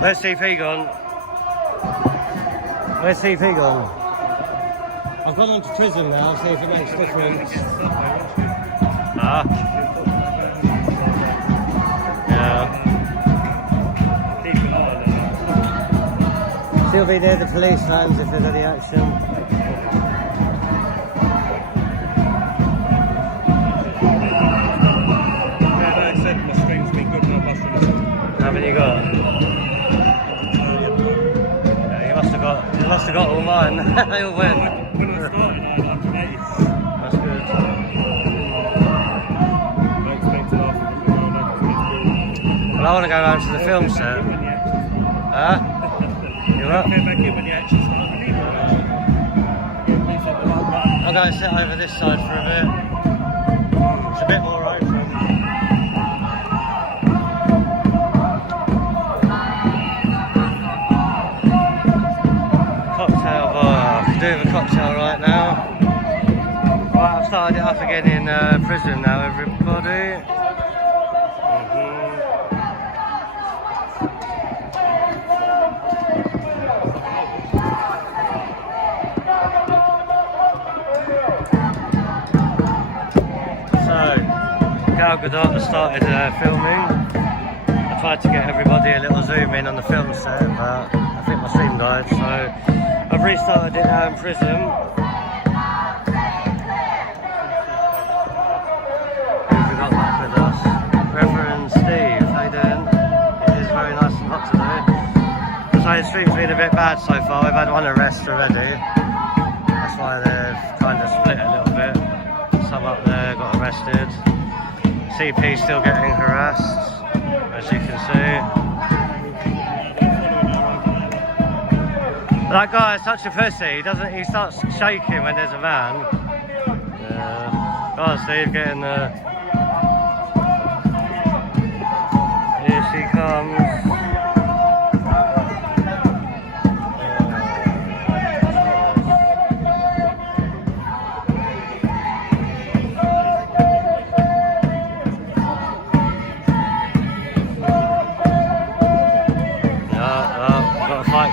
Where's CP gone? Where's CP gone? I've gone on to prison now, see if it makes a difference. Ah. Yeah. She'll be near the police vans if there's any action. Yeah, they said my screen's been good enough. How many you got? Yeah, you must have got all mine. They all went. When I started, I had 180. That's good. I expected after the Well, I want to go round to the film set. Huh? You're up? Came back in when the action started. I'll go and sit over this side for a bit. It's a bit more open. Cocktail bar. I could do with a cocktail right now. Right, I've started it up again in prison now, everybody. Gal Galot has started filming. I tried to get everybody a little zoom in on the film set, but I think my stream died, so I've restarted it now in prison. Who've we got back with us? Reverend Steve, how you doing? It is very nice and hot today. So the stream's been a bit bad so far. We've had one arrest already. That's why they've kind of split a little bit. Some up there got arrested. CP still getting harassed, as you can see. That guy is such a pussy. He starts shaking when there's a van. Yeah. Go on, Steve, get in there. Here she comes.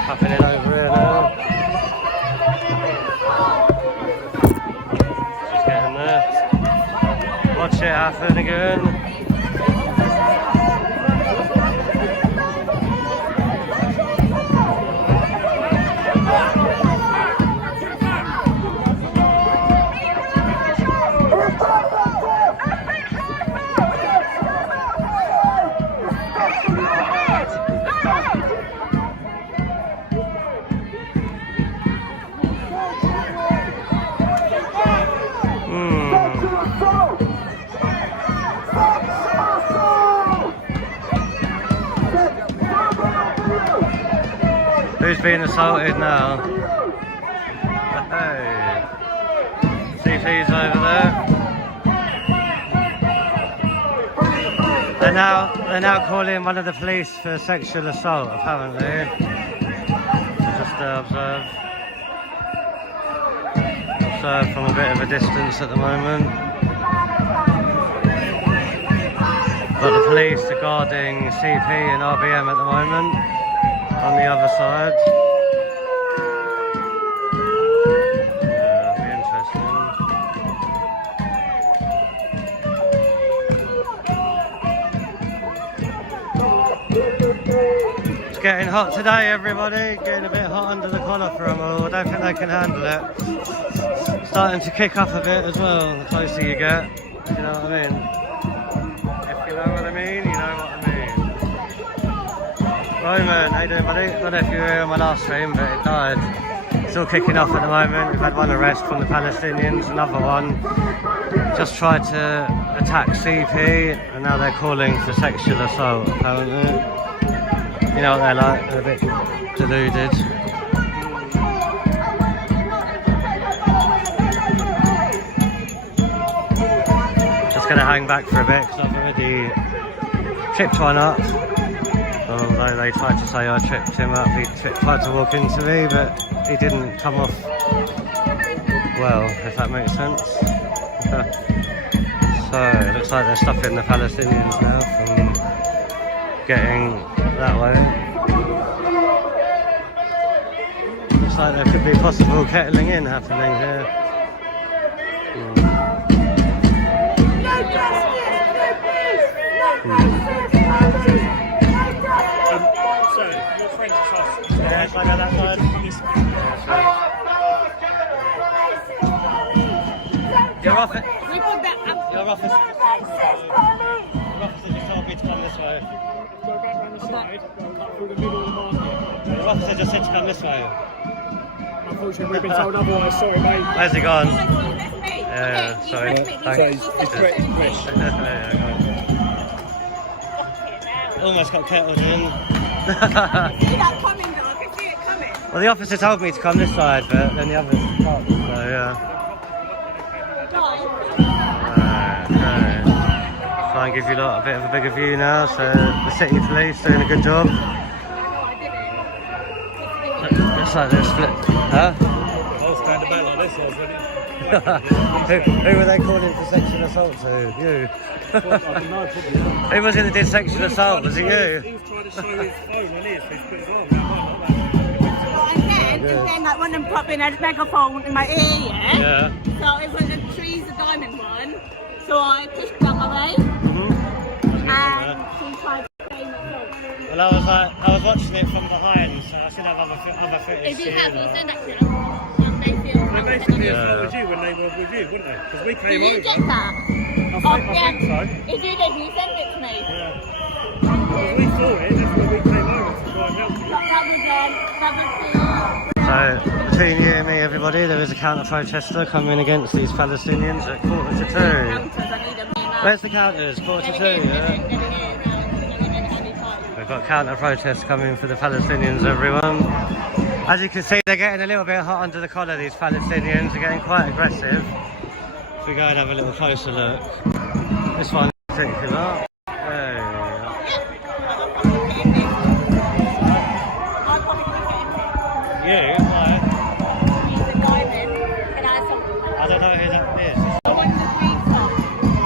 Happening over here now. Just getting there. Watch it happen again. Who's being assaulted now? Hey. CP's over there. They're now calling one of the police for sexual assault, apparently. Just observe from a bit of a distance at the moment. But the police are guarding CP and RBM at the moment. On the other side. Yeah, it'll be interesting. It's getting hot today, everybody. Getting a bit hot under the collar for them all. I don't think they can handle it. Starting to kick up a bit as well, the closer you get. You know what I mean? If you know what I mean, you know what I mean. Roman, how you doing, buddy? I don't know if you were here on my last stream, but it died. It's all kicking off at the moment. We've had one arrest from the Palestinians, another one just tried to attack CP, and now they're calling for sexual assault, apparently. You know what they're like, they're a bit deluded. Just going to hang back for a bit, because I've already tripped one up. Although they tried to say I tripped him up, he tried to walk into me, but he didn't come off well, if that makes sense. So it looks like they're stopping the Palestinians now from getting that way. looks like there could be possible kettling in happening here. So, your friend's us. Yeah, should I go that side? Your office. Your office. Your officer just told me to come this way. Go back round the side, go cut through the middle of the market. Your officer just said to come this way. Unfortunately, we've been told otherwise. Sorry, mate. Where's he gone? Yeah, sorry. Thanks. Yeah, go on. Almost got kettled in. Well, the officer told me to come this side, but then the others can't. So yeah. Okay. Try and give you lot a bit of a bigger view now. So the city police doing a good job. Looks like they're split. Huh? I was going to bed like this already. Who were they calling for sexual assault to? You. Who was it that did sexual assault? Was it you? He was trying to show his phone on his, so he's put his arm And then like one of them popped in a megaphone in my ear, Yeah. So it was a trees, a diamond one. So I pushed that away, and she tried to say my phone. Well, I was watching it from behind, so I should have other footage. If you have, you send that to them. They feel. They basically assaulted you when they were with you, wouldn't they? Because we Did came you over. get that? I think so. If you did, you send it to me. Yeah. Because we saw it, that's when we came over to try and help you. That So, between you and me, everybody, there is a counter-protester coming against these Palestinians at 2:45. Where's the counters? 2:45, yeah? We've got counter-protests coming for the Palestinians, everyone. As you can see, they're getting a little bit hot under the collar, these Palestinians. They're getting quite aggressive. If we go and have a little closer look. This one in particular. There you go. You? Why? I don't know who that is.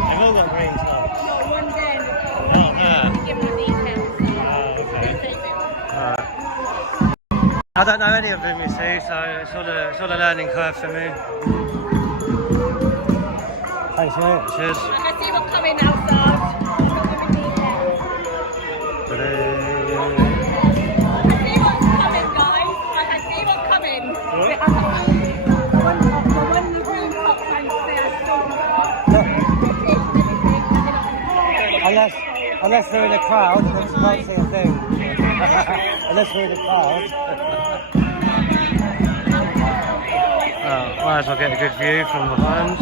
They've all got green tops. Oh, okay. I don't know any of them, you see, so it's all a learning curve for me. Thanks, mate. Cheers. I can see what's coming outside. Unless we're in a crowd, then you can't see a thing. Unless we're in a crowd. Might as well get a good view from behind.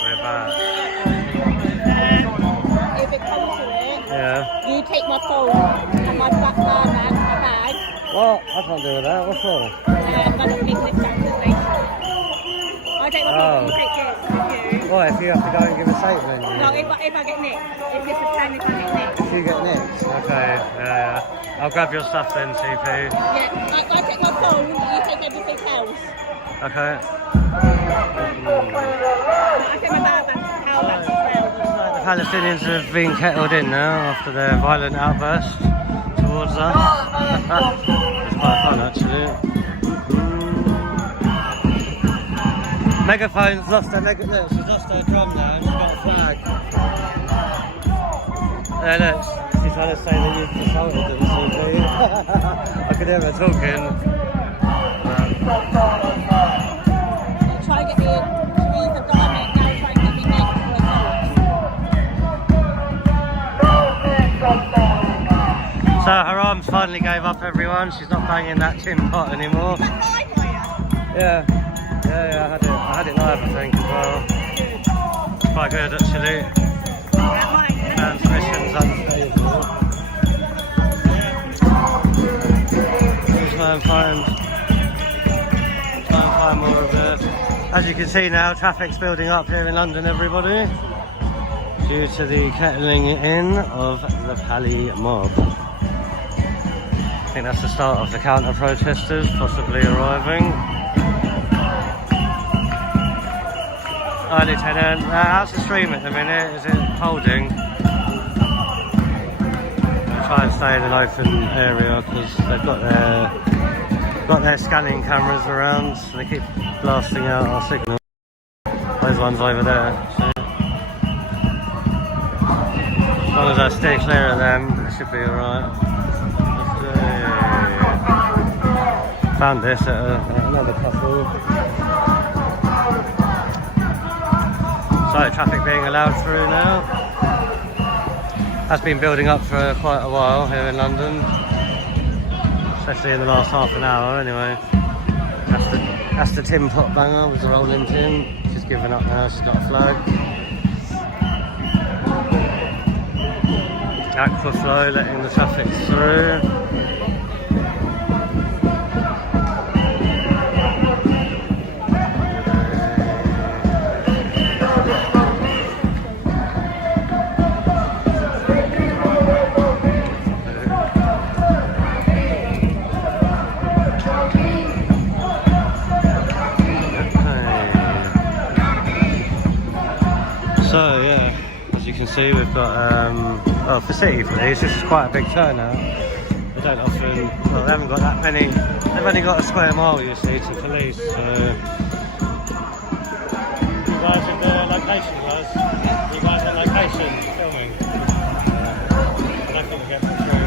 We're back. If it comes to it, Yeah. you take my phone and my bag. What? I can't do with that. What's wrong? I'm going to take this back to the station. I take my phone, you take this. What, if you have to go and give a statement? No, if I get nicked. If it's a standard, I get nicked. If you get nicked? Okay, yeah. I'll grab your stuff then, CP. Yeah, I take my phone, you take everything else. Okay. I take my bag and towel back as well. The Palestinians have been kettled in now after their violent outburst towards us. It's quite fun actually. Megaphone's lost her look, she's lost her drum now and she's got a flag. There, look, she's trying to say that you've assaulted them, CP. I could hear her talking. Try and get me in the garment, now try and get me naked for So her arms finally gave up, everyone. She's not banging that tin pot anymore. Yeah. Yeah, I had it live, I think, as well. It's quite good, actually. Transmission's unstable. Try and find more of it. As you can see now, traffic's building up here in London, everybody, due to the kettling in of the Pally mob. I think that's the start of the counter-protesters possibly arriving. Hi Lieutenant, how's the stream at the minute? Is it holding? try and stay in an open area because they've got their scanning cameras around, so they keep blasting out our signal. Those ones over there. So as long as I stay clear of them, it should be alright. Found this at another couple. So traffic being allowed through now. That's been building up for quite a while here in London, especially in the last half an hour anyway. That's the tin pot banger with the rolling tin. She's given up now, she's got a flag. Aqua flow letting the traffic through. So yeah, as you can see, we've got well, for city police, this is quite a big turnout. They don't often, well, they haven't got that many. They've only got a square mile, you see, to police. So you guys at the location, guys. You guys at location filming. I don't think we get much through.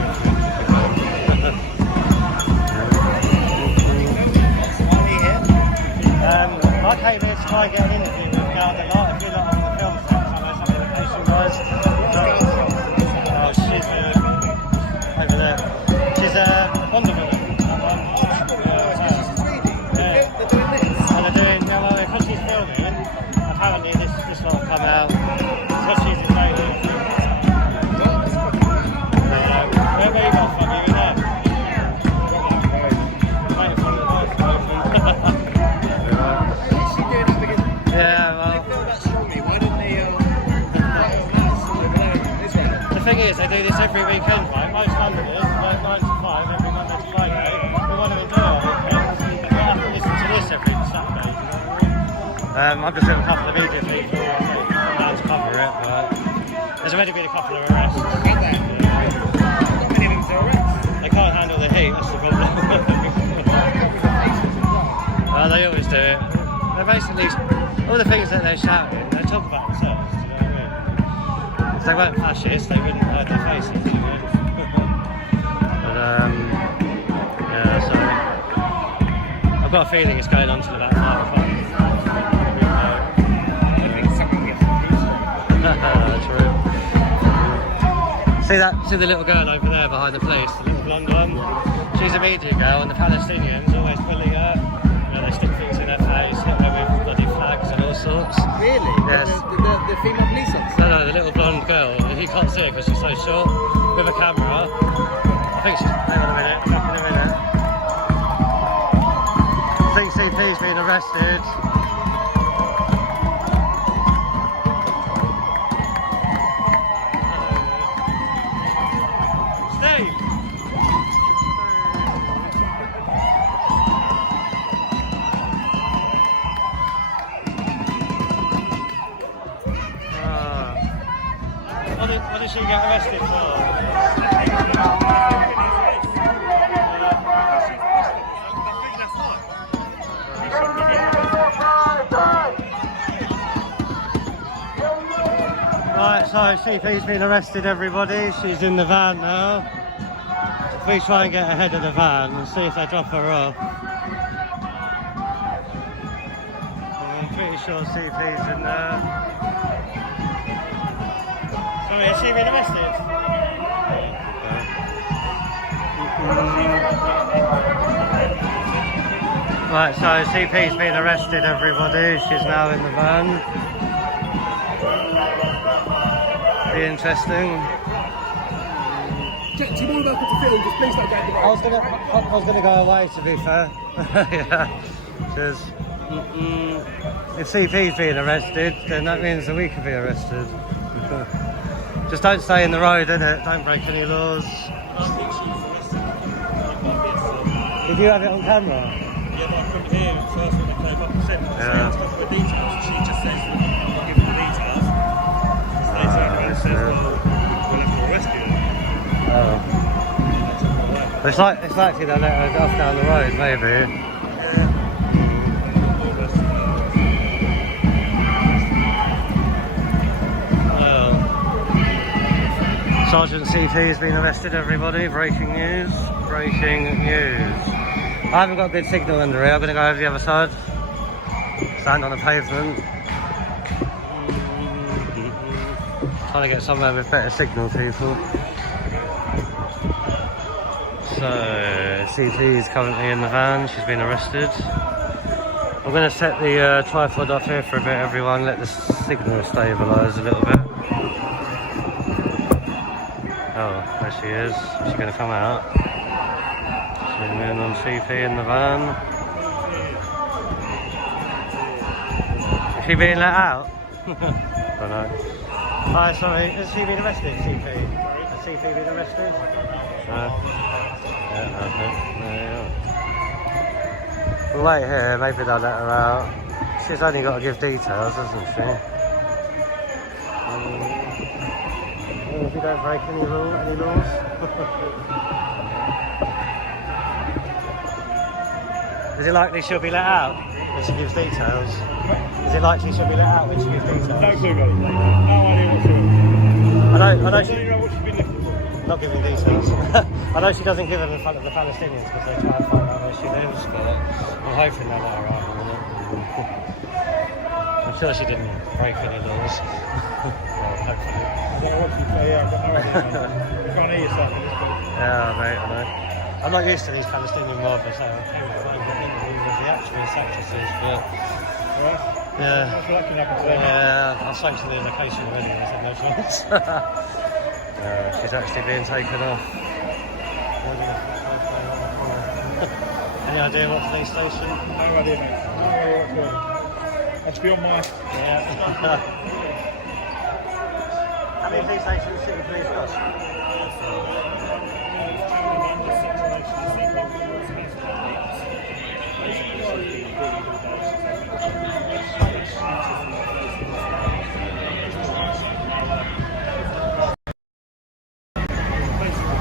I came here to try and get an interview with Gal Galot. If you're not on the film set, I know some of the location guys. Oh, she's over there. She's Wonder Woman. And they're doing, well, because she's filming, apparently this lot will come out. Because she's in danger. Where were you got from? You were there? Waiting for the lights to open. Yeah, well. The thing is, they do this every weekend, right? Most Londoners, like 9 to 5, every Monday to Friday. We want to do it on weekends. We have to listen to this every Saturday. I'm just doing a couple of media feeds now to cover it, but there's already been a couple of arrests. They can't handle the heat, that's the problem. Well, they always do it. They're basically, all the things that they're shouting, they talk about themselves, do you know what I mean? If they weren't fascists, they wouldn't hide their faces, you know? But, yeah, so I've got a feeling it's going on till about 5 o'clock. True. See the little girl over there behind the police, the little blonde one? She's a media girl, and the Palestinians always bully her. You know, they stick things in her face, hit her with bloody flags and all sorts. Really? Yes. The female police officer? No, the little blonde girl. You can't see her because she's so short. With a camera. I think she's. Hang on a minute. Back in a minute. I think CP's been arrested. Steve! What did she get arrested for? Right, so CP's been arrested, everybody. She's in the van now. If we try and get ahead of the van and see if they drop her off. I'm pretty sure CP's in there. Sorry, has she been arrested? Right, so CP's been arrested, everybody. She's now in the van. Be interesting. Do you want to go to film? Just please don't go to the I was gonna go away, to be fair. Yeah, because if CP's being arrested, then that means that we could be arrested. Just don't stay in the road, innit? Don't break any laws. Did you have it on camera? Yeah, but I couldn't hear it first when they came up and said, Yeah. the details. She just says, I'll give you the details. They turn around and says, well, we'll have to arrest you. Oh. It's likely they'll let her off down the road, maybe. Well, Sergeant CP has been arrested, everybody. Breaking news. Breaking news. I haven't got a good signal under here. I'm going to go over the other side. Stand on the pavement. Trying to get somewhere with better signal, people. So, CP is currently in the van. She's been arrested. I'm going to set the tripod up here for a bit, everyone. Let the signal stabilise a little bit. Oh, there she is. She's going to come out. Zoom in on CP in the van. Is she being let out? I don't know. Hi, sorry. Has she been arrested, CP? Has CP been arrested? Yeah, okay. We'll wait here, maybe they'll let her out. She's only got to give details, hasn't she? If you don't break any laws. Is it likely she'll be let out when she gives details? Is it likely she'll be let out when she gives details? No clue, no idea what she'll I know she... know what she's been looking for. Not giving details. I know she doesn't give them in front of the Palestinians because they try and find out where she lives, but I'm hoping they'll let her out in a minute. I'm sure she didn't break any laws. Well, hopefully. I don't know what she's saying, I've got no idea. I can't hear yourself in this bit. Yeah, mate, I know. I'm not used to these Palestinian robbers, so the actress, actresses, but... Right? Yeah. That's what can happen to them. Yeah, I've spoken to the location already, there's no chance. She's actually being taken off. Any idea what police station? No idea, mate. No idea what's going on. That's beyond my... Yeah. How many police stations City Police got?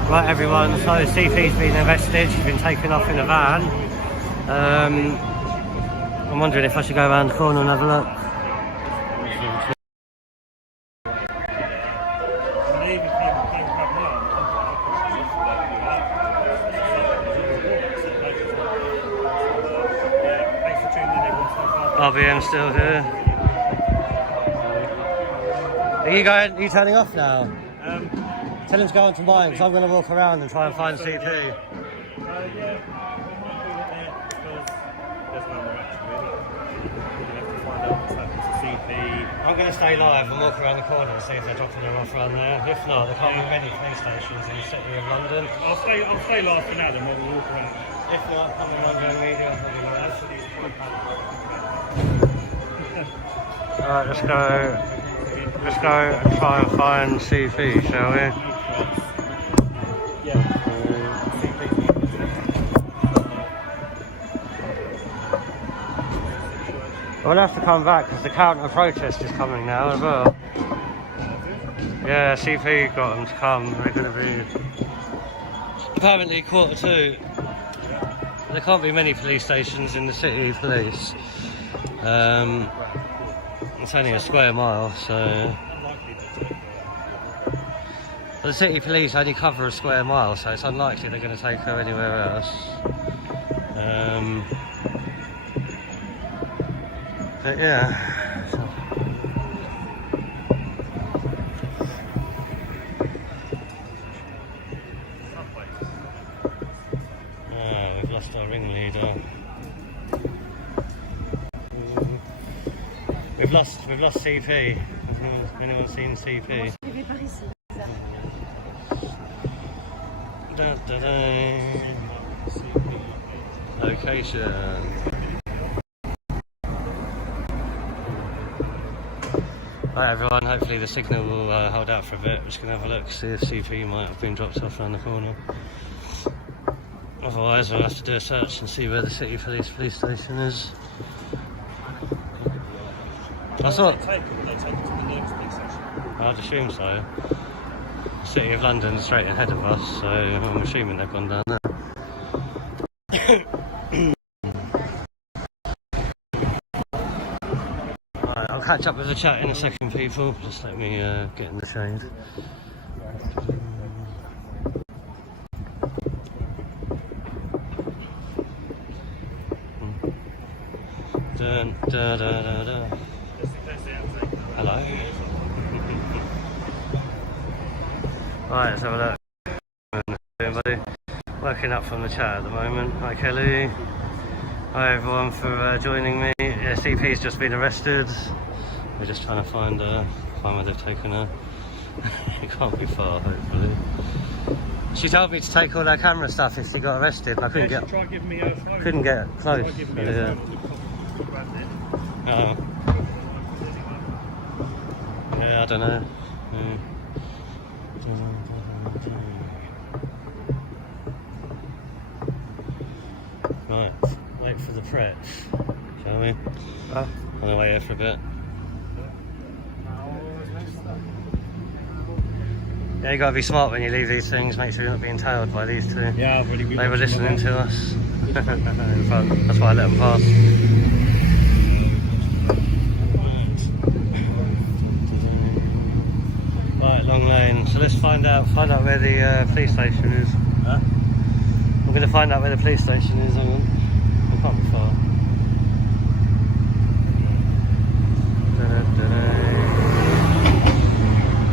Right, everyone, so CP's been arrested. She's been taken off in a van. I'm wondering if I should go around the corner and have a look. RBM still here. Are you turning off now? Tell him to go on to mine, because I'm going to walk around and try and find CP. I'm going to stay live and walk around the corner and see if they're dropping her off around there. If not, there can't be many police stations in the city of London. I'll stay live for now, then we'll walk around. If not, come on London media. Alright, let's go and try and find CP, shall we? We'll have to come back because the counter protest is coming now as well. Yeah, CP got them to come. They're going to be apparently 1:45. There can't be many police stations in the city police. It's only a square mile, so... But the city police only cover a square mile, so it's unlikely they're going to take her anywhere else. But yeah. We've lost our ringleader. We've lost CP. Has anyone seen CP? Location. Right, everyone, hopefully the signal will hold out for a bit. We're just going to have a look, see if CP might have been dropped off around the corner. Otherwise we'll have to do a search and see where the city police station is. I thought... I'd assume so. City of London straight ahead of us, so I'm assuming they've gone down there. Right, I'll catch up with the chat in a second, people. Just let me get in the shade. Dun, da, da, da, da. Hello. Right, let's have a look. Everybody working up from the chat at the moment. Hi Kelly. Hi everyone for joining me. Yeah, CP's just been arrested. We're just trying to find where they've taken her. It can't be far, hopefully. She told me to take all her camera stuff if she got arrested. I couldn't get. Try giving me a phone. Couldn't get close. Try giving me a phone. Yeah, I don't know. Right, wait for the press, shall we? I'm gonna wait here for a bit. Yeah, you gotta be smart when you leave these things, make sure you're not being tailed by these two. Yeah, I've already been. They were listening to us. In front. That's why I let them pass. Right, long lane. So let's find out where the police station is. Huh? I'm going to find out where the police station is. Hang on. It can't be far.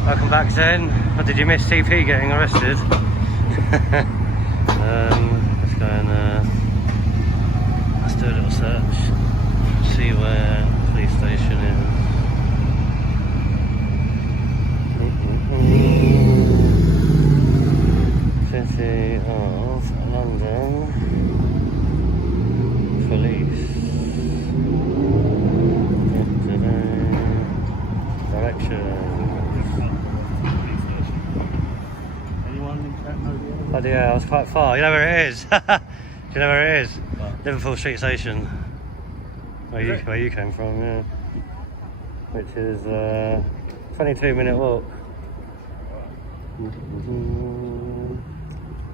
Welcome back, Zen. Oh, did you miss CP getting arrested? Let's go and let's do a little search. See where the police station is. City of London Police. Direction. Anyone in chat know the Oh yeah, I was quite far. You know where it is? Do you know where it is? What? Liverpool Street Station. Where you came from, yeah. Which is 22-minute walk.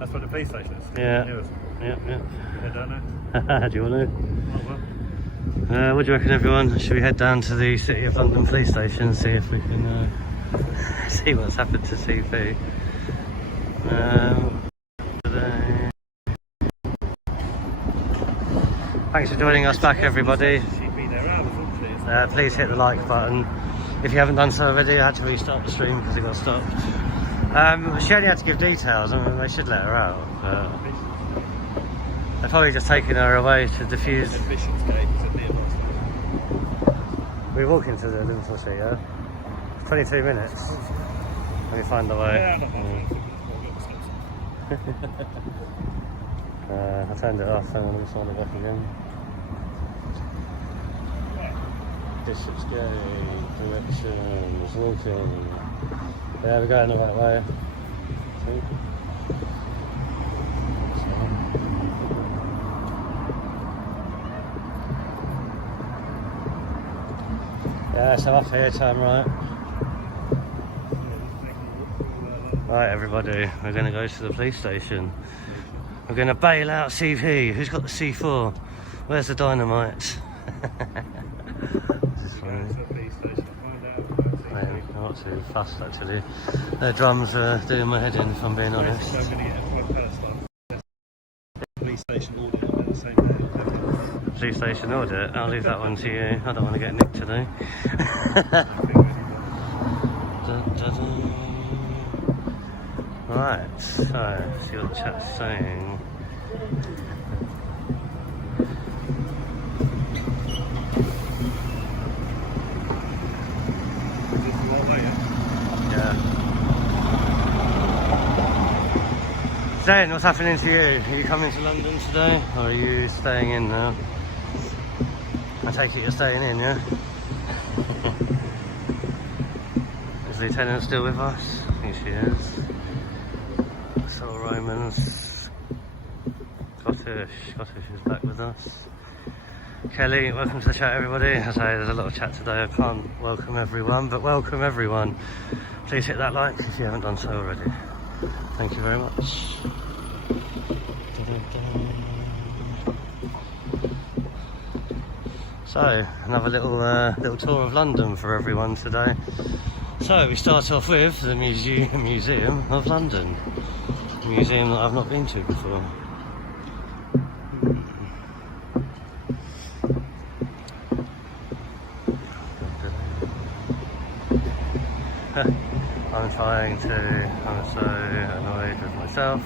That's where the police station is. Yeah. Yeah, don't know. Do you want to? Oh, well. What do you reckon, everyone? Should we head down to the City of London police station and see if we can see what's happened to CP? Thanks for joining us back, everybody. Please hit the like button. If you haven't done so already, I had to restart the stream because it got stopped. She only had to give details. I mean, they should let her out. But they're probably just taking her away to defuse. We're walking to the Liverpool Street, yeah? 22 minutes. Let me find the way. I turned it off, and I'm sign it back again. Bishop's Gate, directions, walking. Yeah, we're going the right way. See? Yeah, so up here, turn right. Right, everybody, we're going to go to the police station. We're going to bail out CP. Who's got the C4? Where's the dynamite? Not too fast, actually. Their drums are doing my head in, if I'm being honest. Police station audit at the same day. Police station audit? I'll leave that one to you. I don't want to get nicked today. Right, so see what the chat's saying. Yeah. Zen, what's happening to you? Are you coming to London today, or are you staying in now? I take it you're staying in, yeah? Is the Lieutenant still with us? I think she is. Still Romans. Scottish is back with us. Kelly, welcome to the chat, everybody. As I say, there's a lot of chat today. I can't welcome everyone, but welcome everyone. please hit that like if you haven't done so already. Thank you very much. So, another little tour of London for everyone today. So, we start off with the Museum of London. A museum that I've not been to before. I'm so annoyed with myself.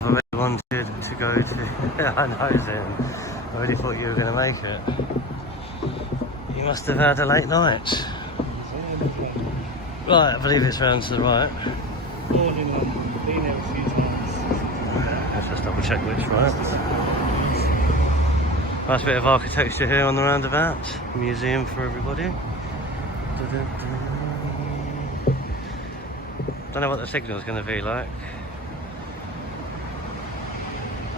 I really wanted to go to Finalizing. I really thought you were going to make it. You must have had a late night. Right, I believe it's round to the right. Let's just double check which right. Nice bit of architecture here on the roundabout. Museum for everybody. Don't know what the signal's going to be like.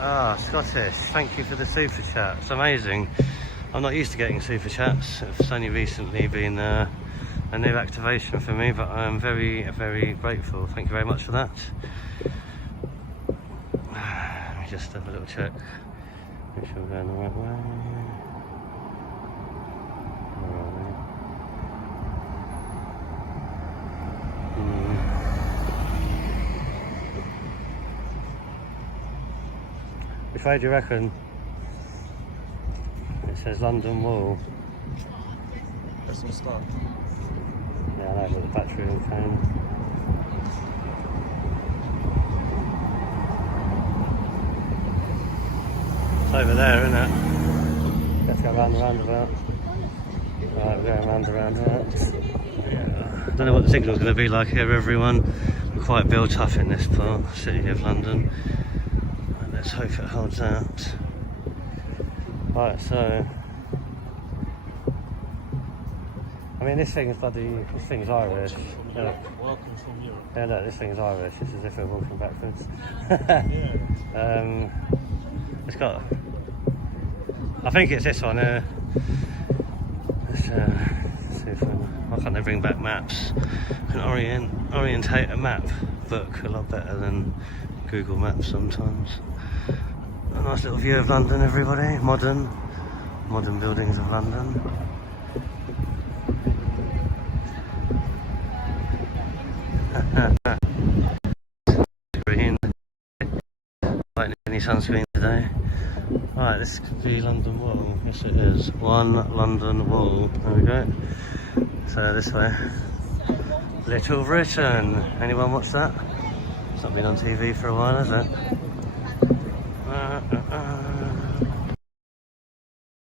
Ah, Scottish, thank you for the super chat. It's amazing. I'm not used to getting super chats. It's only recently been a new activation for me, but I'm very, very grateful. Thank you very much for that. Let me just have a little check. Make sure we're going the right way. Which way do you reckon? It says London Wall. Let's not start. Yeah, I know, but the battery will phone. It's over there, isn't it? Let's go round the roundabout. Right, we're going round the roundabout. Yeah. I don't know what the signal's going to be like here, everyone. We're quite built up in this part, City of London. Let's hope it holds out. Right, so I mean, this thing's Irish. Yeah. Welcome from Europe. Yeah, look, this thing's Irish. It's as if we're walking backwards. Yeah. It's got. I think it's this one. Let's see if why can't they bring back maps? I can orientate a map book a lot better than Google Maps sometimes. A nice little view of London, everybody. Modern buildings of London. Green. Lighting any sunscreen today. Right, this could be London Wall. Yes, it is. One London Wall. There we go. So this way. Little Britain. Anyone watch that? It's not been on TV for a while, has it?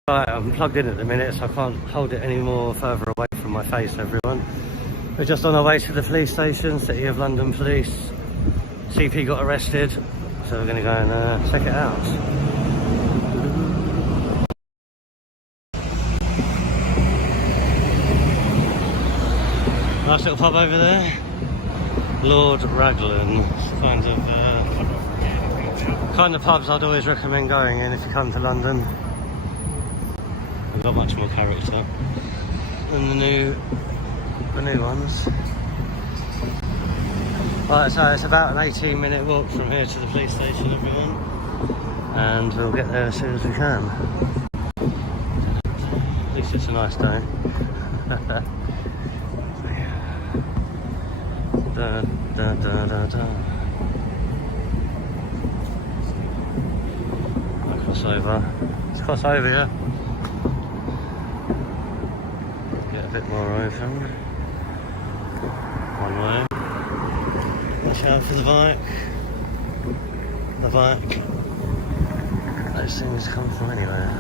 Right, I'm plugged in at the minute, so I can't hold it any more further away from my face, everyone. We're just on our way to the police station, City of London Police. CP got arrested, so we're going to go and check it out. Nice little pub over there. Lord Raglan. It's kind of pubs I'd always recommend going in if you come to London. They've got much more character than the new ones. Right, so it's about an 18-minute walk from here to the police station, everyone, and we'll get there as soon as we can. At least it's a nice day. Da, da, da, da, da. Cross over. Let's cross over, yeah. Get a bit more open. One way. Watch out for the bike. The bike. Those things come from anywhere.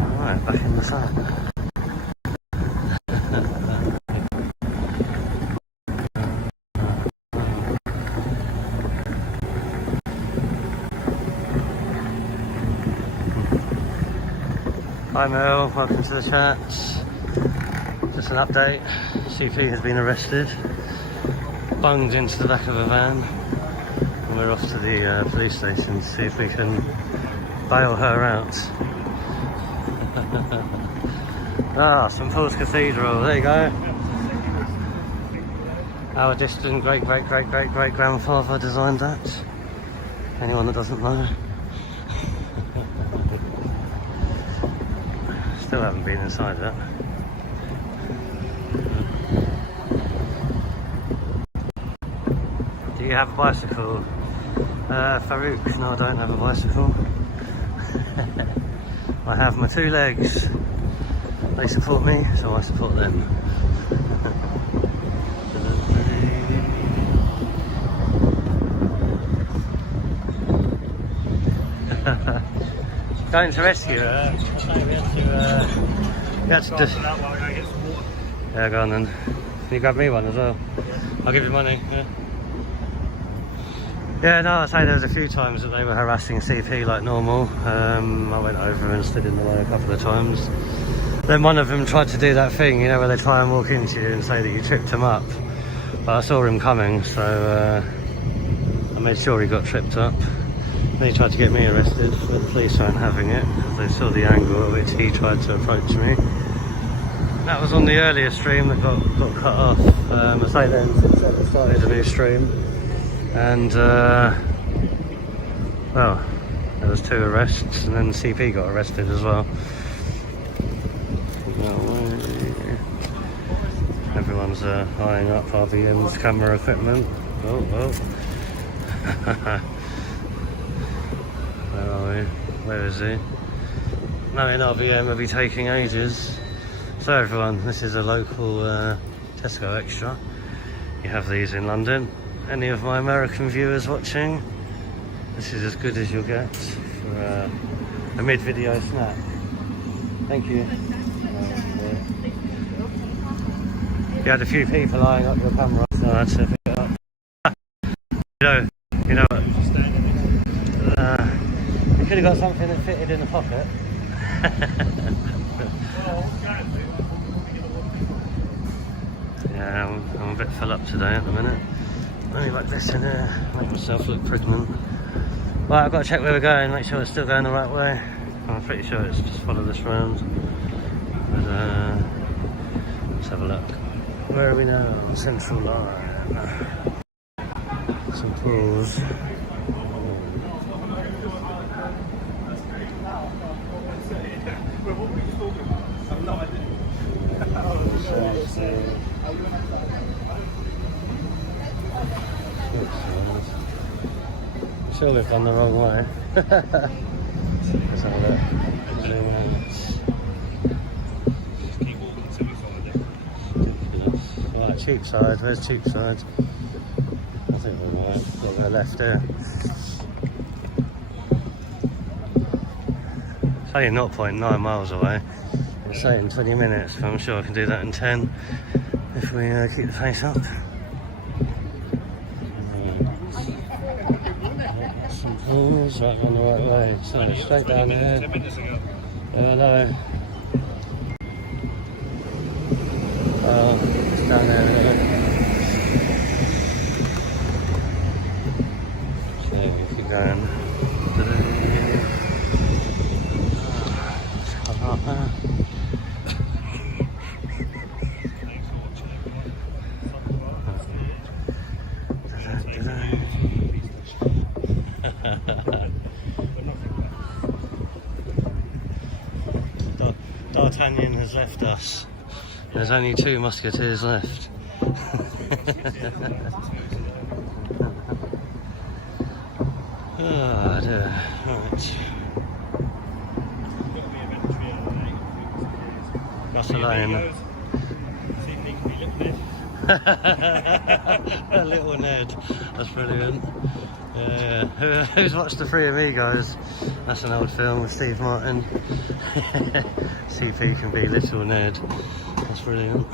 Alright, back in the sun. Hi Mel, welcome to the chats. Just an update. CP has been arrested, bunged into the back of a van, and we're off to the police station to see if we can bail her out. St Paul's Cathedral, there you go. Our distant great-great-great-great-great-grandfather designed that. Anyone that doesn't know. Still haven't been inside that. Do you have a bicycle? Farouk, no, I don't have a bicycle. I have my two legs. They support me, so I support them. Going to rescue her. We had to just. Yeah, go on then. Can you grab me one as well? I'll give you money. Yeah, no, I say there was a few times that they were harassing CP like normal. I went over and stood in the way a couple of times. Then one of them tried to do that thing, you know, where they try and walk into you and say that you tripped him up. But I saw him coming, so I made sure he got tripped up. They tried to get me arrested, but the police weren't having it because they saw the angle at which he tried to approach me. That was on the earlier stream that got cut off. I say then, since I started a new stream. And, well, there was 2 arrests, and then CP got arrested as well. Everyone's eyeing up RVM's camera equipment. Oh. Where are we? Where is he? Knowing RVM will be taking ages. So everyone, this is a local Tesco Extra. You have these in London. Any of my American viewers watching, this is as good as you'll get for a mid-video snack. Thank you. You had a few people eyeing up your camera, so I had to pick it up. You know what? You could have got something that fitted in the pocket. Yeah, I'm a bit full up today at the minute. Only like this in here, make myself look pregnant. Right, I've got to check where we're going, make sure it's still going the right way. I'm pretty sure it's just follow this round. But let's have a look. Where are we now? Central Line. St Paul's. Sure we've gone the wrong way. Let's have a look. Zoom out. Right, Cheapside. Where's Cheapside? I think we're right. Got to go left there. It's only 0.9 miles away. It's saying 20 minutes, but I'm sure I can do that in 10 if we keep the pace up. It's right on the right way, so straight down there. Hello. It's down there. So we keep going. D'Artagnan has left us. There's only 2 musketeers left. Oh dear. Right. Barcelona. A little Ned. That's brilliant. Yeah. Who's watched The Three Amigos? That's an old film with Steve Martin. CP can be Little Ned. That's brilliant.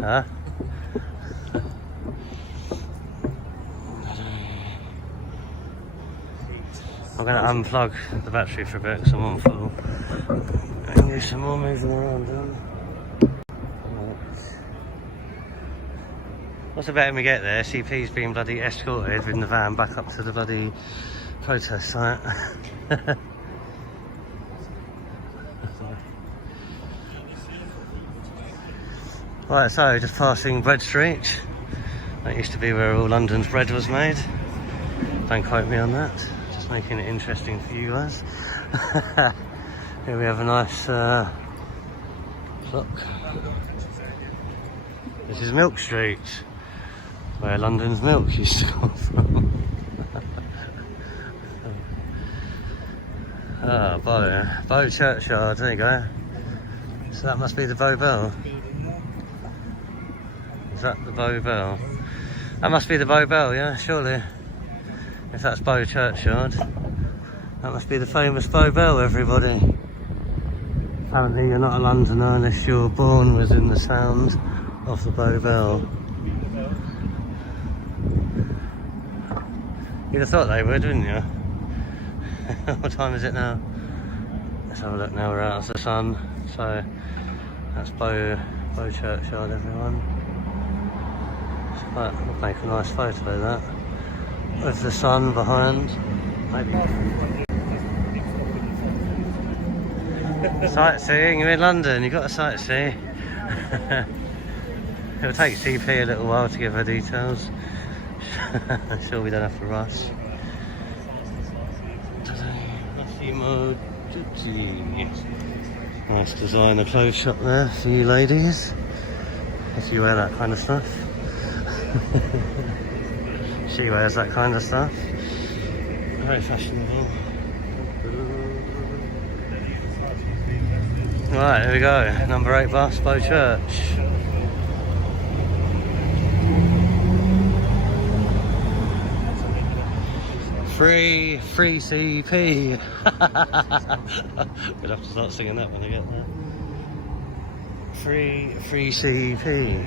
Yeah. Huh? I'm going to unplug the battery for a bit because I'm on full. And do some more moving around then. What's the better we get there? CP's being bloody escorted in the van back up to the bloody protest site. Right, so just passing Bread Street. That used to be where all London's bread was made. Don't quote me on that. Just making it interesting for you guys. Here we have a nice look. This is Milk Street, where London's milk used to come from. Ah, Bow Churchyard, there you go. So that must be the Bow Bell. Is that the Bow Bell? That must be the Bow Bell, yeah, surely. If that's Bow Churchyard, that must be the famous Bow Bell, everybody. Apparently you're not a Londoner unless you're born within the sound of the Bow Bell. You'd have thought they would, wouldn't you? What time is it now? Let's have a look now, we're out of the sun. So that's Bow Churchyard, everyone. But we'll make a nice photo of that. With the sun behind. Maybe. Sightseeing, you're in London, you've got to sightsee. It'll take CP a little while to give her details. Sure we don't have to rush. Nice designer clothes shop there for you ladies, if you wear that kind of stuff. She wears that kind of stuff. Very fashionable. Right, here we go. Number 8 bus, Bow Church. Free CP. We'll have to start singing that when I get there. Free CP.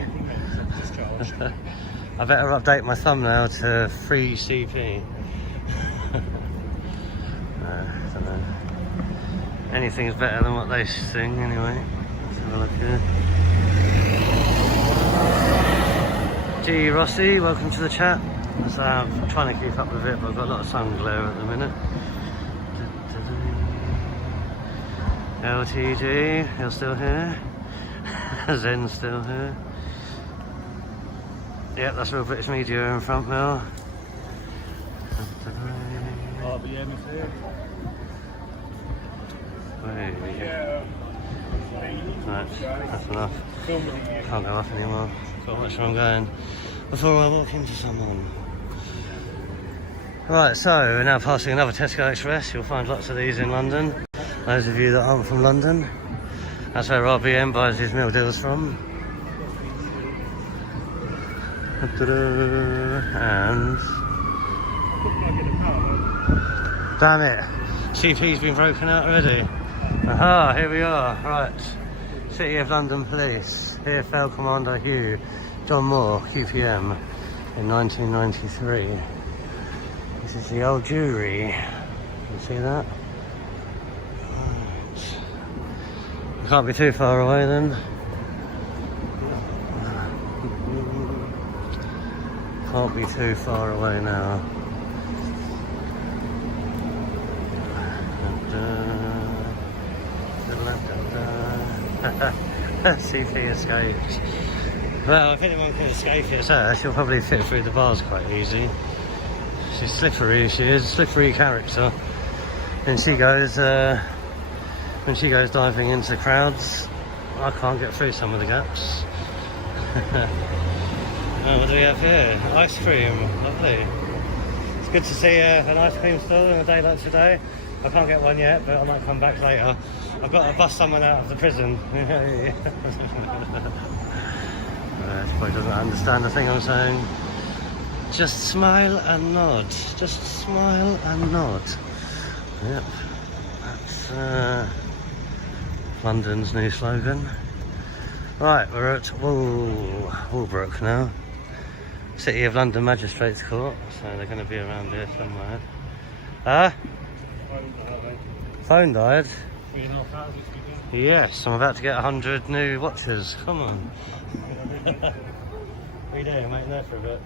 I better update my thumbnail to free CP. I don't know. Anything's better than what they sing anyway. Let's have a look here. G Rossi, welcome to the chat. So I'm trying to keep up with it, but I've got a lot of sun glare at the minute. LTG, you're still here. Zen's still here. Yep, that's Real British Media in front now. RBM is here. Right, that's enough. Can't go up anymore. Got to watch where I'm going before I walk into someone. Right, so we're now passing another Tesco Express. You'll find lots of these in London. Those of you that aren't from London, that's where RBM buys his meal deals from. And damn it, CP's been broken out already. Aha, here we are. Right, City of London Police. Here fell Commander Hugh John Moore, QPM, in 1993. This is the old Jewry. You see that? Right. We can't be too far away then. Can't be too far away now. CP escaped. Well, if anyone can escape it, she'll probably fit through the bars quite easy. She's slippery, she is. Slippery character. And she goes, when she goes diving into crowds, I can't get through some of the gaps. What do we have here? Ice cream, lovely. It's good to see an ice cream stall on a day like today. I can't get one yet, but I might come back later. I've got to bust someone out of the prison. She probably doesn't understand the thing I'm saying. Just smile and nod. Just smile and nod. Yep. That's London's new slogan. Right, we're at Walbrook now. City of London Magistrates Court, so they're going to be around here somewhere. Huh? Phone died? 3.5 hours. Yes, I'm about to get 100 new watches. Come on. What are you doing? Waiting there for a bit.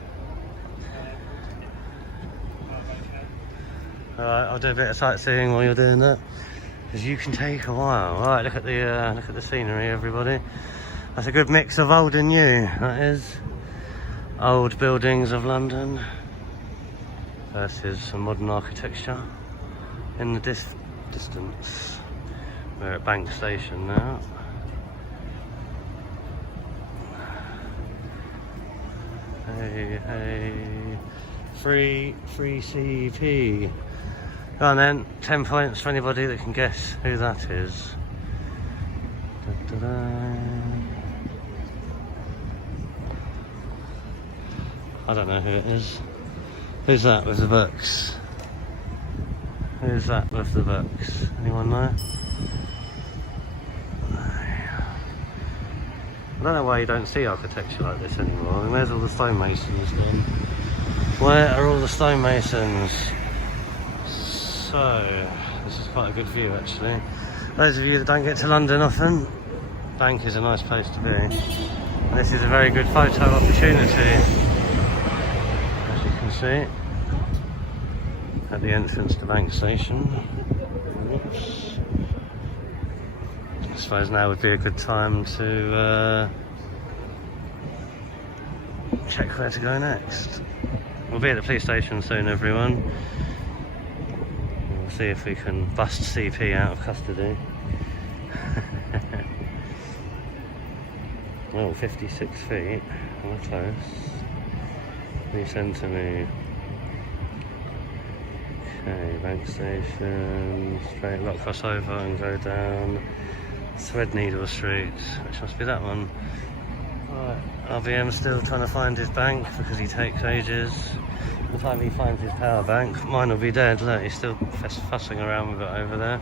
Alright, I'll do a bit of sightseeing while you're doing that, because you can take a while. Alright, look at the scenery, everybody. That's a good mix of old and new, that is. Old buildings of London versus some modern architecture in the distance. We're at Bank Station now. Hey, hey, free CP. Go on then, 10 points for anybody that can guess who that is. Da, da, da. I don't know who it is. Who's that with the books? Who's that with the books? Anyone know? I don't know why you don't see architecture like this anymore. I mean, where's all the stonemasons then? Where are all the stonemasons? So, this is quite a good view actually. Those of you that don't get to London often, Bank is a nice place to be. And this is a very good photo opportunity, as you can see, at the entrance to Bank Station. Oops. I suppose now would be a good time to check where to go next. We'll be at the police station soon, everyone. We'll see if we can bust CP out of custody. Oh, 56 feet. How close? He sent to me. Okay, Bank Station. Straight lock crossover and go down Threadneedle Street, which must be that one. Right, RBM's still trying to find his bank because he takes ages. By the time he finds his power bank, mine will be dead. Look, he's still fussing around with it over there.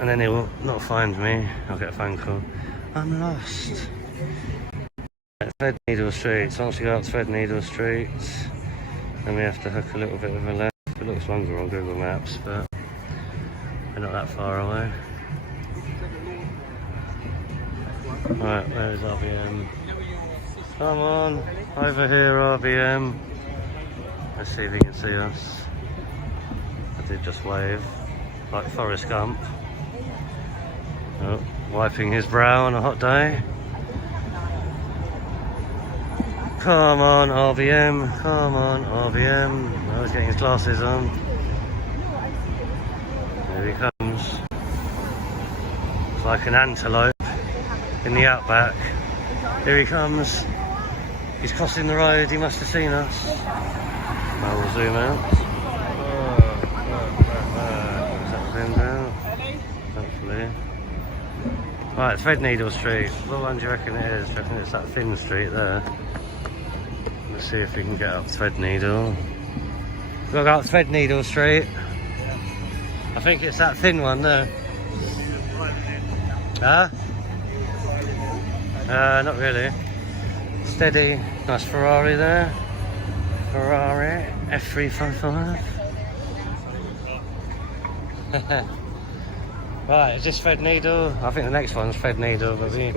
And then he will not find me. I'll get a phone call. I'm lost. Threadneedle Street. So once we go up Threadneedle Street, then we have to hook a little bit of a left. It looks longer on Google Maps, but we're not that far away. Right, where is RBM? Come on, over here RBM. Let's see if he can see us. I did just wave, like Forrest Gump. Oh, wiping his brow on a hot day. Come on RBM, come on RBM. Oh, he's getting his glasses on. Here he comes. It's like an antelope in the outback. Here he comes. He's crossing the road. He must have seen us. I will zoom out. Is that zoomed out? Hopefully. Right, Threadneedle Street. What one do you reckon it is? I reckon it's that thin street there. Let's see if we can get up Threadneedle. We've got to go up Threadneedle Street. I think it's that thin one there. Huh? Not really. Steady, nice Ferrari there. Ferrari F355. Right, is this Threadneedle? I think the next one's Threadneedle, but we...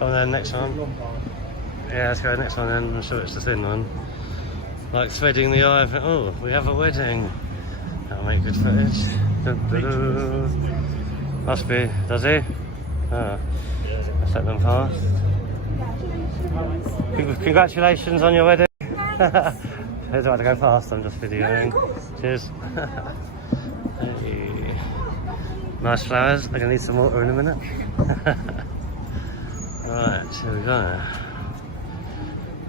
Oh, then next one. Yeah, let's go to the next one then. I'm sure it's the thin one. Like threading the eye. Oh, we have a wedding. That'll make good footage. Must be, does he? Ah, let's let them pass. Congratulations on your wedding. Here's about to go past, I'm just videoing. Cheers. Hey. Nice flowers, I'm going to need some water in a minute. Right, here we go.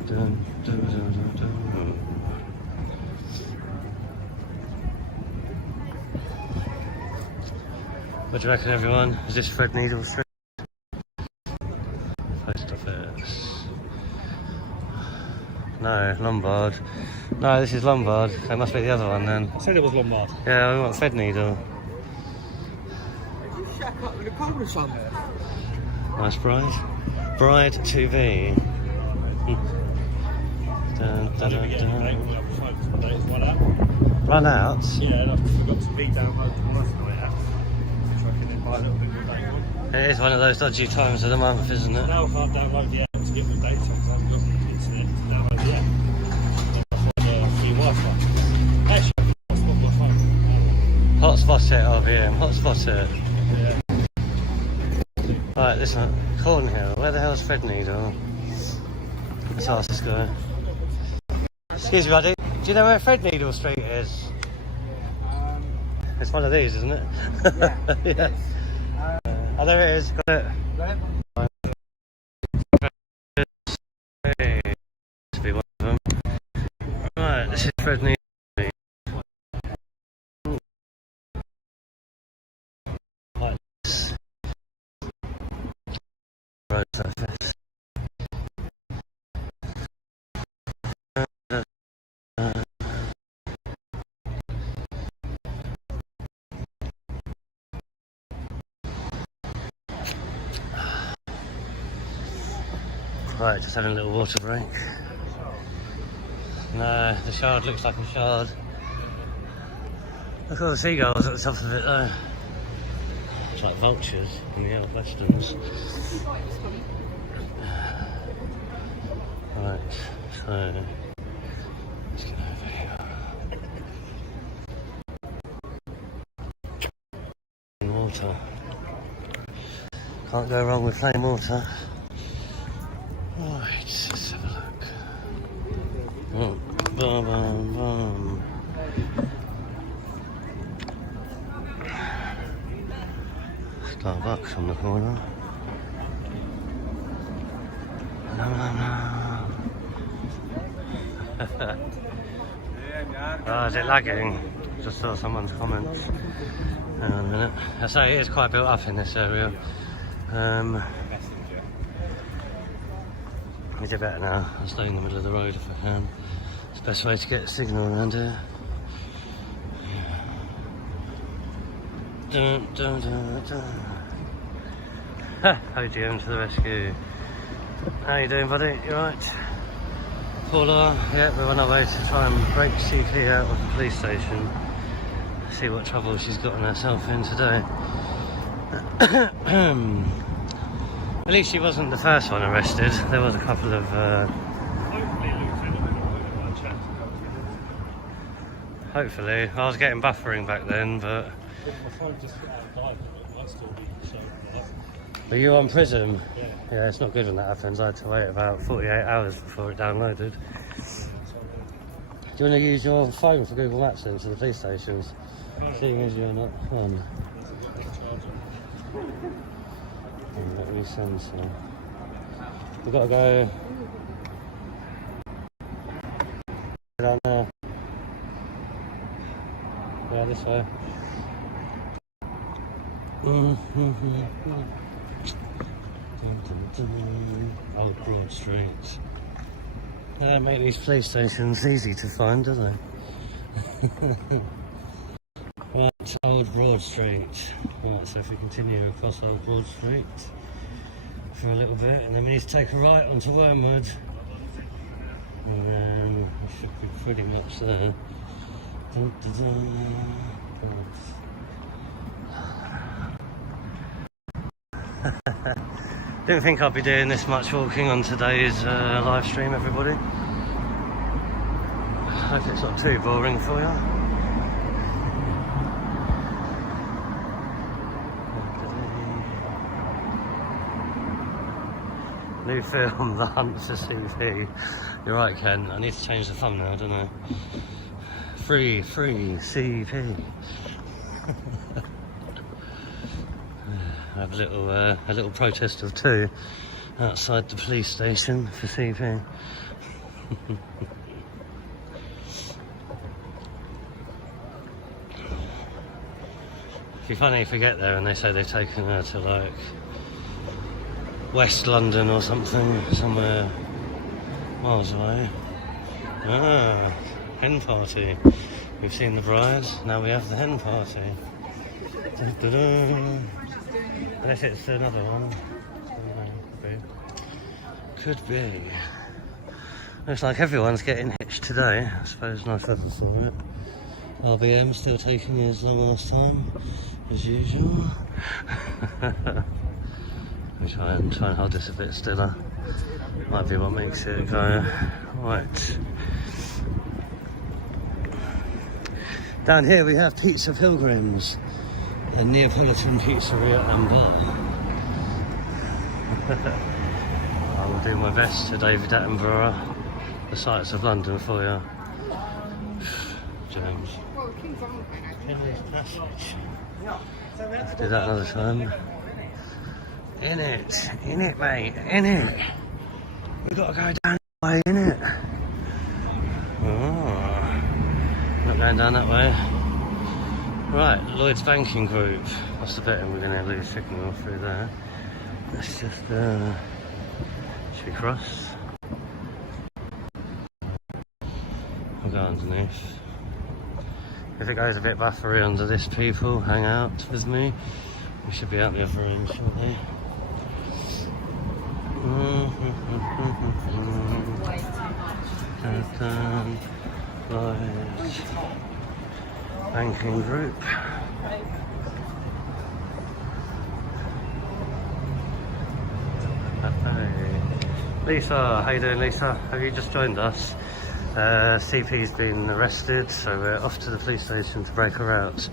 Dun, dun, dun, dun, dun. What do you reckon, everyone? Is this Threadneedle Street? Post office. No, Lombard. No, this is Lombard. It must be the other one then. I said it was Lombard. Yeah, we want Threadneedle. You shack up with a corner somewhere. Nice bride. Bride to be. Dun, dun, dun, dun. Run out? Yeah, and I forgot to be download the last night out. So I can then buy a little bit of a day. It is one of those dodgy times of the month, isn't it? Now I can't download the app to get the data because I haven't got the internet to download the app. I've got free Wi-Fi. Actually, I've got my phone. Hotspot it, RVM. Hotspot it. Yeah. Right, listen, Cornhill. Where the hell's Threadneedle? Let's ask this guy. Excuse me, buddy. Do you know where Threadneedle Street is? It's one of these, isn't it? Yeah. Yeah. Oh, there it is. Got it. To be one of them. Right, this is Threadneedle. Right, this road surface. Right, just having a little water break. No, the shard looks like a shard. Look at all the seagulls at the top of it though. It's like vultures in the old westerns. Right, so let's get over here. Water. Can't go wrong with plain water. Right, let's have a look. Oh, bum, bum, bum. Starbucks on the corner. No, no, no. Oh, is it lagging? Just saw someone's comments. Hang on a minute. I say it is quite built up in this area. Is it better now? I'll stay in the middle of the road if I can. It's the best way to get a signal around here. Dun, dun, dun, dun. Ha! Podium to the rescue. How you doing, buddy? You alright? Paula? Yeah, we're on our way to try and break C.P out of the police station. See what trouble she's gotten herself in today. At least she wasn't the first one arrested. There was a couple of... Hopefully. I was getting buffering back then, but... Were you on Prism? Yeah. Yeah, it's not good when that happens. I had to wait about 48 hours before it downloaded. Do you want to use your phone for Google Maps then to the police stations? Seeing as you're not on. Let me send some. We've got to go down there. Yeah, this way. Old Broad Street. They don't make these police stations easy to find, do they? Right, Old Broad Street. Right, so if we continue across Old Broad Street for a little bit, and then we need to take a right onto Wormwood, and then we should be pretty much there. Dun, dun, dun. Didn't think I'd be doing this much walking on today's live stream, everybody. Hope it's not too boring for you. New film, The Hunt for C.P. You're right, Ken. I need to change the thumbnail, don't I? Free C.P. I have a little protest of two outside the police station for C.P. It'd be funny if we get there and they say they've taken her to like West London or something, somewhere miles away. Ah, hen party. We've seen the bride, now we have the hen party. Dun, dun, dun. Unless it's another one. Could be. Looks like everyone's getting hitched today. I suppose nice weather for it. RBM still taking his long last time, as usual. I'll try and hold this a bit stiller. Might be what makes it go. Right. Down here we have Pizza Pilgrims, the Neapolitan pizzeria and bar. I will do my best to David Attenborough the sights of London for you. James. King's Passage. Let's do that another time. In it, mate, in it. We've got to go down that way, in it. Oh, not going down that way. Right, Lloyd's Banking Group. What's the betting we're going to lose signal through there? Let's just, should we cross? We'll go underneath. If it goes a bit buffery under this, people, hang out with me. We should be out the other end shortly. Lloyd's Banking Group. Lisa, how you doing, Lisa? Have you just joined us? CP's been arrested, so we're off to the police station to break her out.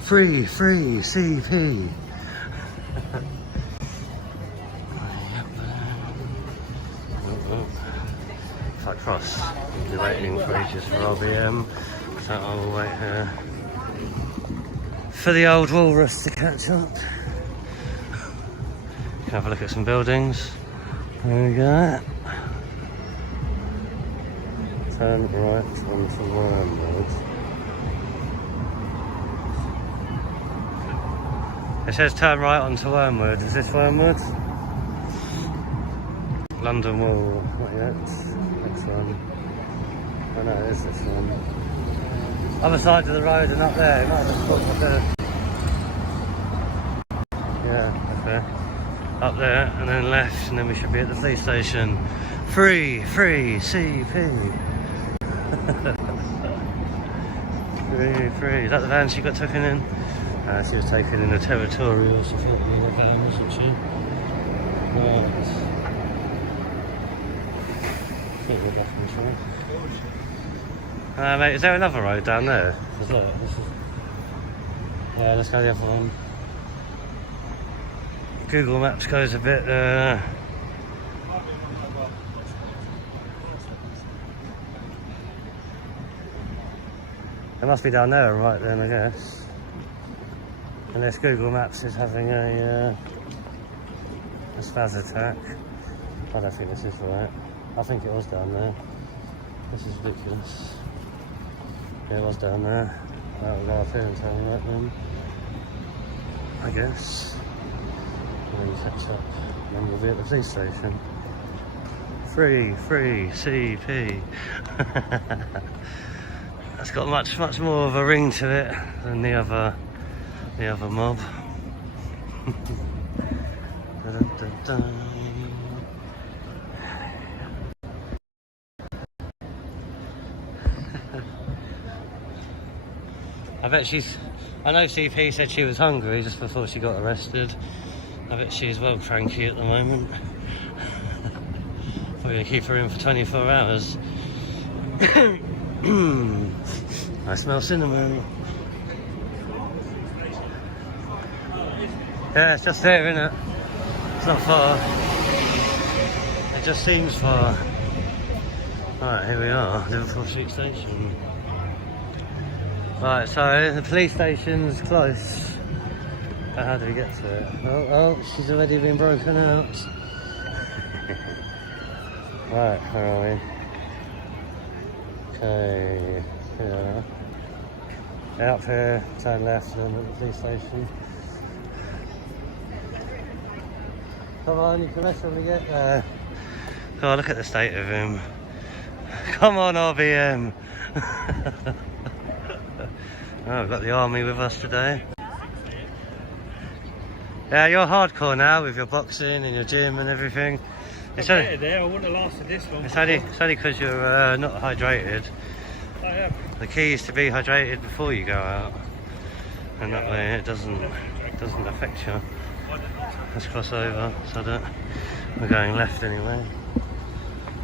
Free, CP! If I cross, we'll be waiting for ages for RBM, so I will wait here for the old walrus to catch up. Can have a look at some buildings. There we go. Turn right onto Wormwood. It says turn right onto Wormwood. Is this Wormwood? London Wall. Not yet. Next one. Oh no, it is this one. Other side of the road and up there. It might have just up there. Yeah, okay. Up there and then left, and then we should be at the police station. Free CP. Free. Is that the van she got taken in? She was taken in a territorial, so she got in a van, wasn't she? Right. I think we're back in control. Mate, is there another road down there? Yeah, let's go the other one. Google Maps goes a bit, it must be down there right then, I guess. Unless Google Maps is having a spaz attack. I don't think this is right. I think it was down there. This is ridiculous. Yeah, it was down there. That will go up here and tell me that then. I guess. And then catch up. And then we'll be at the police station. Free CP. It's got much more of a ring to it than the other mob. I know CP said she was hungry just before she got arrested. I bet she's well cranky at the moment. We're going to keep her in for 24 hours. I smell cinnamon. Yeah, it's just there, isn't it? It's not far. It just seems far. Right, here we are, Liverpool Street Station. Right, so the police station's close. But how do we get to it? Oh, she's already been broken out. Right, where are we? Okay, yeah. Out here, turn left, and then at the police station. Come on, you can definitely get there. Oh, look at the state of him. Come on, RBM. Oh, we've got the army with us today. Yeah, you're hardcore now with your boxing and your gym and everything. It's only there, I wouldn't have lasted this long. It's only because you're not hydrated. I am. The key is to be hydrated before you go out, and that way it doesn't affect you. Let's cross over so that we're going left anyway.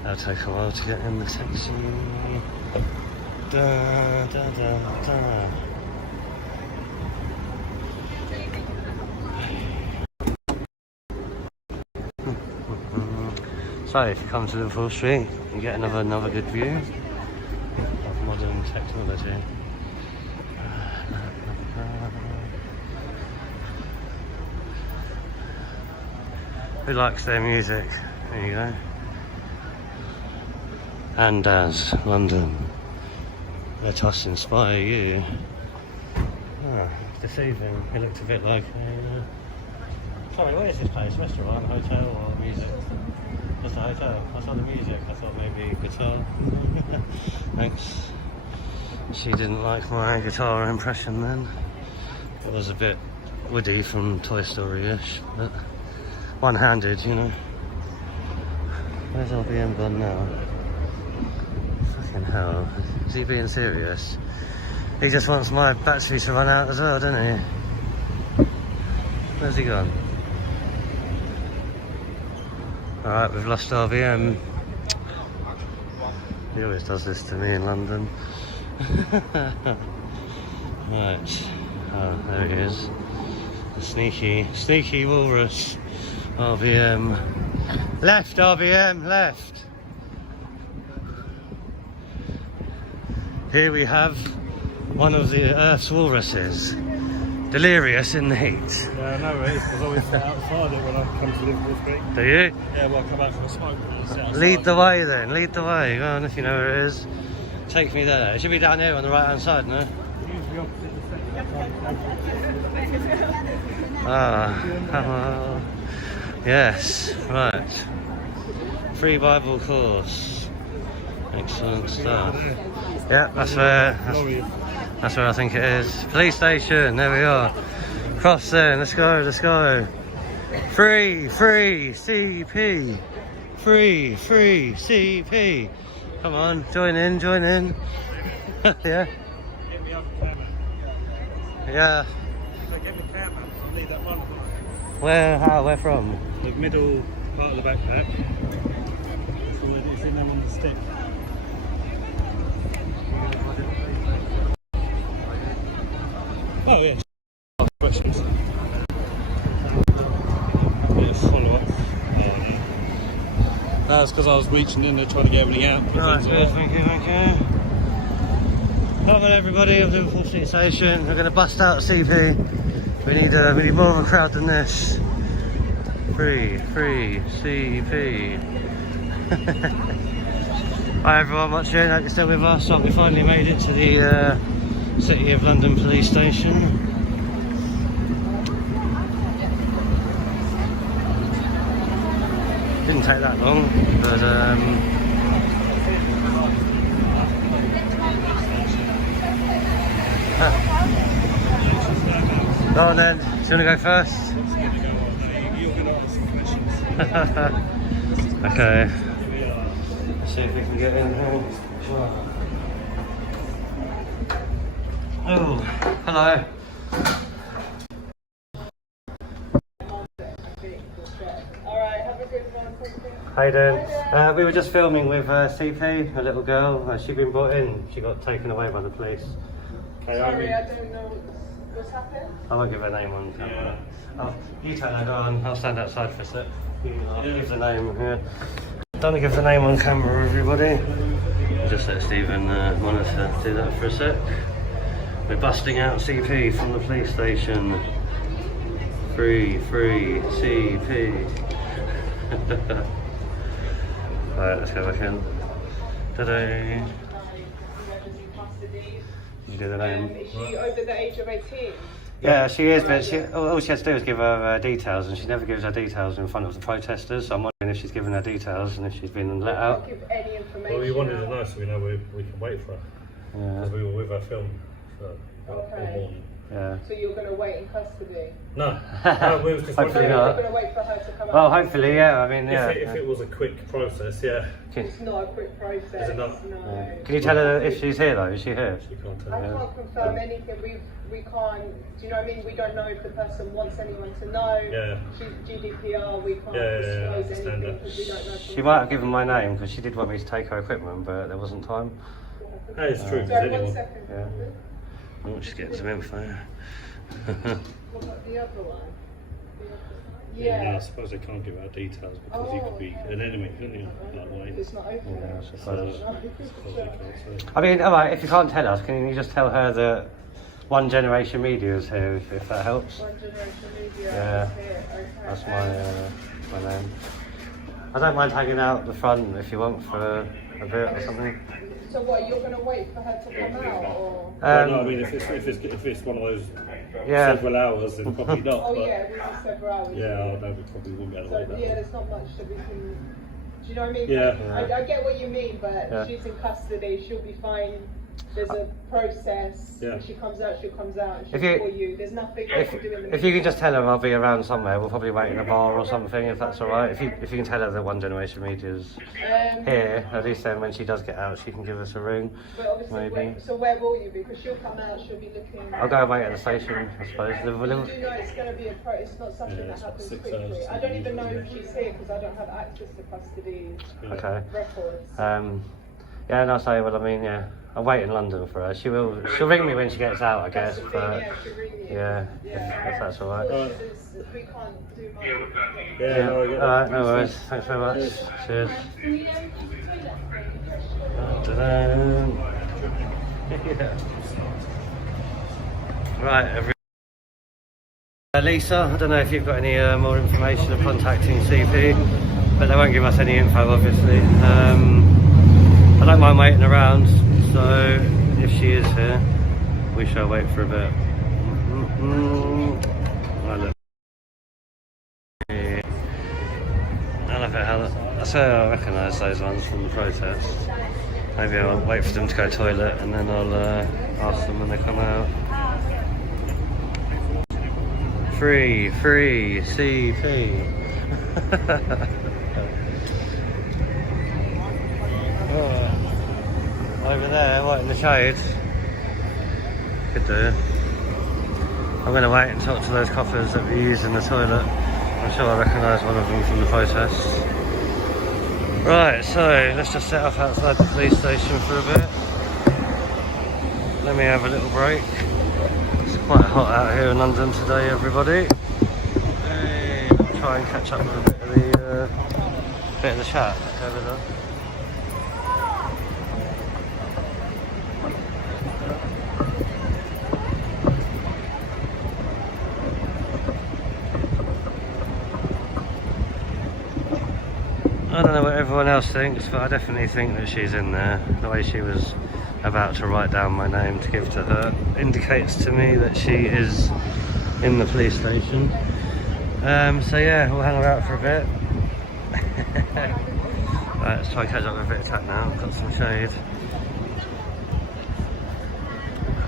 That'll take a while to get in the section. Da, da, da, da. So if you come to Liverpool Street, you get another good view of modern technology. Who likes their music? There you go. And as London, let us inspire you. Ah, deceiving. It looked a bit like a... Sorry, what is this place? Restaurant, hotel, or music? Just a hotel. I saw the music. I thought maybe guitar. Thanks. She didn't like my guitar impression then. It was a bit Woody from Toy Story-ish, but one-handed, you know. Where's LBM gone now? Fucking hell. Is he being serious? He just wants my battery to run out as well, doesn't he? Where's he gone? Alright, we've lost RVM. He always does this to me in London. Right. Oh, there he is. The sneaky walrus. RVM. Left, RVM, left. Here we have one of the Earth's walruses. Delirious in the heat. Yeah, I know it is, because I always sit outside it when I come to Liverpool Street. Do you? Yeah, well, I come out from a smoke and sit outside. Lead the way then, lead the way. Go on if you know where it is. Take me there. It should be down here on the right hand side, no? Usually opposite the second. Ah, yes, right. Free Bible course. Excellent stuff. Yeah, that's where I think it is. Police station, there we are. Cross then, let's go. Free CP. Free CP. Come on, join in. Yeah. Get me up the camera. Yeah. Get the camera. I need that one. Where from? The middle part of the backpack. It's in them on the stick. Oh yeah. Questions. Yeah, follow up. That's because I was reaching in there trying to get everything out. Right, good, thank you. Welcome everybody of Liverpool City Station. We're going to bust out CP. We need more of a crowd than this. Free CP. Hi everyone watching, hope you're still with us. We finally made it to the City of London Police Station. Didn't take that long, but go on then, do you want to go first? You're going to ask questions. Okay. Let's see if we can get in here. Oh, hello. How you doing? We were just filming with CP, a little girl. She'd been brought in. She got taken away by the police. Okay, Sorry, I don't know what's happened. I won't give her name on camera. Oh, you tell her, go on. I'll stand outside for a sec. I'll give the name here. Don't give the name on camera, everybody. Just let Stephen monitor do that for a sec. We're busting out CP from the police station. Free CP. Right, let's go back in. Ta-da! You do the name. Is she over the age of 18? Yeah, she is, but all she has to do is give her details, and she never gives her details in front of the protesters, so I'm wondering if she's given her details and if she's been let out. Give any information. Well, we wanted to know so we know we can wait for her. Yeah. Because we were with her film all Okay. morning. Yeah. So you're going to wait in custody? No, we was just Hopefully wondering. not. You're going to wait for her to come out? Well, hopefully, yeah, I mean, yeah. If it was a quick process, yeah. It's not a quick process. Is it not? No. Can you tell her if she's here though? Is she here? You can't I tell. can't confirm anything. We can't. Do you know what I mean? We don't know if the person wants anyone to know. Yeah. GDPR. We can't Yeah, disclose understand anything that. because we don't know. She might have given my name because she did want me to take her equipment, but there wasn't time. That is true. Sorry, Anyone- 1 second. Yeah. Oh, she's getting some info. What about the other one? Yeah, I suppose they can't give out details because he could be an enemy, couldn't he? Like Wayne. It's not open. Yeah, I So, suppose. I suppose they can't say. I mean, alright, if you can't tell us, can you just tell her that One Generation Media is here, if that helps? One Generation Media Yeah. is here. Okay. That's my name. I don't mind hanging out the front if you want for a bit or something. So what, you're going to wait for her to come out, or? Well, no, I mean, if it's one of those Yeah. several hours, then probably not. Oh but yeah, we have several hours. yeah, I know we probably wouldn't be able to So wait that yeah, long. there's not much that we can. Do you know what I mean? Yeah. I get what you mean, but Yeah. she's in custody. She'll be fine. There's a process. Yeah. If she comes out, she'll comes out. And she'll If you- call you. There's nothing they can do in the If you can just tell her I'll be around somewhere, we'll probably wait in a bar or something, if that's alright. If you can tell her that One Generation Media's here, at least then when she does get out, she can give us a ring. But obviously, maybe. so where will you be? Because she'll come out. She'll be looking. I'll go and wait at the station, I suppose. You do know it's going to be it's not something that it's happens 6 quickly. hours. I don't even know if she's here because I don't have access to custody Okay. records. Yeah, no, so, well, I mean, yeah. I'll wait in London for her. She'll ring me when she gets out, I guess. That's the But thing, yeah, she'll ring you. yeah, if that's alright. We can't do much. Yeah, no, I get that. Alright, no worries. Thanks very much. Cheers. Right, Lisa, I don't know if you've got any more information of contacting CP, but they won't give us any info, obviously. I don't mind waiting around, so if she is here, we shall wait for a bit. Right, look. I love it how I recognise those ones from the protest. Maybe I'll wait for them to go toilet and then I'll ask them when they come out. Free, CP. Over there, right in the shade. Could do. I'm going to wait and talk to those coppers that we use in the toilet. I'm sure I recognise one of them from the protest. Right, so let's just set off outside the police station for a bit. Let me have a little break. It's quite hot out here in London today, everybody. Hey, I'll try and catch up with a bit of the chat over there. I don't know what everyone else thinks, but I definitely think that she's in there. The way she was about to write down my name to give to her indicates to me that she is in the police station. So yeah, we'll hang about for a bit. Right, let's try and catch up with a bit of chat now. Got some shade.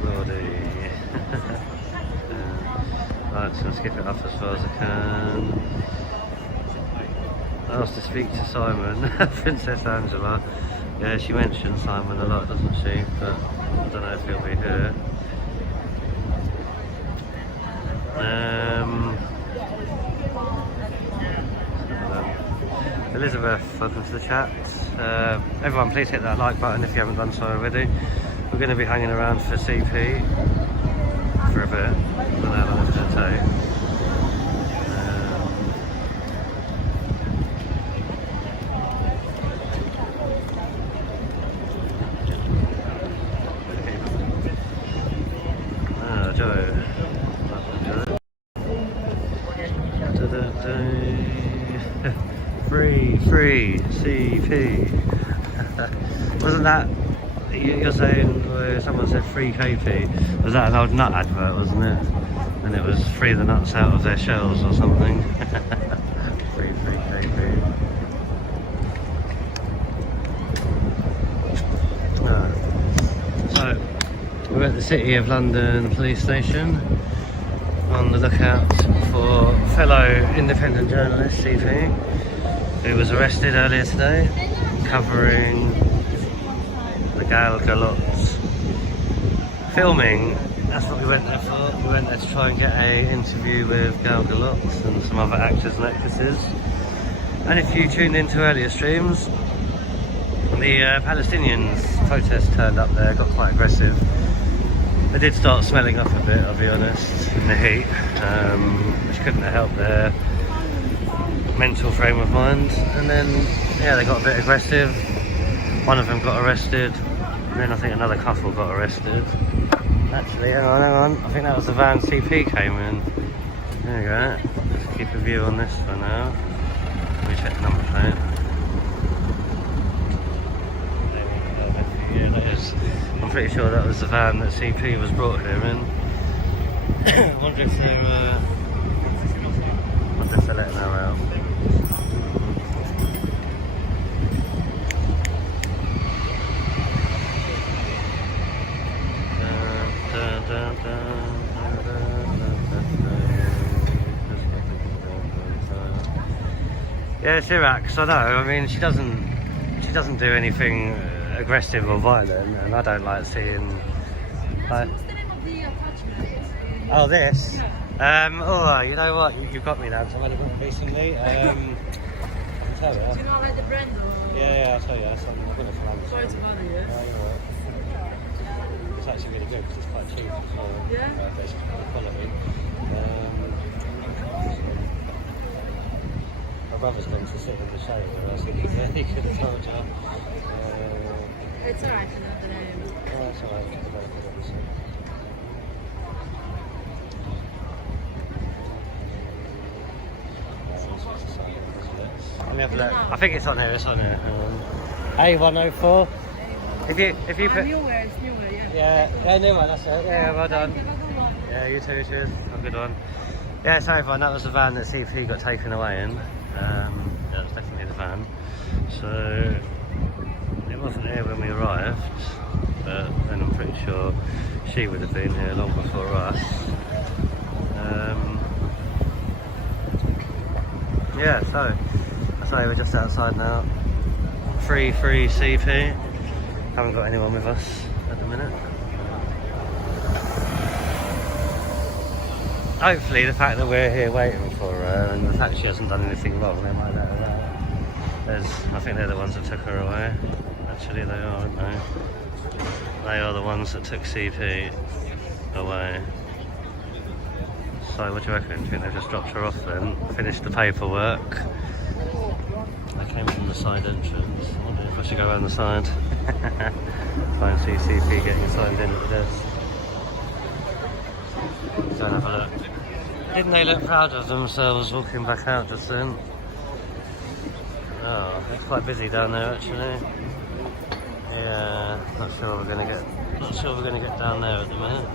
Lordy. Right, so I'll skip it up as far as I can. I asked to speak to Simon, Princess Angela. Yeah, she mentions Simon a lot, doesn't she? But I don't know if he'll be here. Elizabeth, welcome to the chat. Everyone, please hit that like button if you haven't done so already. We're going to be hanging around for CP for a bit. I don't know how long it's going to take. Free CP. Wasn't that you're saying someone said free KP? Was that an old nut advert, wasn't it? And it was free the nuts out of their shells or something. free KP. So we're at the City of London police station on the lookout for fellow independent journalist CP, who was arrested earlier today, covering the Gal Galot filming. That's what we went there for. We went there to try and get an interview with Gal Galot and some other actors and actresses. And if you tuned into earlier streams, the Palestinians protest turned up there, got quite aggressive. They did start smelling up a bit, I'll be honest, in the heat, which couldn't have helped their mental frame of mind. And then, yeah, they got a bit aggressive. One of them got arrested. And then I think another couple got arrested. Actually, hang on. I think that was the van CP came in. There you go. Let's keep a view on this for now. Let me check the number plate. Yeah, that is. I'm pretty sure that was the van that CP was brought here in. I wonder if they're letting her out. Yeah, it's Iraq, so I know. I mean, she doesn't do anything aggressive or violent, and I don't like seeing. Oh, this. Oh, you know what? You've got me now because I've had it bought recently. I can tell you. Do you not like the brand or? Yeah, I'll tell you. That's something I'm going to find. Sorry to bother you. You know what? It's actually really good because it's quite cheap. So Yeah? it's quality. My brother's gone to sit in the shade, or else he could have told you. It's alright, I know the name. Oh, that's alright. Let me have a look. I think it's on here. A104. If you put. Newer, it's newer, yeah. Yeah, new one. That's it. Yeah, well done. Yeah, you too. Cheers. Have a good one. Yeah, sorry everyone. That was the van that CP got taken away in. That was definitely the van. So it wasn't here when we arrived, but then I'm pretty sure she would have been here long before us. Yeah, so I say we're just outside now. Free CP. Haven't got anyone with us at the minute. Hopefully the fact that we're here waiting for her and the fact she hasn't done anything wrong, they might let her out. I think they're the ones that took her away. Actually they are, aren't they? They are the ones that took CP away. So what do you reckon? Do you think they've just dropped her off then? Finished the paperwork. They came from the side entrance. I wonder if I should go around the side. Try and see CP getting signed in at the desk. Go and have a look. Didn't they look proud of themselves walking back out just then? Oh, it's quite busy down there actually. Yeah, not sure we're gonna get down there at the minute.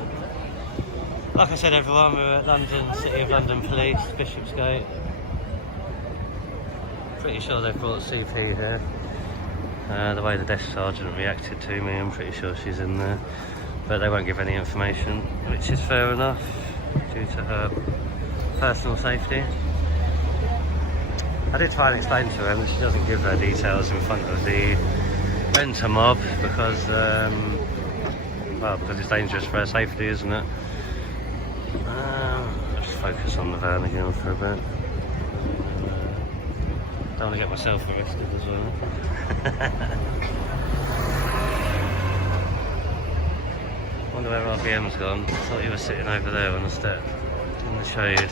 Like I said everyone, we're at London, City of London Police, Bishopsgate. Pretty sure they've brought CP here. The way the desk sergeant reacted to me, I'm pretty sure she's in there. But they won't give any information, which is fair enough, due to her personal safety. I did try and explain to her that she doesn't give her details in front of the renter mob because it's dangerous for her safety, isn't it? Let's focus on the van again for a bit. Don't want to get myself arrested as well. Wonder where RBM's gone. I thought he was sitting over there on the step in the shade.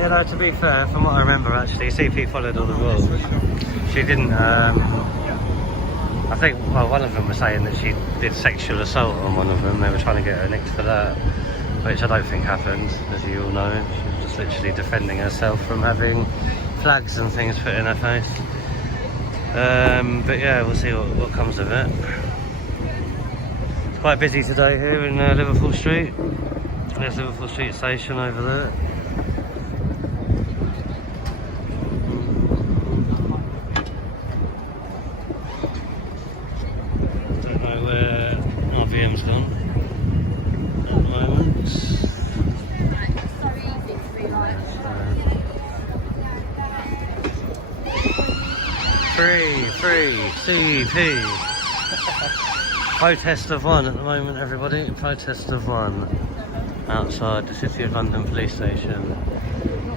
You know, to be fair, from what I remember actually, CP followed all the rules. She didn't, I think, well, one of them was saying that she did sexual assault on one of them. They were trying to get her nicked for that, which I don't think happened, as you all know. She was just literally defending herself from having flags and things put in her face. But yeah, we'll see what comes of it. It's quite busy today here in Liverpool Street. There's Liverpool Street Station over there. Don't know where RVM's gone at the moment. free, CP. Protest of one at the moment, everybody. Protest of one outside the City of London police station.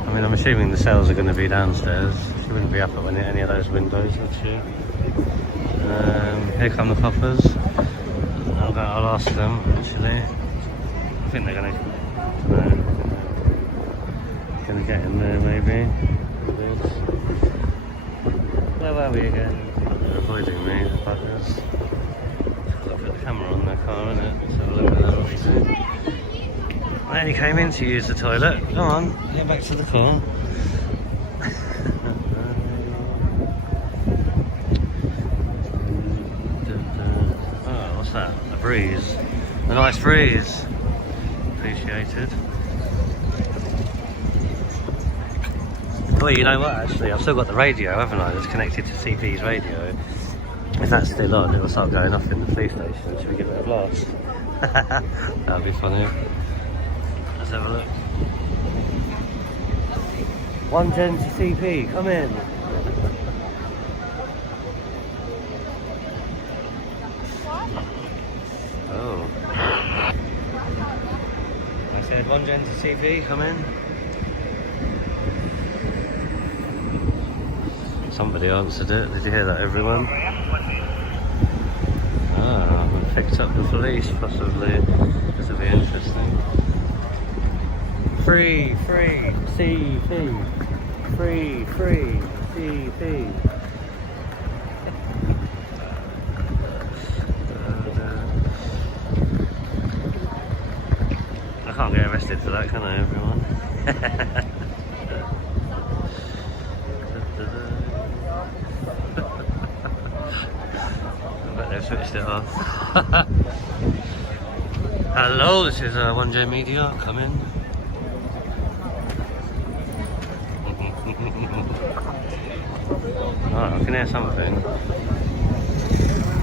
I mean, I'm assuming the cells are going to be downstairs. She wouldn't be up at any of those windows, would she? Here come the coppers. I'll ask them, actually. I think they're going to get in there, maybe. Where were we again? They're avoiding me, the buggers. I've got the camera on their car, innit? Let's have a look at that. I only came in to use the toilet. Come on, get back to the car. Oh, what's that? A breeze. A nice breeze. Appreciated. Well, you know what, actually, I've still got the radio, haven't I? That's connected to CP's radio. If that's still on, it'll start going off in the police station. Should we give it a blast? That'd be funny. Let's have a look. 1 gen to CP, come in. Oh. I said 1 gen to CP, come in. Somebody answered it. Did you hear that, everyone? Ah, we picked up the police, possibly. This will be interesting. Free, free, CP. Free, free, CP. I can't get arrested for that, can I, everyone? They've switched it off. Hello, this is 1J Media. Come in. Oh, I can hear something.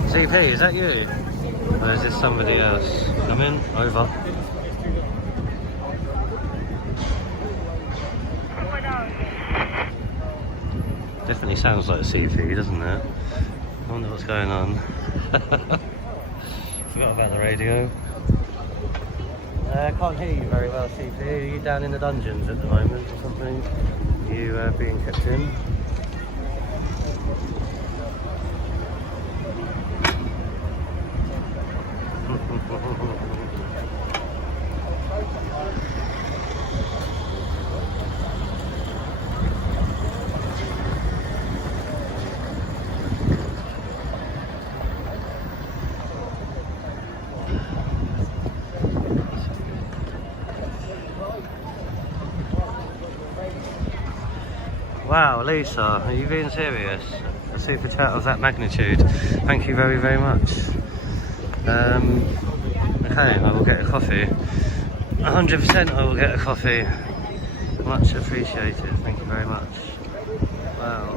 CP, is that you? Or is this somebody else? Come in. Over. Definitely sounds like CP, doesn't it? I wonder what's going on. Forgot about the radio. I can't hear you very well, CP. Are you down in the dungeons at the moment or something? Are you being kept in? Wow, Lisa, are you being serious? A super chat of that magnitude. Thank you very, very much. Okay, I will get a coffee. 100% I will get a coffee. Much appreciated. Thank you very much. Wow.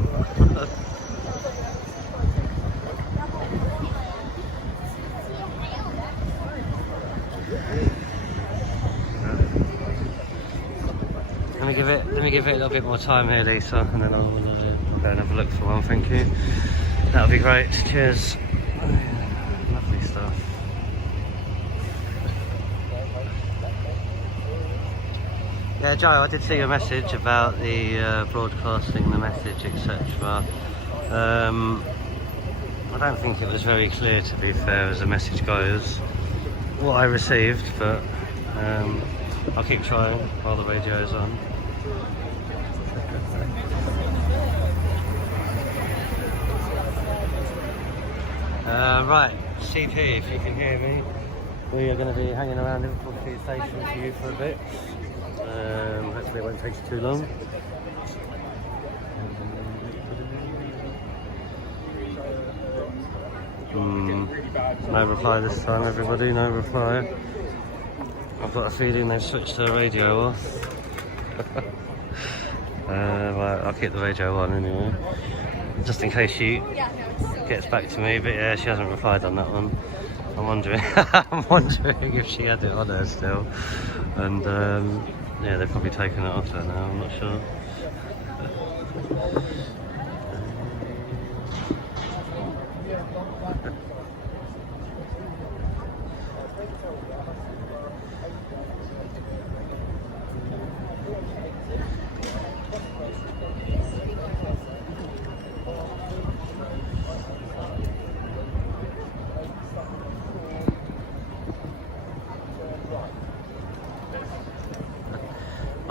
Let me give it a little bit more time here, Lisa, and then I'll go and have a look for one. Thank you. That'll be great. Cheers. Lovely stuff. Yeah, Joe, I did see your message about the broadcasting the message, etc. I don't think it was very clear, to be fair, as the message goes, what I received, but I'll keep trying while the radio's on. Right, CP, if you can hear me, we are going to be hanging around Liverpool Street Station for you for a bit. Hopefully it won't take you too long. No reply this time, everybody, no reply. I've got a feeling they've switched the radio off. Right, I'll keep the radio on anyway, just in case she gets back to me, but yeah, she hasn't replied on that one. I'm wondering if she had it on her still, and yeah, they've probably taken it off her now, I'm not sure.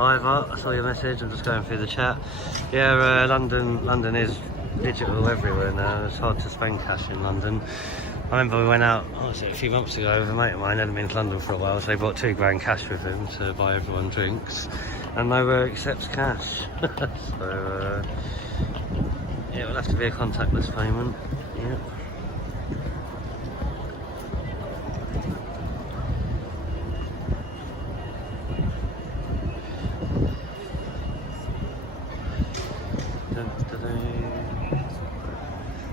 Ivor, I saw your message. I'm just going through the chat. Yeah, London is digital everywhere now. It's hard to spend cash in London. I remember we went out, a few months ago with a mate of mine. Hadn't been to London for a while, so he brought £2 cash with him to buy everyone drinks, and nowhere accepts cash. So yeah, it'll have to be a contactless payment. Yeah.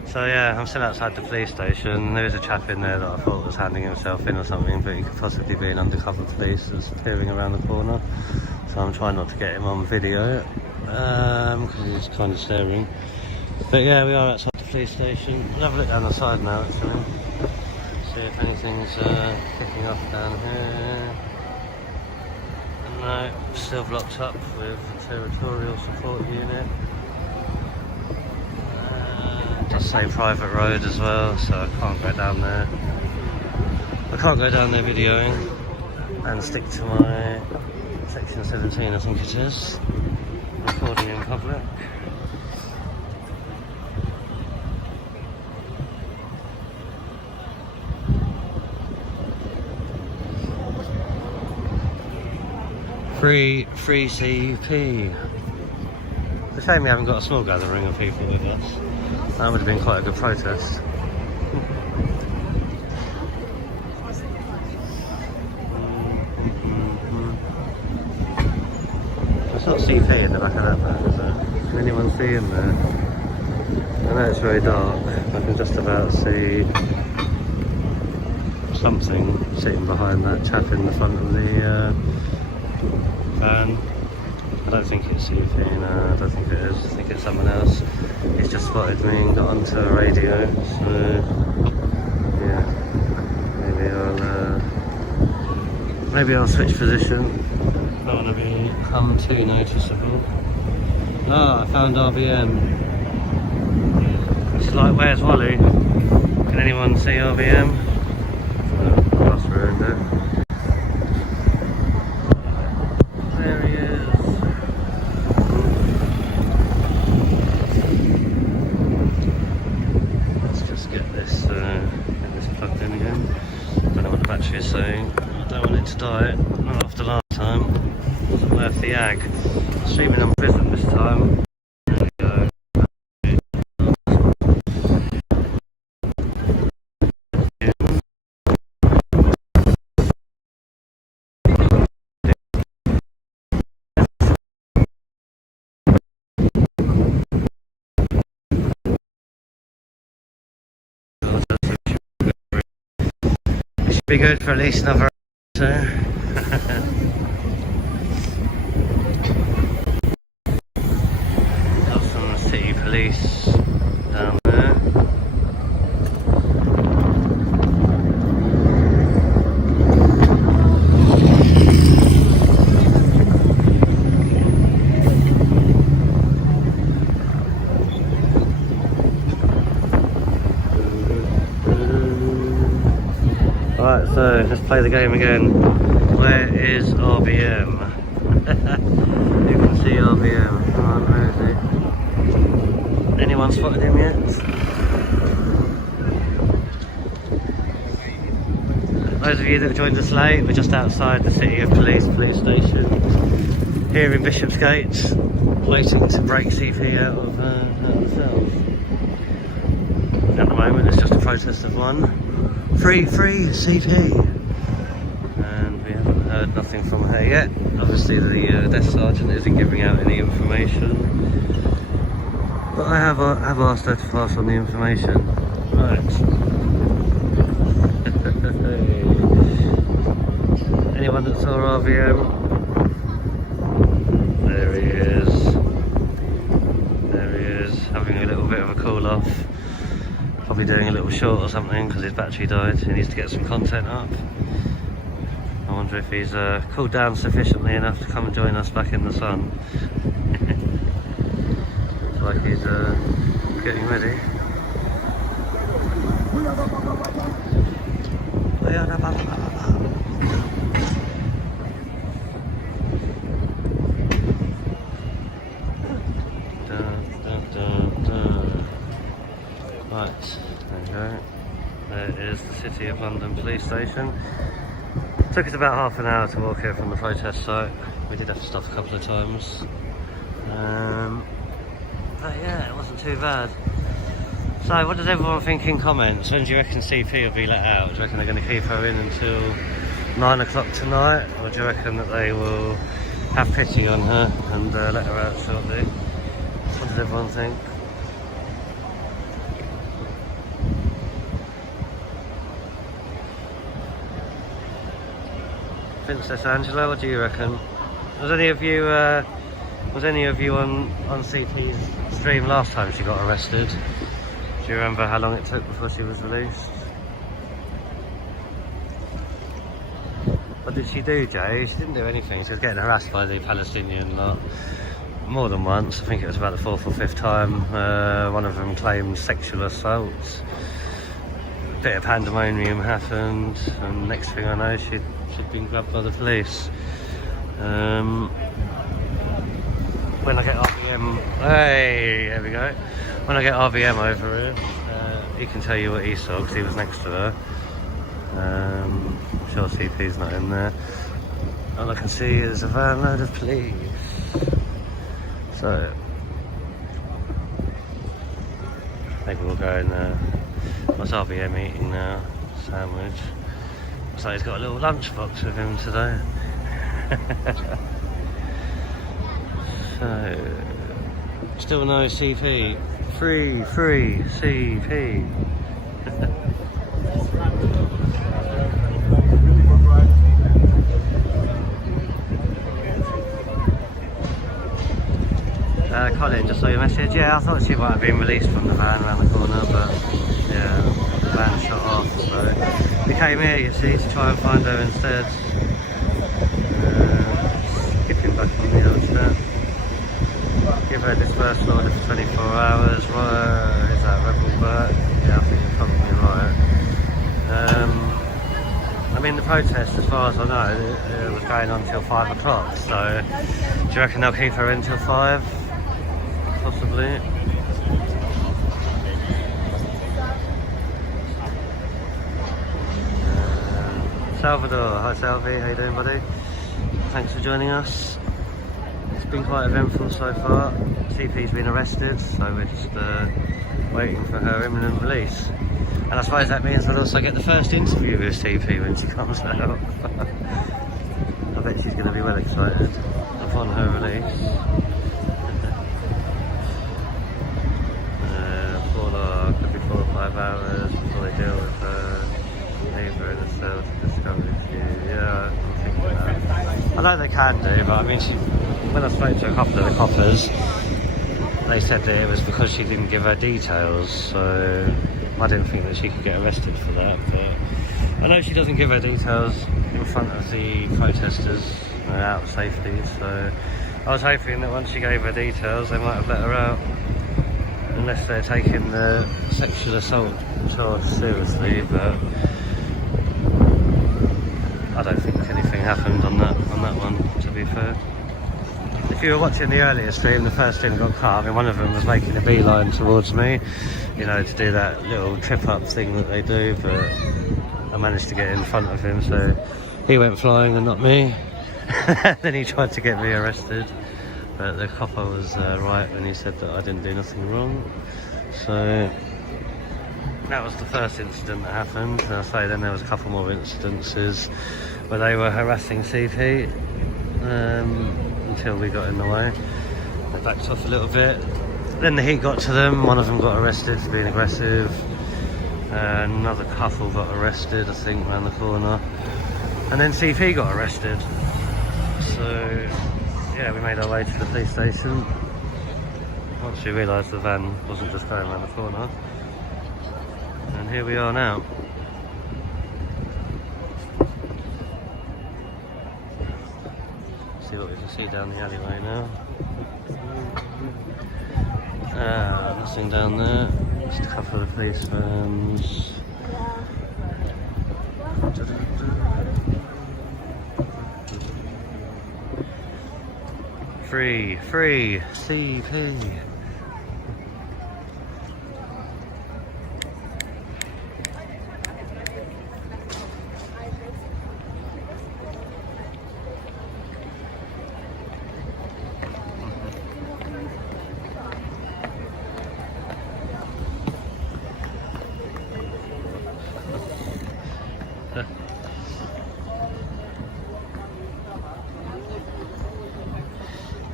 So yeah, I'm still outside the police station. There is a chap in there that I thought was handing himself in or something, but he could possibly be an undercover police that's peering around the corner. So I'm trying not to get him on video, because he's kind of staring. But yeah, we are outside the police station. We'll have a look down the side now actually. See if anything's kicking off down here. No, still blocked up with a territorial support unit. Does say private road as well, so I can't go down there. I can't go down there videoing and stick to my section 17, I think it is. Recording in public. Free CP. It's a shame we haven't got a small gathering of people with us. That would have been quite a good protest. There's not CP in the back of that van, is there? Can anyone see in there? I know it's very dark. I can just about see something sitting behind that chap in the front of the van. I don't think it's CP, no, I don't think it is. I think it's someone else. He's just spotted me and got onto the radio, so yeah, maybe I'll switch position. Don't want to become too noticeable. Ah, I found RBM. It's like, where's Wally? Can anyone see RBM? Oh, that's ruined it. There he is. Battery is saying I don't want it to die, not after last time. It wasn't worth the ag. Streaming on prison this time. There we go. Be good for at least another hour or two. Got some city police down there. Right, so let's play the game again. Where is RBM? You can see RBM. Oh, where is he? Anyone spotted him yet? Those of you that have joined us late, we're just outside the City of police station here in Bishopsgate, waiting to break CP out of the cells. At the moment it's just a protest of one. Free CP, and we haven't heard nothing from her yet. Obviously the desk sergeant isn't giving out any information, but I have asked her to pass on the information. Right. Anyone that saw RVM? There he is, having a little bit of a cool off. Probably doing a little short or something because his battery died. He needs to get some content up. I wonder if he's cooled down sufficiently enough to come and join us back in the sun. Looks like he's getting ready. City of London police station. Took us about half an hour to walk here from the protest site. We did have to stop a couple of times. But yeah, it wasn't too bad. So what does everyone think in comments? When do you reckon CP will be let out? Do you reckon they're going to keep her in until 9 o'clock tonight? Or do you reckon that they will have pity on her and let her out shortly? What does everyone think? Princess Angela, what do you reckon? Was any of you on CP's stream last time she got arrested? Do you remember how long it took before she was released? What did she do, Jay? She didn't do anything. She was getting harassed by the Palestinian lot more than once. I think it was about the 4th or 5th time. One of them claimed sexual assault. A bit of pandemonium happened, and next thing I know, she'd been grabbed by the police. When I get RVM, hey, there we go. When I get RVM over here, he can tell you what he saw because he was next to her. I'm sure CP's not in there. All I can see is a van load of police. So maybe we'll go in there. What's RVM eating now? Sandwich. So he's got a little lunchbox with him today. So still no CP. Free CP. Colin, just saw your message. Yeah, I thought she might have been released from the van around the corner, but yeah, the van shut off. So we came here, you see, to try and find her instead. Skipping back on the other chat. Give her dispersal order for 24 hours. Is that Rebel Burt? Yeah, I think you're probably right. I mean, the protest, as far as I know, it was going on till 5 o'clock. So, do you reckon they'll keep her in till 5? Possibly. Salvador, hi Salvi, how you doing, buddy? Thanks for joining us. It's been quite eventful so far. CP's been arrested, so we're just waiting for her imminent release. And I suppose that means we'll also get the first interview with CP when she comes out. I bet she's going to be well excited upon her release. Could be 4 or 5 hours before they deal with her. Leave her in a cell to discover if you. Yeah, I'm thinking that. I know they can do, but I mean, when I spoke to a couple of the coppers, they said that it was because she didn't give her details, so I didn't think that she could get arrested for that. But I know she doesn't give her details in front of the protesters out of safety, so I was hoping that once she gave her details, they might have let her out. Unless they're taking the sexual assault charge seriously, but I don't think anything happened on that one, to be fair. If you were watching the earlier stream, the first team got cut. I mean, one of them was making a beeline towards me, you know, to do that little trip-up thing that they do, but I managed to get in front of him, so he went flying and not me. Then he tried to get me arrested. But the copper was right when he said that I didn't do nothing wrong. So that was the first incident that happened. And I say then there was a couple more incidences where they were harassing CP until we got in the way. They backed off a little bit. Then the heat got to them. One of them got arrested for being aggressive. Another couple got arrested, I think, around the corner. And then CP got arrested. So yeah, we made our way to the police station once we realised the van wasn't just going around the corner. And here we are now. See what we can see down the alleyway now. Nothing down there. Just a couple of police vans. Free CP.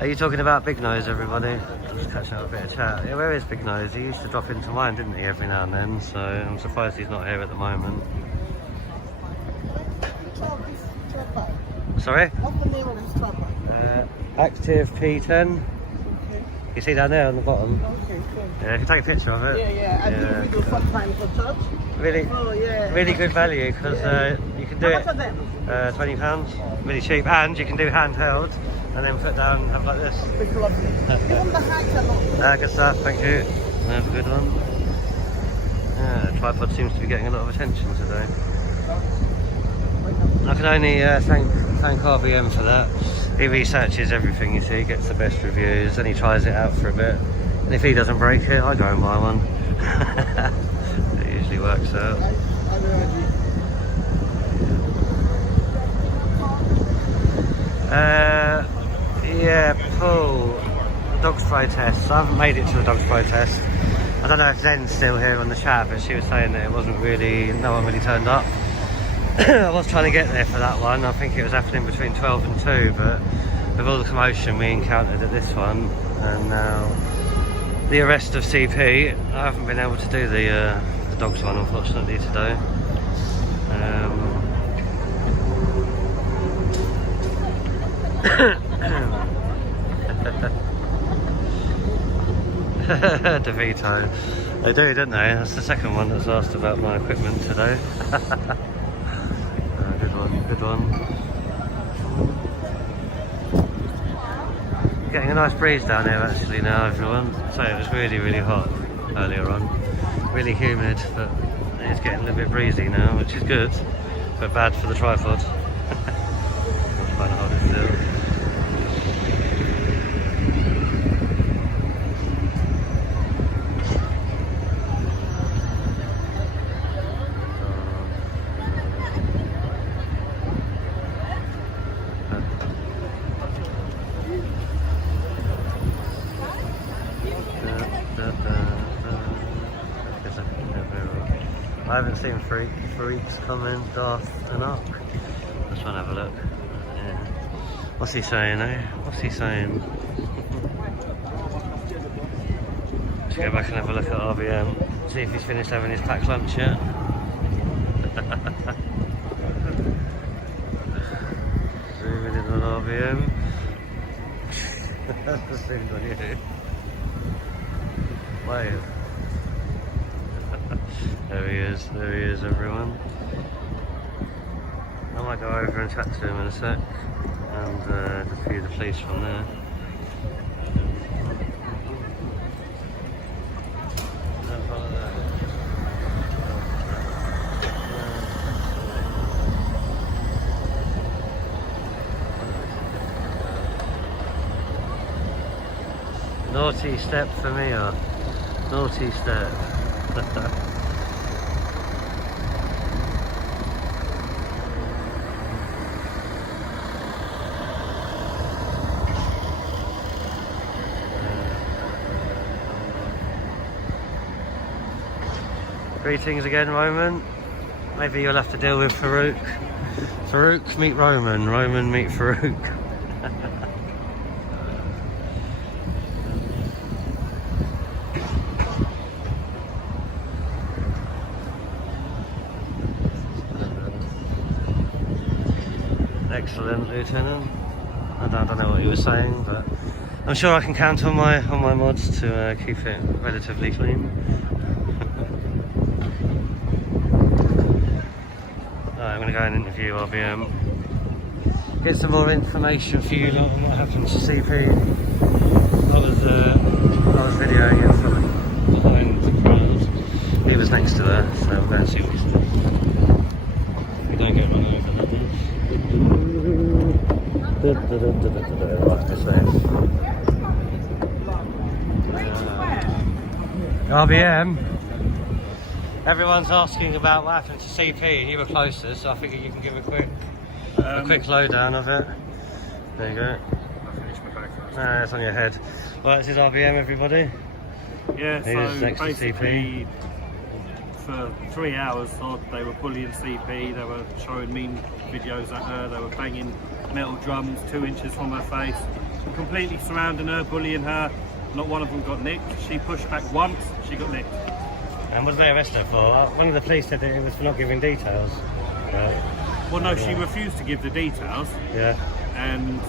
Are you talking about Big Nose, everybody? Just catching up a bit of chat. Yeah, where is Big Nose? He used to drop into mine, didn't he, every now and then, so I'm surprised he's not here at the moment. Sorry? What's the name of this chopper? Active P10. Okay. You see down there on the bottom? Okay, cool. Yeah, if you take a picture of it. Yeah. I think we do sometimes for touch. Really, Oh, yeah. really good value because you can do How it much are them? £20, really cheap, and you can do handheld and then put down and have like this. It's lovely. Even the hats are not. Good stuff, thank you. That's a good one. Yeah, the tripod seems to be getting a lot of attention today. I can only thank RBM for that. He researches everything, you see, gets the best reviews, and he tries it out for a bit. And if he doesn't break it, I go and buy one. It usually works out. Yeah, Paul, dog's protest. I haven't made it to the dog's protest. I don't know if Zen's still here on the chat, but she was saying that it wasn't really, no one really turned up. I was trying to get there for that one. I think it was happening between 12 and 2, but with all the commotion we encountered at this one, and now the arrest of CP, I haven't been able to do the dogs one, unfortunately, today. DeVito. They do, don't they? That's the second one that's asked about my equipment today. Good one. Getting a nice breeze down here actually now, everyone. So it was really, really hot earlier on. Really humid, but it's getting a little bit breezy now, which is good, but bad for the tripod. I'm trying to hold it still. I haven't seen freaks coming, Darth and Ark. Let's try and have a look. Yeah. What's he saying, eh? What's he saying? Let's go back and have a look at RBM. See if he's finished having his packed lunch yet. Zooming in on RBM. That's zoomed on you. Wave. There he is, everyone. I might go over and chat to him in a sec and just view the police from there. Naughty step for me, naughty step. Greetings again, Roman. Maybe you'll have to deal with Farouk. Farouk meet Roman, Roman meet Farouk. Excellent, Lieutenant. I don't know what he was saying, but I'm sure I can count on my mods to keep it relatively clean. I'm going to go and interview RBM, get some more information for you lot on what happened to CP. I was videoing it from behind the crowd. He was next to her, so we'll go and see what he says. We don't get run over, like this way. RBM. Everyone's asking about what happened to CP, and you were closer, so I figured you can give a quick lowdown of it. There you go. No, it's on your head. Well, this is RBM, everybody. Yeah, He was so next to basically for 3 hours they were bullying CP, they were showing mean videos at her, they were banging metal drums 2 inches from her face. completely surrounding her, bullying her. Not one of them got nicked. She pushed back once, she got nicked. And what did they arrest her for? One of the police said that it was for not giving details. Well, no, she refused to give the details, Yeah. and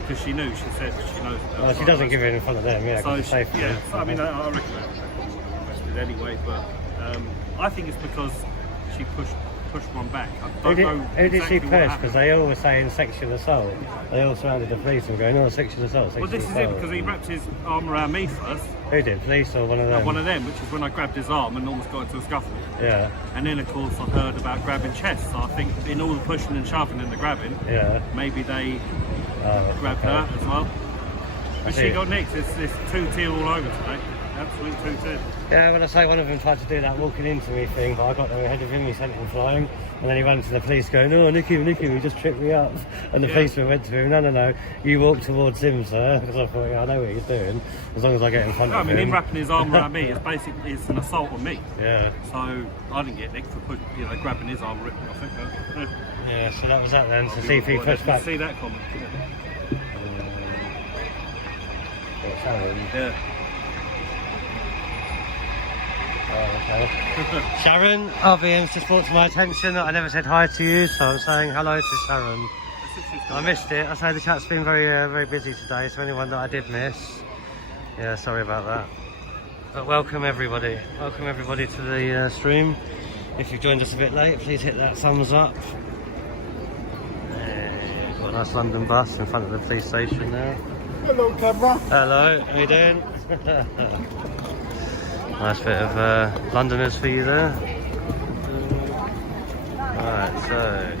because she knew, she said she knows. Well, she doesn't give it in front of them, yeah, 'cause So it's safe. yeah, so, I mean, I reckon that's arrested anyway, but I think it's because she pushed one back. I don't know Who did exactly she what push? happened. Because they all were saying sexual assault. They all surrounded the police and going, oh, sexual assault, sexual Well, this is assault. it, because he wrapped his arm around me first, Who did? Police or one of them? one of them, which is when I grabbed his arm and almost got into a scuffle. Yeah, And then, of course, I heard about grabbing chests. So I think in all the pushing and shoving and the grabbing, yeah. maybe they Oh, grabbed okay. her as well. But see she it. got nicked. It's 2-2 all over today. Absolute 2-2. Yeah, when I say one of them tried to do that walking into me thing, but I got there ahead of him, he sent him flying, and then he ran to the police going, oh, Nicky, he just tripped me up. And the Yeah. policeman went to him, no, you walk towards him, sir, because I thought, yeah, I know what you're doing, as long as I get in front No, I of mean, him. him wrapping his arm around me is basically an assault on me. Yeah, So I didn't get nicked for grabbing his arm, ripping it off it. yeah, so that was that then, so CP pushed back. See that comment? Oh, Sharon. Yeah. Oh, okay. Sharon, RVM's just brought to my attention that I never said hi to you, so I'm saying hello to Sharon. I missed it. I say the chat's been very busy today, so anyone that I did miss, yeah, sorry about that. But welcome everybody to the stream. If you've joined us a bit late, please hit that thumbs up. Got a nice London bus in front of the police station now. Hello, camera. Hello, how you doing? Nice bit of Londoners for you there. Right, so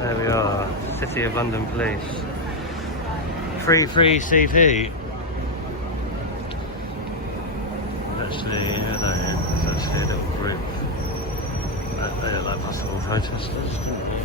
there we are, City of London Police. Free CP. Actually, yeah, there's actually a little group. They look like possible protesters, don't they?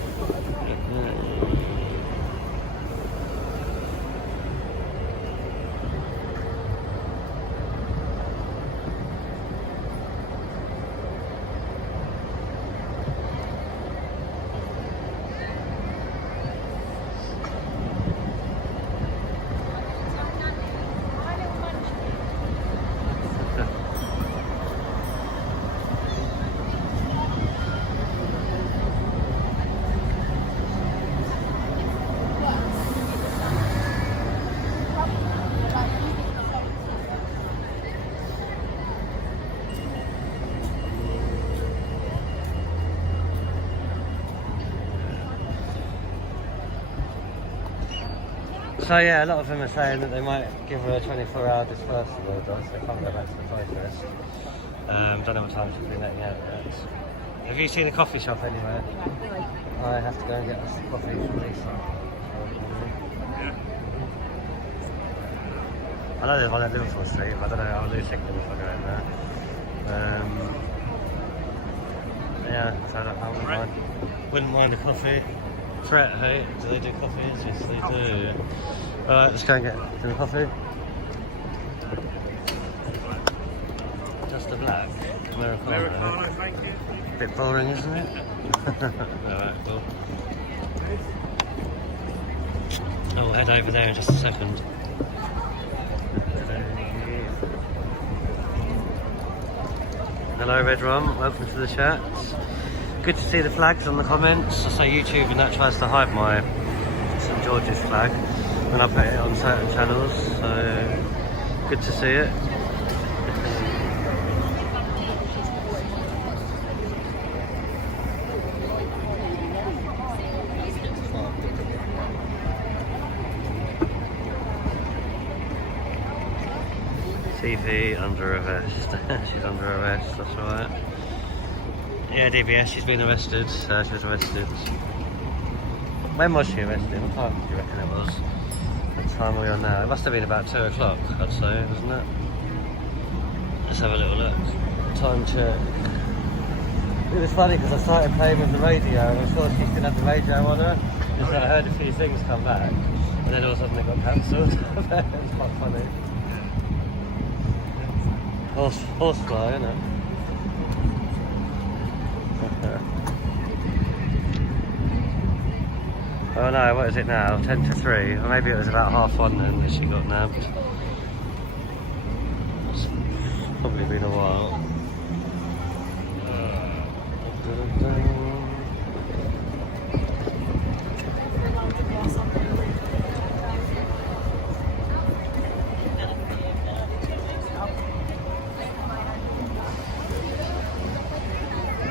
So yeah, a lot of them are saying that they might give her a 24-hour dispersal order, so they can't go back to the protest. Don't know what time she's been letting out yet. Have you seen a coffee shop anywhere? I have to go and get us some coffee from Lisa. I know there's one at Liverpool Street, but I don't know, I'll lose signal if I go in there. Yeah, so I wouldn't mind a coffee. Threat, hey? Do they do coffees? Yes, they do. Alright, let's go and get a coffee. Just a black Americano. Americano, thank you. Bit boring, isn't it? Alright, cool. Oh, we'll head over there in just a second. Hello, Red Rum. Welcome to the chat. Good to see the flags on the comments. I say YouTube and that tries to hide my St George's flag when I put it on certain channels, so good to see it. CP under arrest. She's under arrest, that's right. Yeah, DBS, she's been arrested. She was arrested. When was she arrested? What time do you reckon it was? What time are we on now? It must have been about 2 o'clock, I'd say, wasn't it? Let's have a little look. Time check. It was funny because I started playing with the radio and I saw she still had the radio on her. Because I heard a few things come back. And then all of a sudden it got cancelled. It was quite funny. Horsefly, isn't it? Oh no, what is it now? 10 to 3, or maybe it was about 1:30 then that she got nabbed. It's probably been a while.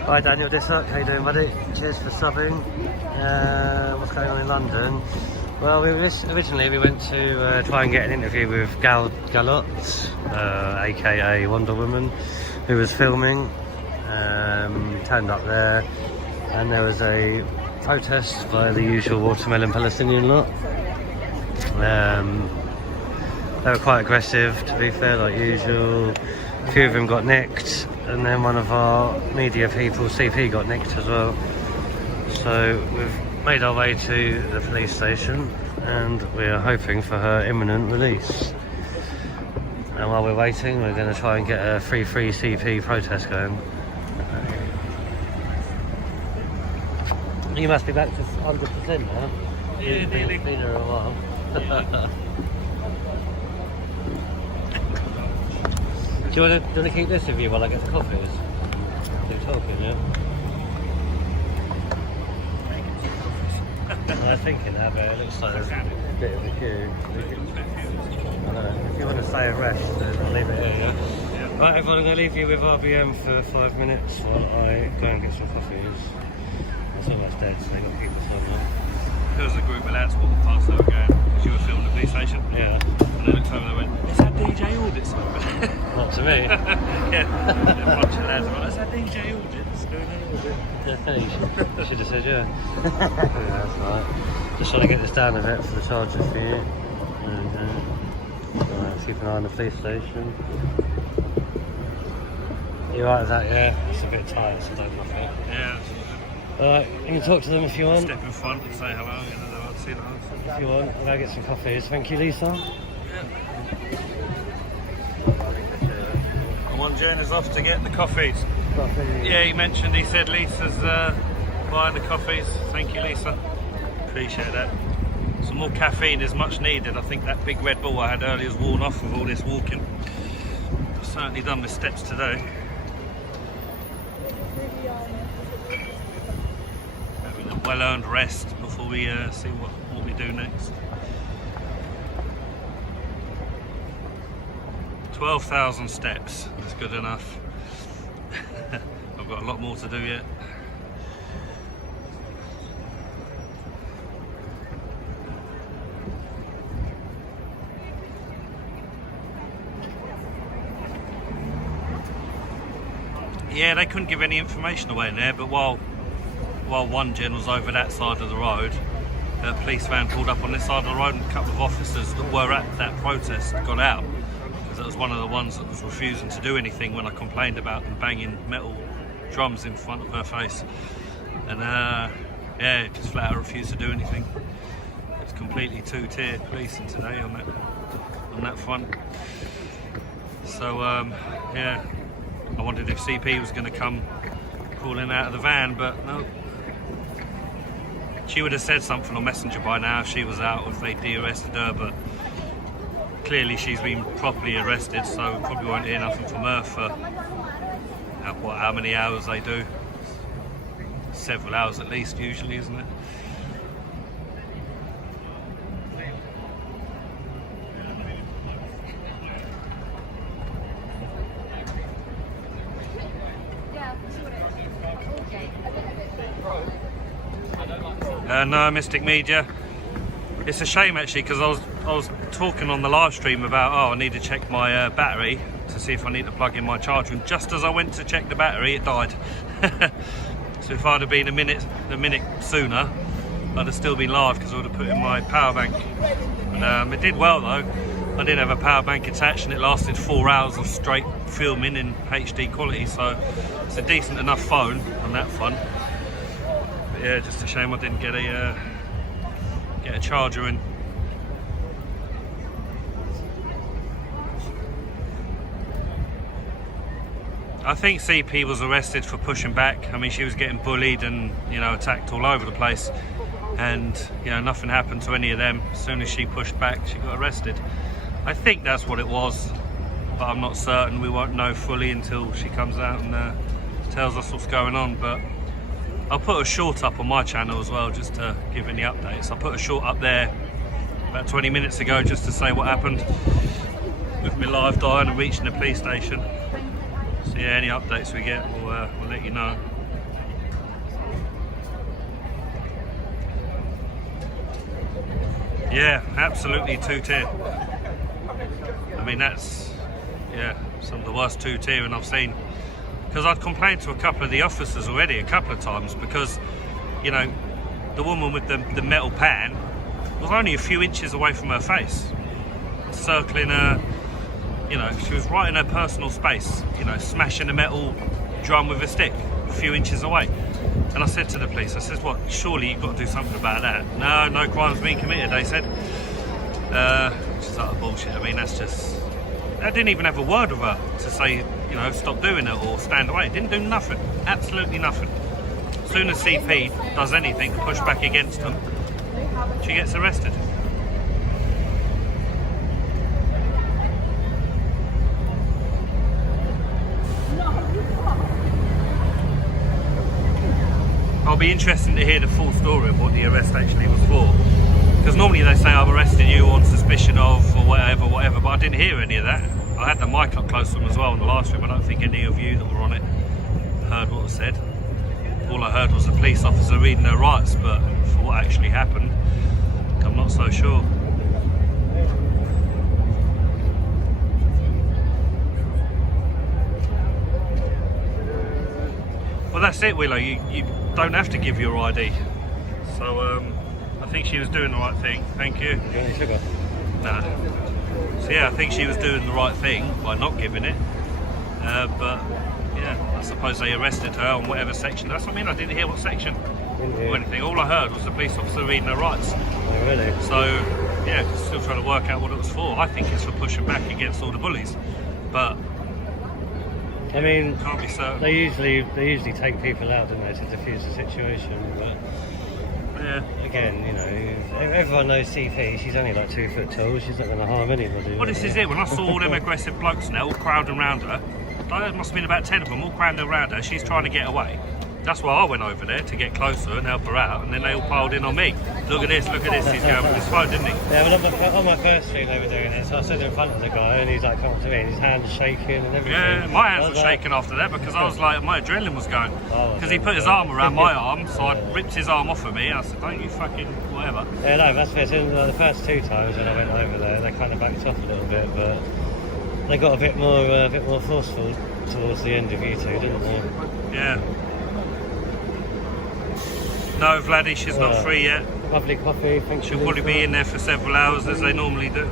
Hi Daniel Dissock, how you doing buddy? Cheers for subbing. What's going on in London? Well, originally we went to try and get an interview with Gal Galot, aka Wonder Woman, who was filming. Turned up there and there was a protest by the usual watermelon Palestinian lot. They were quite aggressive, to be fair, like usual. A few of them got nicked, and then one of our media people, CP, got nicked as well. So we've made our way to the police station and we are hoping for her imminent release. And while we're waiting, we're going to try and get a free CP protest going. You must be back to 100% now. Yeah, nearly. Been here a while. Do you want to keep this with you while I get the coffees? Keep talking, yeah? I was thinking that, but it looks like there's a bit of a queue. I don't know. If you want to stay at rest, I'll leave it here, yeah? Right, everyone, I'm going to leave you with RBM for 5 minutes while I go and get some coffees. It's almost dead, so they've got people somewhere. There was a group of lads walking past over going, because you were filming the police station. Yeah. And they looked over and they went, is that DJ Audits over there? Not to me. Yeah, a bunch of lads were like, is that DJ Audits doing that? You should have said yeah. Yeah, that's right. Just trying to get this down a bit for the charges for you. Right, keep an eye on the police station. You're right with that, yeah? It's a bit tight, so don't look at it. Yeah. Alright, you can talk to them if you want. Step in front and say hello, you know, I'll see them. If you want, I'll go get some coffees. Thank you, Lisa. And one journey's off to get the coffees. Coffee. Yeah, he said Lisa's buying the coffees. Thank you, Lisa. Appreciate that. Some more caffeine is much needed. I think that big Red Bull I had earlier has worn off with all this walking. I've certainly done the steps today. Having a well-earned rest before we see what we do next. 12,000 steps, that's good enough. I've got a lot more to do yet. Yeah, they couldn't give any information away in there, but while one gen was over that side of the road, a police van pulled up on this side of the road and a couple of officers that were at that protest got out. That was one of the ones that was refusing to do anything when I complained about them banging metal drums in front of her face. And yeah, just flat out refused to do anything. It's completely two-tier policing today on that front. So yeah, I wondered if CP was going to come crawling out of the van, but no. She would have said something on Messenger by now if she was out, or if they de-arrested her, but clearly she's been properly arrested, so we probably won't hear nothing from her for how many hours they do. Several hours at least, usually, isn't it? No, Mystic Media. It's a shame actually, because I was talking on the live stream about, oh, I need to check my battery to see if I need to plug in my charger, and just as I went to check the battery, it died. So if I'd have been a minute sooner, I'd have still been live, because I would have put in my power bank. But it did well though. I did have a power bank attached, and it lasted 4 hours of straight filming in HD quality, so it's a decent enough phone on that front. But yeah, just a shame I didn't get a charger in. I think CP was arrested for pushing back. I mean, she was getting bullied and, you know, attacked all over the place. and you know, nothing happened to any of them. As soon as she pushed back, she got arrested. I think that's what it was, but I'm not certain. We won't know fully until she comes out and tells us what's going on. But I'll put a short up on my channel as well, just to give any updates. I put a short up there about 20 minutes ago just to say what happened with my live dying and reaching the police station. So yeah, any updates we get, we'll let you know. Yeah, absolutely two-tier. I mean, that's, yeah, some of the worst two-tiering I've seen. Because I'd complained to a couple of the officers already a couple of times, because, you know, the woman with the metal pan was only a few inches away from her face, circling her, you know, she was right in her personal space, you know, smashing a metal drum with a stick a few inches away. And I said to the police, I said, what, surely you've got to do something about that. No crime's been committed, they said. Which is utter bullshit. I mean, that's just, I didn't even have a word with her to say, you know, stop doing it or stand away. It didn't do nothing, absolutely nothing. As soon as CP does anything to push back against them, she gets arrested. I'll be interested to hear the full story of what the arrest actually was for. Because normally they say I've arrested you on suspicion of or whatever, but I didn't hear any of that. I had the mic up close to them as well in the last room. I don't think any of you that were on it heard what was said. All I heard was a police officer reading her rights, but for what actually happened, I'm not so sure. Well, that's it, Willow. You don't have to give your ID. So I think she was doing the right thing. Thank you. Any sugar? Nah. So yeah, I think she was doing the right thing by not giving it. But yeah, I suppose they arrested her on whatever section. That's what I mean. I didn't hear what section or anything. All I heard was the police officer reading her rights. Oh, really? So yeah, still trying to work out what it was for. I think it's for pushing back against all the bullies, but I mean, can't be certain. They usually take people out, don't they, to defuse the situation. But yeah, again, you know, everyone knows CP. She's only like 2 foot tall. She's not going to harm anybody. well, this is it. When I saw all them aggressive blokes now all crowding around her, there must have been about 10 of them all crowding around her. She's trying to get away. That's why I went over there, to get closer and help her out, and then they all piled in on me. Look at this, he's going with his phone, didn't he? Yeah, well, on my first stream they were doing it, so I stood in front of the guy and he's like, come up to me, and his hands shaking and everything. Yeah, my hands were shaking after that, because I was like, my adrenaline was going. Because he put his arm around my arm, so I ripped his arm off of me, and I said, don't you fucking whatever. Yeah, no, that's fair. So, the first 2 times when I went over there, they kind of backed off a little bit, but they got a bit more forceful towards the end of you two, didn't they? Yeah. No, Vladdy, she's not free yet. Lovely coffee, thank you. She'll probably be in there for several hours, as they normally do.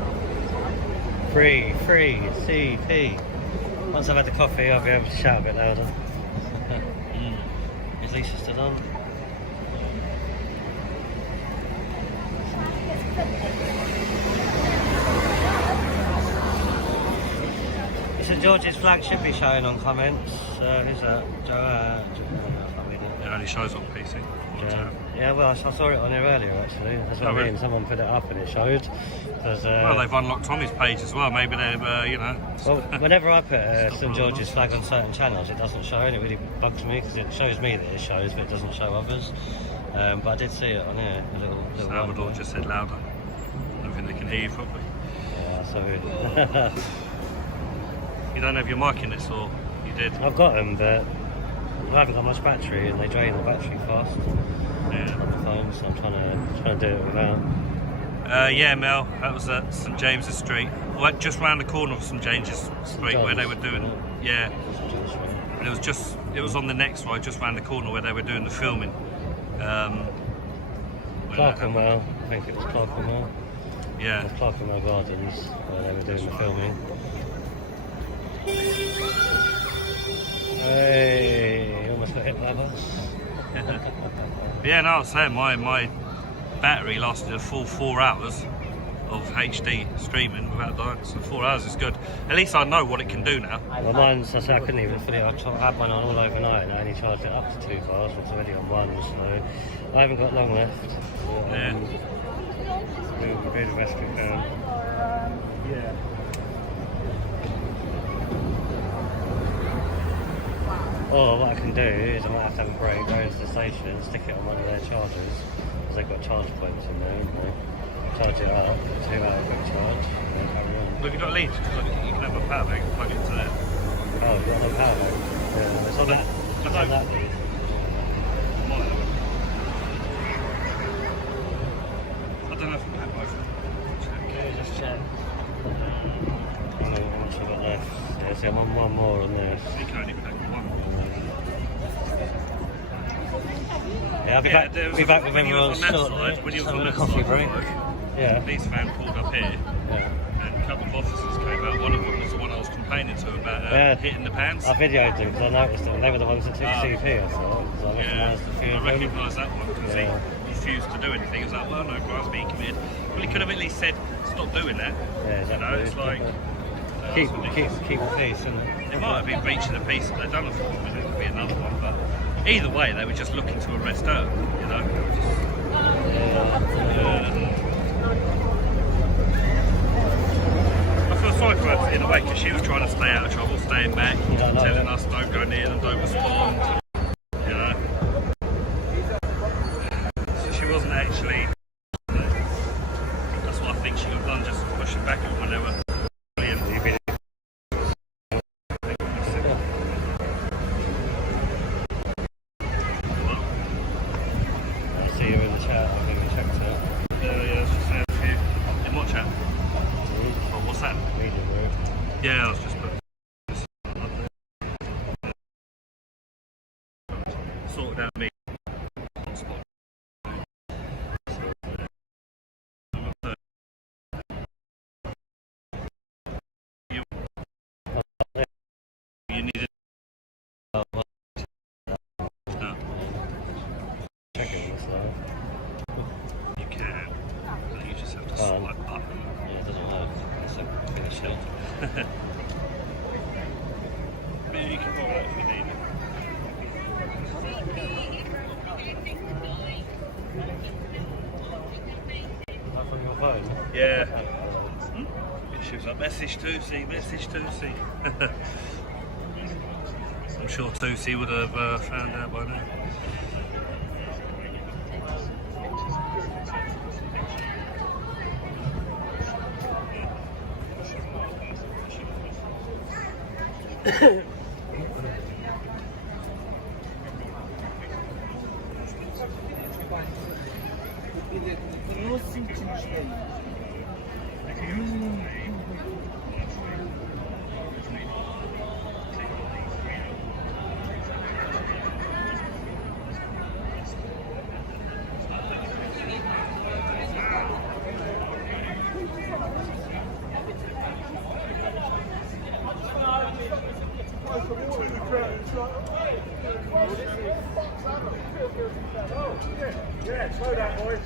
Free, CP. Once I've had the coffee, I'll be able to shout a bit louder. Is Lisa still on? St George's flag should be showing on comments. Who's that? It only shows on PC. Yeah, well, I saw it on here earlier actually. That's what I mean. Really? Someone put it up and it showed. Well, they've unlocked Tommy's page as well. Maybe they've, you know. Well, whenever I put St George's flag on certain channels, it doesn't show, and it really bugs me because it shows me that it shows, but it doesn't show others. But I did see it on here. A little Salvador just said louder. I don't think they can hear you properly. Yeah, so You don't have your mic in this, or you did? I've got them, but I haven't got much battery, and they drain the battery fast. Yeah. On the phone, so I'm trying to do it without. Yeah, Mel, that was at St James's Street. Well, just round the corner of St James's Street where they were doing. Yeah. It was on the next road, just round the corner where they were doing the filming. Clerkenwell, I think it was Clerkenwell. Yeah. It was Clerkenwell Gardens where they were doing the filming. Hey, almost got hit by a bus. Yeah, no, I was saying my battery lasted a full 4 hours, of HD streaming without dying. So 4 hours is good. At least I know what it can do now. Well, mine's, I couldn't even fit it. I had mine on all overnight and I only charged it up to 2 bars, it's already on 1, so I haven't got long left. Yeah. We'll do the best we can. Yeah. Or what I can do is I might have to have a break, go into the station, stick it on one of their chargers, because they've got charge points in there, haven't they? Charge it up, 2 hour quick charge, and then carry on. Well, have you got leads? You can have a power bank, plug it to there. Oh, you've got no power bank? Yeah, it's on that. It's on that lead. I don't know if I'm both. Yeah, just check. I don't know how much I've got left. Yeah, see, I'm on one more on there. You can only pack one. Yeah, I'll be back with everyone shortly. When you was Having on a that coffee side, break. Yeah. police van pulled up here, Yeah. and a couple of officers came out. One of them was the one I was complaining to about hitting the pants. I videoed them because I noticed them. They were the ones that took CP, I thought. So I recognised a few I of them. recognised that one because he refused to do anything. He was like, well, no crime's being committed. Well, he could have at least said, stop doing that. Yeah, exactly. You know, it's like... Keep the peace, isn't it? It might have been breaching the peace that they've done, for one, it could be another one, but either way, they were just looking to arrest her, you know. I feel sorry for her in a way because she was trying to stay out of trouble, staying back, telling us don't go near them, don't respond, you know. So she wasn't actually. That's what I think she got done, just pushing back at them when they were. Yeah, I was just sorted out me. You needed. No. You can. But you just have to swipe up. Yeah, it doesn't work. It's a finish it. Yeah, you can hold it if you need it. That from your phone? Yeah. She was like, message 2C, message 2C. I'm sure 2C would have found out by now.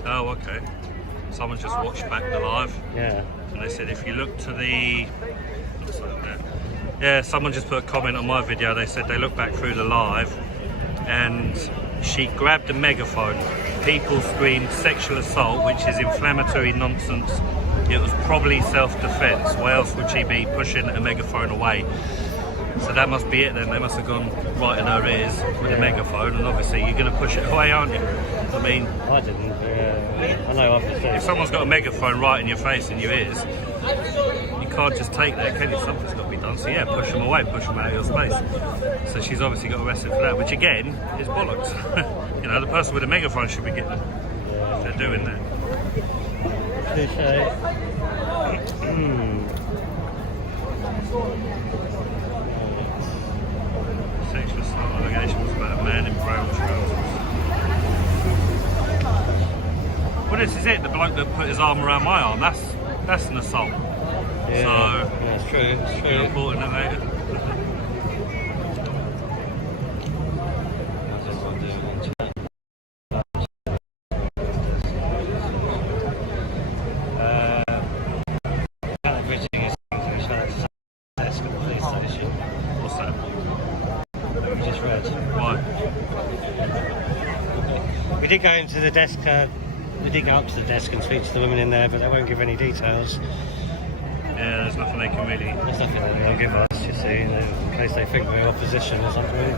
Oh, okay. Someone just watched back the live. Yeah. And they said if you look to the... Yeah, someone just put a comment on my video. They said they looked back through the live and she grabbed a megaphone. People screamed sexual assault, which is inflammatory nonsense. It was probably self-defense. Why else would she be pushing a megaphone away? So that must be it then. They must have gone right in her ears with a megaphone, and obviously you're going to push it away, aren't you? I mean, I didn't. I know obviously. if someone's got a megaphone right in your face and your ears, you can't just take that, can you? Something's got to be done. So yeah, push them away, push them out of your space. So she's obviously got arrested for that, which again is bollocks. You know, the person with a megaphone should be getting if they're doing that. Sexual assault allegation was about a man in brown trousers. Well, this is it. The bloke that put his arm around my arm. That's an assault. Yeah, So yeah, it's true. It's true. you're reporting it later. did go into the desk, we did go up to the desk and speak to the women in there, but they won't give any details. Yeah, there's nothing they can really... There's nothing that they'll give us, you see, in case they think we're opposition or something.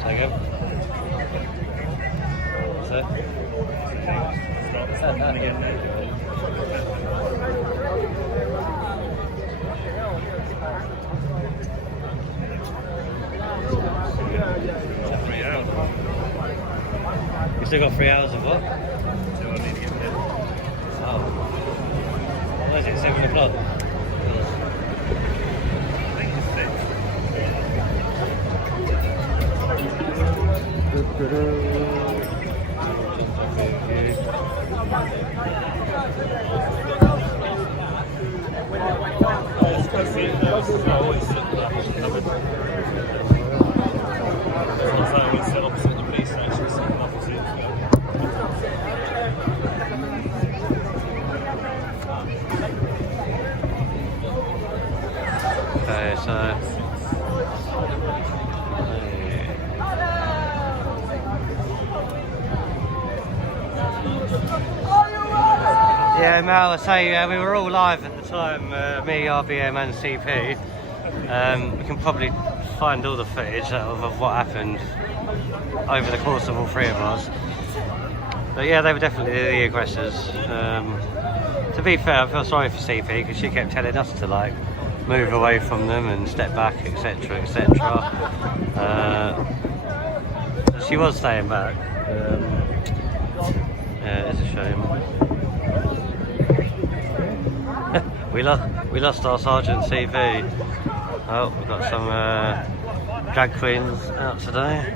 Second. What's that? You still got 3 hours of what? So I need to get there. Oh. What is it, 7 o'clock? I think it's 6. Okay, so... Yeah, Mal, I say we were all live at the time, me, RBM and CP. We can probably find all the footage of what happened over the course of all 3 of us. But yeah, they were definitely the aggressors. To be fair, I feel sorry for CP because she kept telling us to like move away from them and step back, etc, etc. She was staying back. Yeah, it's a shame. We lost our Sergeant CP. Oh, we've got some drag queens out today.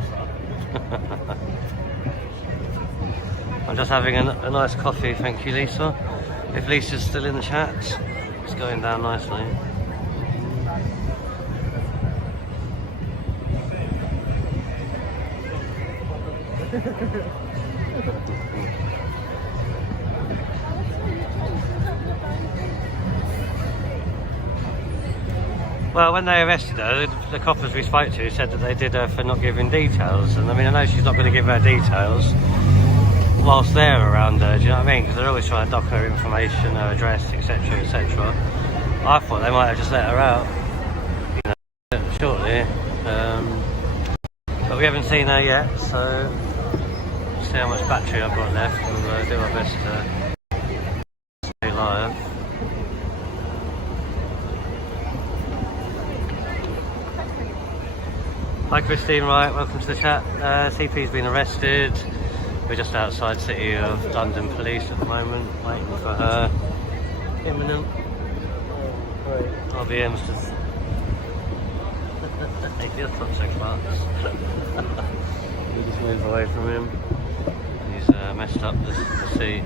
I'm just having a nice coffee, thank you, Lisa. If Lisa's still in the chat, it's going down nicely. Well, when they arrested her, the coppers we spoke to said that they did her for not giving details. And I mean, I know she's not going to give her details whilst they're around her, do you know what I mean? Because they're always trying to dock her information, her address, etc, etc. I thought they might have just let her out, you know, shortly. But we haven't seen her yet, so we'll see how much battery I've got left. We'll do our best to stay live. Hi Christine, right, welcome to the chat. CP's been arrested. We're just outside City of London Police at the moment, waiting for her imminent. RBM's just... You're such a class. We just move away from him. He's messed up the seat.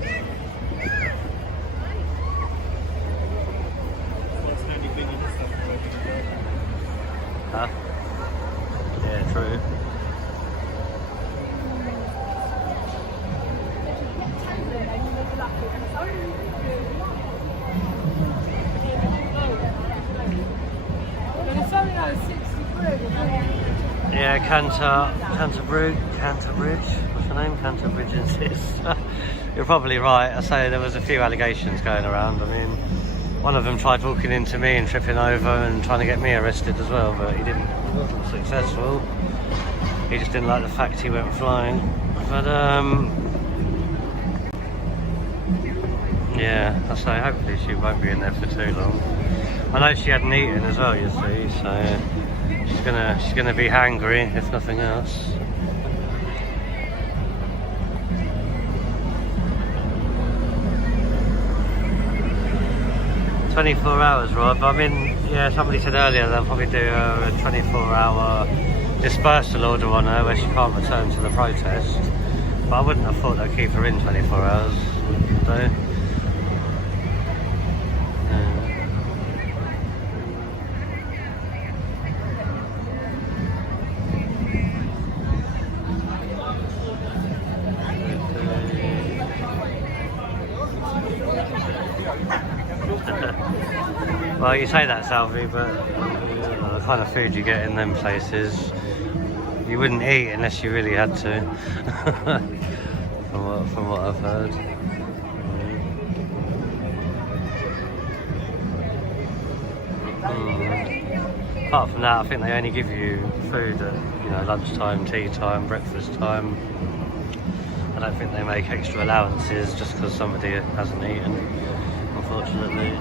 Huh? Yeah, true. Yeah, Canterbridge, what's your name? Canterbridge insists. You're probably right. I say there was a few allegations going around. I mean, one of them tried walking into me and tripping over and trying to get me arrested as well, but he wasn't successful. He just didn't like the fact he went flying. But yeah, I say hopefully she won't be in there for too long. I know she hadn't eaten as well, you see, so she's gonna be hangry if nothing else. "24 hours, Rob." I mean, yeah, somebody said earlier they'll probably do a 24-hour dispersal order on her where she can't return to the protest. But I wouldn't have thought they'd keep her in 24 hours, would they? Well, you say that, Salvi, but the kind of food you get in them places, you wouldn't eat unless you really had to. from what I've heard. Apart from that, I think they only give you food at lunchtime, tea time, breakfast time. I don't think they make extra allowances just because somebody hasn't eaten, unfortunately.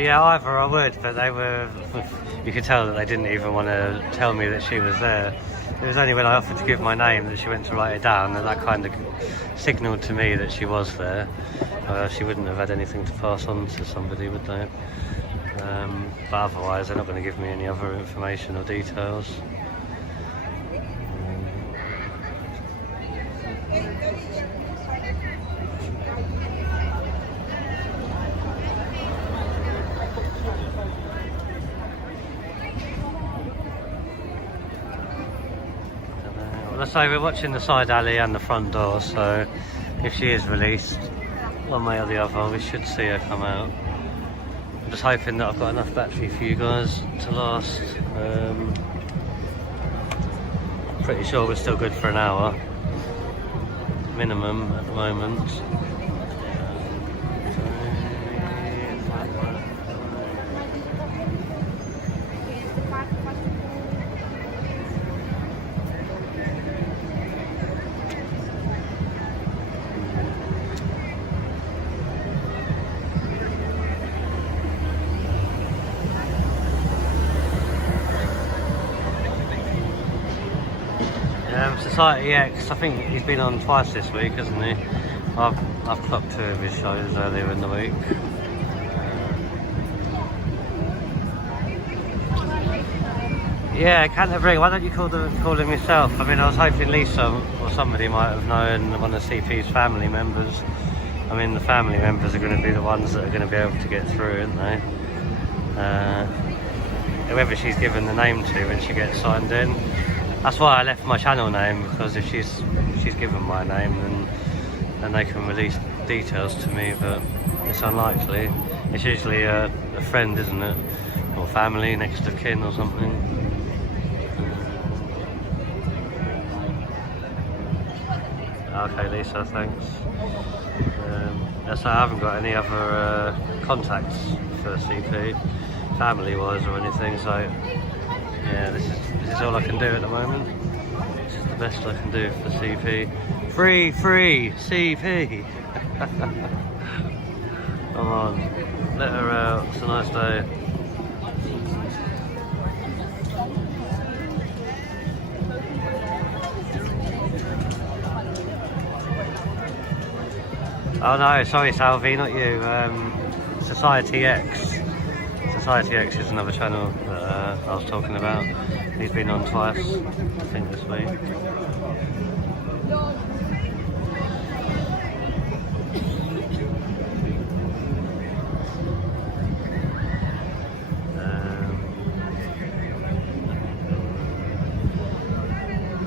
Yeah, either I would, but they were. You could tell that they didn't even want to tell me that she was there. It was only when I offered to give my name that she went to write it down, and that kind of signalled to me that she was there. She wouldn't have had anything to pass on to somebody, would they? But otherwise, they're not going to give me any other information or details. Let's say we're watching the side alley and the front door, so if she is released one way or the other, we should see her come out. I'm just hoping that I've got enough battery for you guys to last. Pretty sure we're still good for an hour minimum at the moment. Society X, I think he's been on twice this week, hasn't he? I've clocked 2 of his shows earlier in the week. Yeah, Canterbury, why don't you call him yourself? I mean, I was hoping Lisa or somebody might have known one of CP's family members. I mean, the family members are going to be the ones that are going to be able to get through, aren't they? Whoever she's given the name to when she gets signed in. That's why I left my channel name, because if she's given my name, then they can release details to me, but it's unlikely. It's usually a friend, isn't it? Or family, next of kin or something. Okay, Lisa, thanks. So I haven't got any other contacts for CP, family-wise or anything, so yeah, this is all I can do at the moment. This is the best I can do for CP. Free CP! Come on, let her out, it's a nice day. Oh no, sorry Salvi, not you. Society X. Society X is another channel that I was talking about. He's been on twice, I think, this week.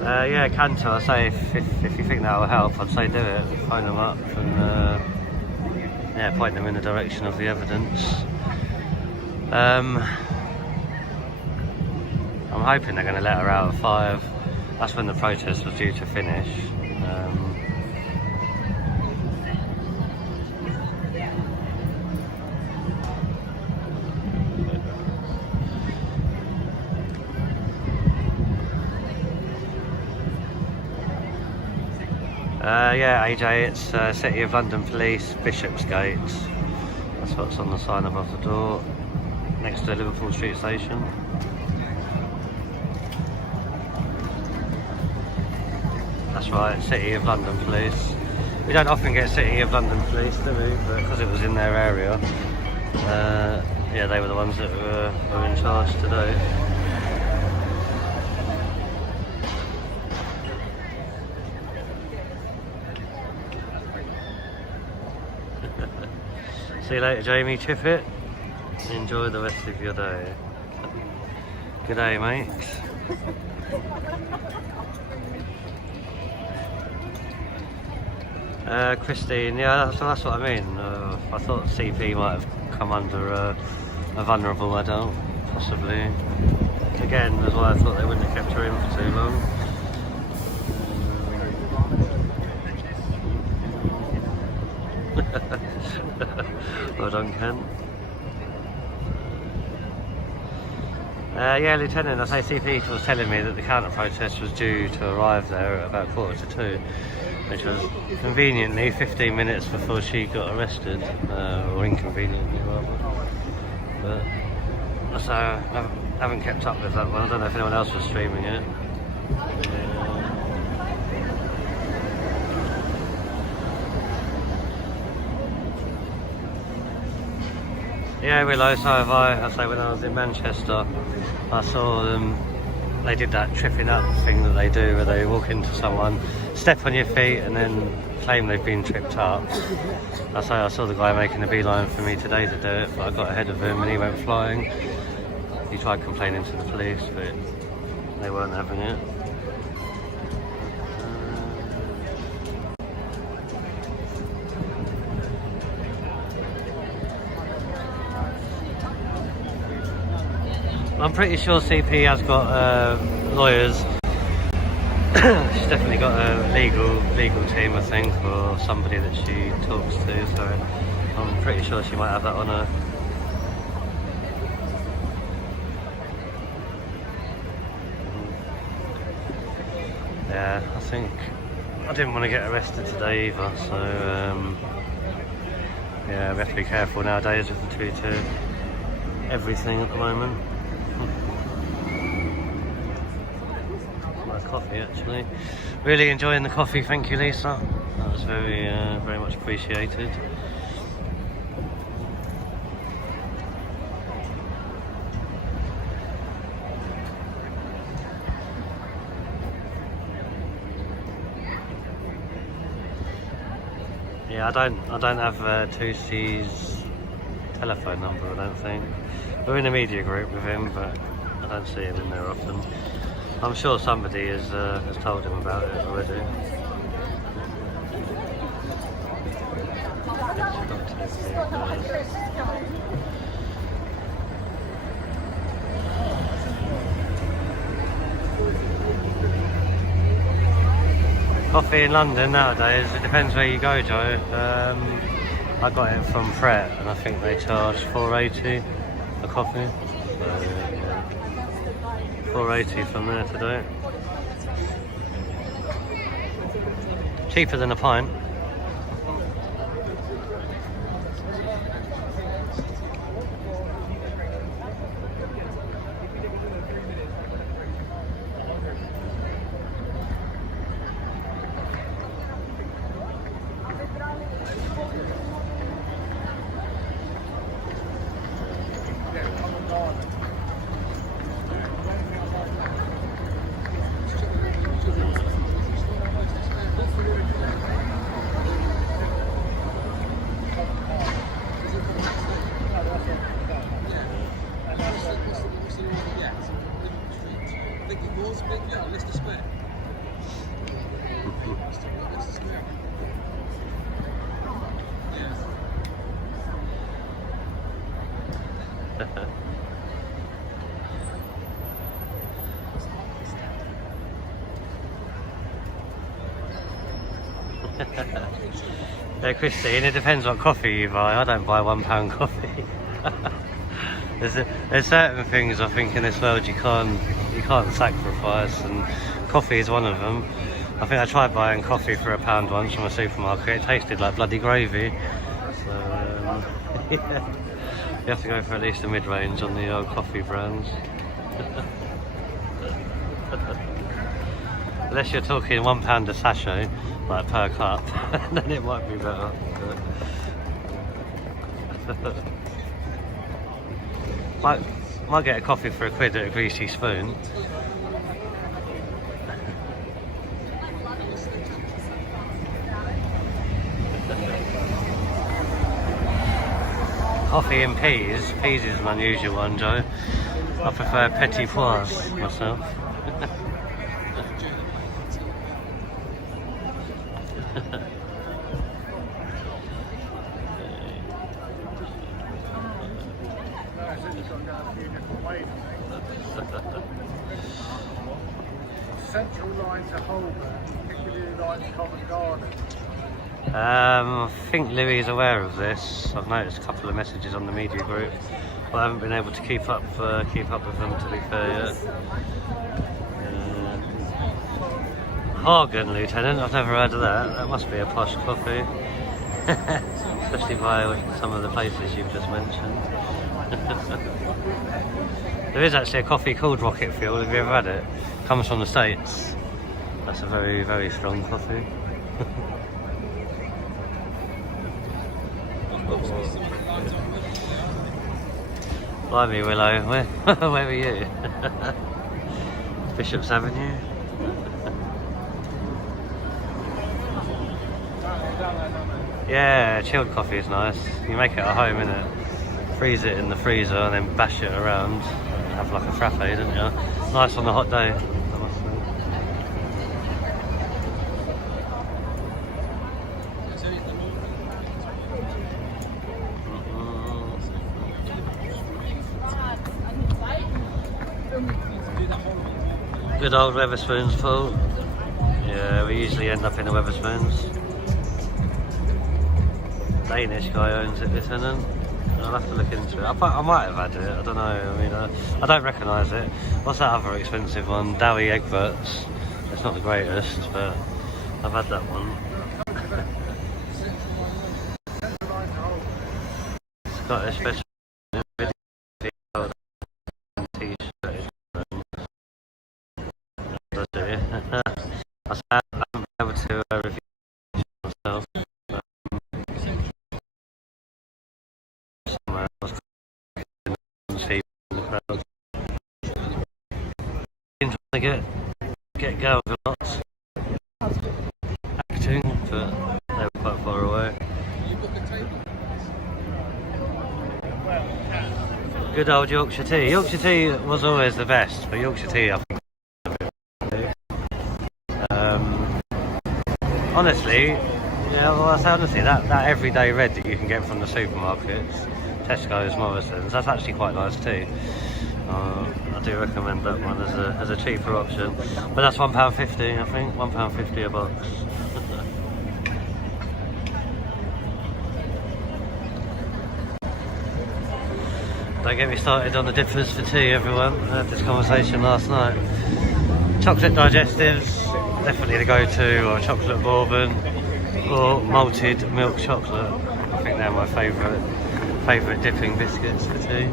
Yeah, Cantor, I say if you think that will help, I'd say do it. Phone them up and yeah, point them in the direction of the evidence. I'm hoping they're going to let her out at 5. That's when the protest was due to finish. Yeah, AJ, it's City of London Police, Bishopsgate. That's what's on the sign above the door, next to Liverpool Street Station. That's right, City of London Police. We don't often get City of London Police, do we? But because it was in their area, yeah, they were the ones that were in charge today. See you later, Jamie Tippett. Enjoy the rest of your day. Good day, mate. Christine, yeah, that's what I mean. I thought CP might have come under a vulnerable adult, possibly. Again, that's why I thought they wouldn't have kept her in for too long. Well done, Ken. Yeah, Lieutenant, I say CP was telling me that the counter-protest was due to arrive there at about 1:45, which was conveniently 15 minutes before she got arrested, or inconveniently rather. But so I haven't kept up with that one. I don't know if anyone else was streaming it. Yeah, Willow, so have I. I say when I was in Manchester, I saw them, they did that tripping up thing that they do where they walk into someone, step on your feet and then claim they've been tripped up. I say I saw the guy making a beeline for me today to do it, but I got ahead of him and he went flying. He tried complaining to the police, but they weren't having it. I'm pretty sure CP has got lawyers. She's definitely got a legal team, I think, or somebody that she talks to. So I'm pretty sure she might have that on her. Yeah, I think I didn't want to get arrested today either. So yeah, we have to be careful nowadays with the Twitter everything at the moment. Nice coffee, actually. Really enjoying the coffee, thank you, Lisa. That was very much appreciated. Yeah, I don't have 2C's telephone number, I don't think. We're in a media group with him, but I don't see him in there often. I'm sure somebody has told him about it already. Coffee in London nowadays, it depends where you go, Joe. I got it from Pret and I think they charge £4.80 a coffee. So, yeah. £4.80 from there today. Cheaper than a pint. Yeah, Christine, it depends what coffee you buy. I don't buy £1 coffee. There's certain things I think in this world you can't sacrifice, and coffee is one of them. I think I tried buying coffee for £1 once from a supermarket. It tasted like bloody gravy. So yeah, you have to go for at least a mid-range on the old coffee brands. Unless you're talking £1 a sachet, like per cup, then it might be better. Might get a coffee for £1 at a greasy spoon. Coffee and peas. Peas is an unusual one, Joe. I prefer petit pois myself. Central line to Holborn, Piccadilly line to Covent Garden. I think Louis is aware of this. I've noticed a couple of messages on the media group, but I haven't been able to keep up with them, to be fair, yet. Hagen, Lieutenant, I've never heard of that. That must be a posh coffee. Especially by some of the places you've just mentioned. There is actually a coffee called Rocket Fuel, have you ever had it? Comes from the States. That's a very, very strong coffee. Blimey, Willow, where were you? Bishop's Avenue? Yeah, chilled coffee is nice. You make it at home, innit? Freeze it in the freezer and then bash it around. Have like a frappe, don't you? Nice on a hot day. Good old Wetherspoons full. Yeah, we usually end up in the Wetherspoons. Danish guy owns it, Lieutenant. I'll have to look into it. I might have had it, I don't know. I mean, I don't recognise it. What's that other expensive one? Dowie Egberts. It's not the greatest, but I've had that one. Scottish special t-shirt. Does it? I haven't been able to review myself. Trying to get Gal Galot acting, but they were quite far away. Good old Yorkshire tea. Yorkshire tea was always the best, but Yorkshire tea, I think, honestly, yeah, well, I say honestly, that everyday red that you can get from the supermarkets, Tesco's, Morrison's, that's actually quite nice too. I do recommend that one as a cheaper option, but that's £1.50, I think, £1.50 a box. Don't get me started on the dippers for tea, everyone. I had this conversation last night. Chocolate digestives, definitely the go-to, or chocolate bourbon, or malted milk chocolate. I think they're my favourite dipping biscuits for tea.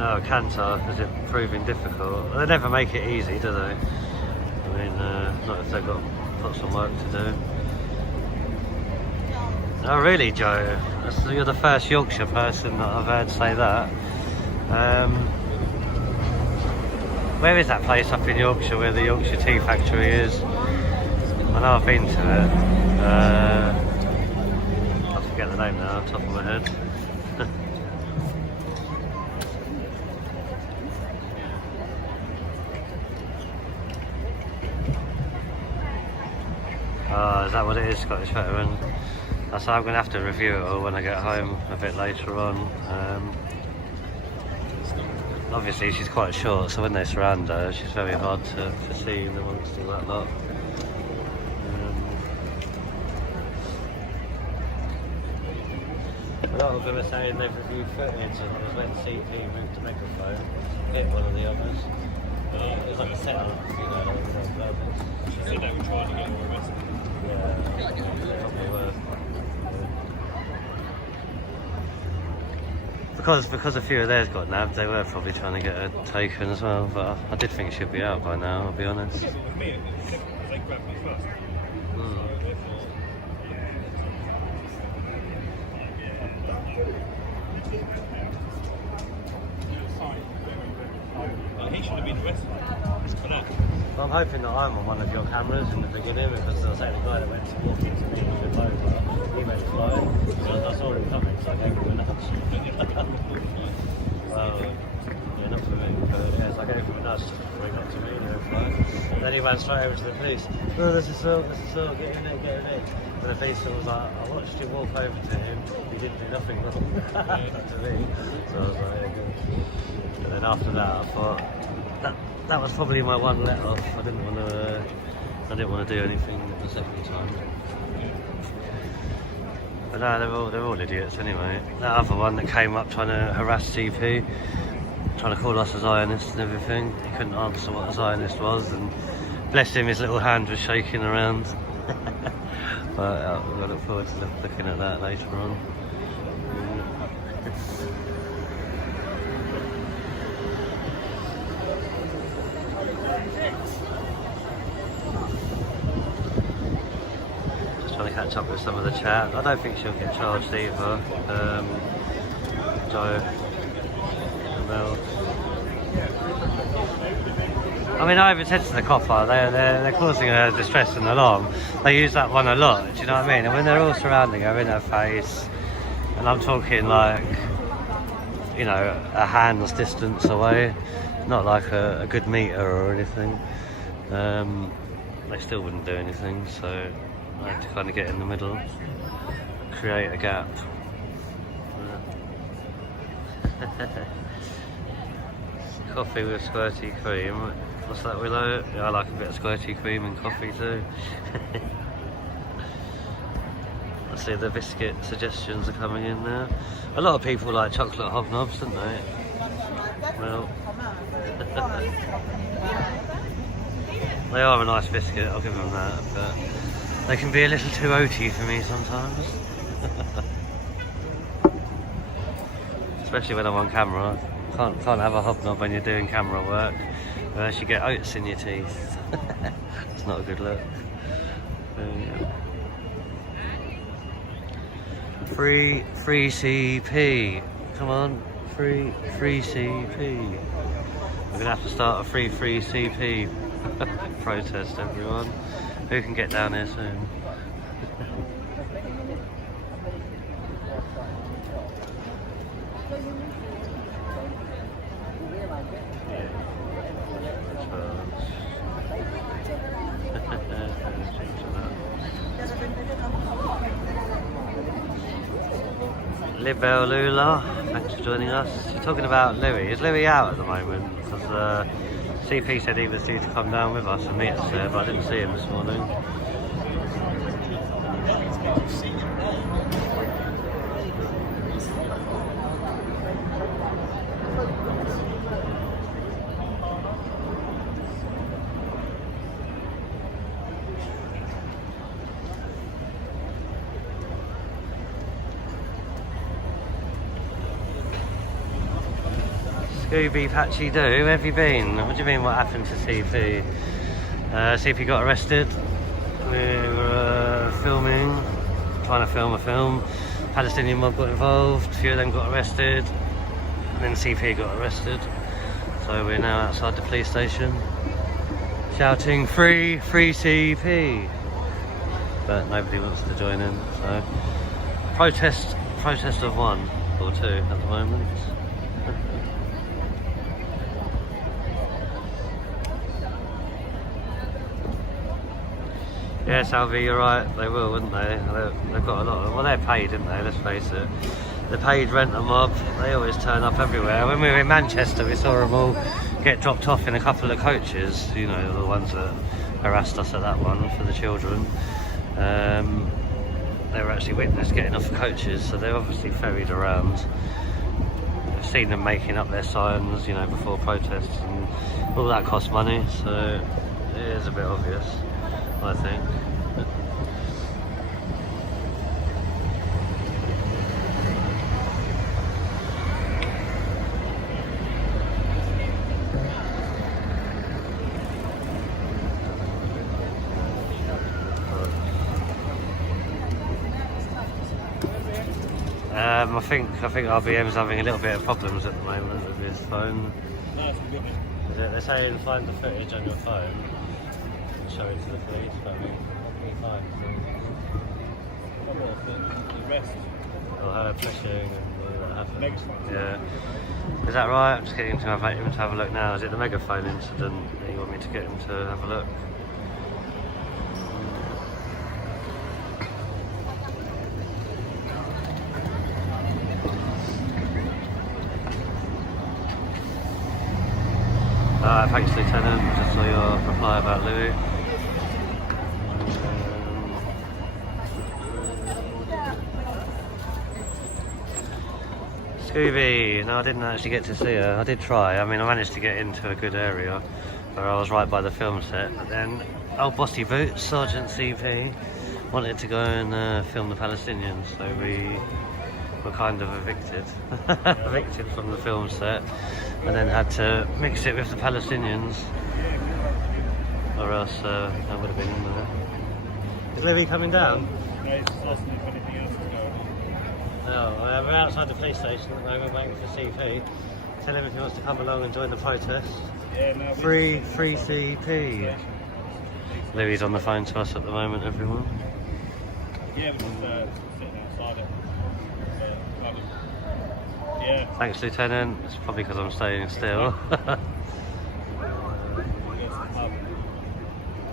Oh, Cantor, is it proving difficult? They never make it easy, do they? I mean, not if they've got some work to do. Oh really, Joe? You're the first Yorkshire person that I've heard say that. Where is that place up in Yorkshire where the Yorkshire Tea Factory is? I know I've been to it. I forget the name now, off the top of my head. Oh, is that what it is, Scottish Veteran? I'm going to have to review it all when I get home a bit later on. Obviously she's quite short, so when they surround her, she's very hard to see in amongst all that lot. A lot of them are saying they've reviewed footage and it was when C.P moved to microphone, hit one of the others. It was like a setup, you know, it was on purpose. She said they were trying to get more arrested. Yeah, probably were. Because a few of theirs got nabbed, they were probably trying to get her taken as well, but I did think she'd be out by now, I'll be honest. But I'm hoping that I'm on one of your cameras in the beginning, because I was saying the guy that went to walk into me with over, he went flying, so I saw him coming, so I gave him a nudge. Well, yeah, not for me, but yeah, so I gave him a nudge before he got to me, and he went flying. And then he ran straight over to the police. Oh, there's a cell, get in there, get in there. And the police was like, I watched you walk over to him, he didn't do nothing wrong to me. So I was like, yeah, good. And then after that, I thought, that was probably my one let off. I didn't want to do anything the second time. But no, they're all idiots anyway. That other one that came up trying to harass CP, trying to call us a Zionist and everything. He couldn't answer what a Zionist was, and bless him, his little hand was shaking around. But I look forward to looking at that later on. Trying to catch up with some of the chat. I don't think she'll get charged either. Joe, Mel. I mean, I even said to the copper, they're causing her distress and alarm. They use that one a lot, do you know what I mean? And when they're all surrounding her, in her face, and I'm talking like, you know, a hand's distance away, not like a good meter or anything, they still wouldn't do anything, so I had to kind of get in the middle, create a gap. Coffee with squirty cream. What's that, Willow? Yeah, I like a bit of squirty cream in coffee too. I see the biscuit suggestions are coming in now. A lot of people like chocolate hobnobs, don't they? Well, they are a nice biscuit, I'll give them that, but they can be a little too oaty for me sometimes. Especially when I'm on camera. Can't have a hobnob when you're doing camera work, unless you get oats in your teeth. It's not a good look. Free CP. Come on, free CP. We're gonna have to start a free CP protest, everyone. Who can get down here soon? Lula, thanks for joining us. You're talking about Louis. Is Louis out at the moment? Because CP said he was due to come down with us and meet us there, but I didn't see him this morning. Scooby Patchy Doo, where have you been? What do you mean, what happened to CP? CP got arrested. We were filming, trying to film a film. Palestinian mob got involved, a few of them got arrested, and then CP got arrested. So we're now outside the police station, shouting free CP. But nobody wants to join in, so protest of 1 or 2 at the moment. Yeah, Salvi, you're right, they will, wouldn't they? They've got a lot of, well, they're paid, didn't they? Let's face it. The paid renter mob, they always turn up everywhere. When we were in Manchester, we saw them all get dropped off in a couple of coaches, you know, the ones that harassed us at that one for the children. They were actually witnessed getting off coaches, so they're obviously ferried around. I've seen them making up their signs, you know, before protests, and all that costs money, so it is a bit obvious, I think. I think RBM's having a little bit of problems at the moment with his phone. Is it? They're saying find the footage on your phone and show it to the police, but I mean, what can we find? The rest. Or her pushing and all that happened. Megaphone. Yeah. Is that right? I'm just getting him to have a look now. Is it the megaphone incident that you want me to get him to have a look? Thanks, Lieutenant. Just saw your reply about Louis. Scooby. No, I didn't actually get to see her. I did try. I mean, I managed to get into a good area where I was right by the film set. But then, old bossy boots, Sergeant C.P, wanted to go and film the Palestinians, so we were kind of evicted. Evicted from the film set, and then had to mix it with the Palestinians, or else I would have been in there. Is Louis coming down? No, he's just asking if anything else is going on. No, we're outside the police station at the moment waiting for CP. Tell him if he wants to come along and join the protest. Yeah, no, Free CP. Louis on the phone to us at the moment, everyone. Yeah, we're just sitting outside it. Yeah. Thanks, Lieutenant. It's probably because I'm staying still.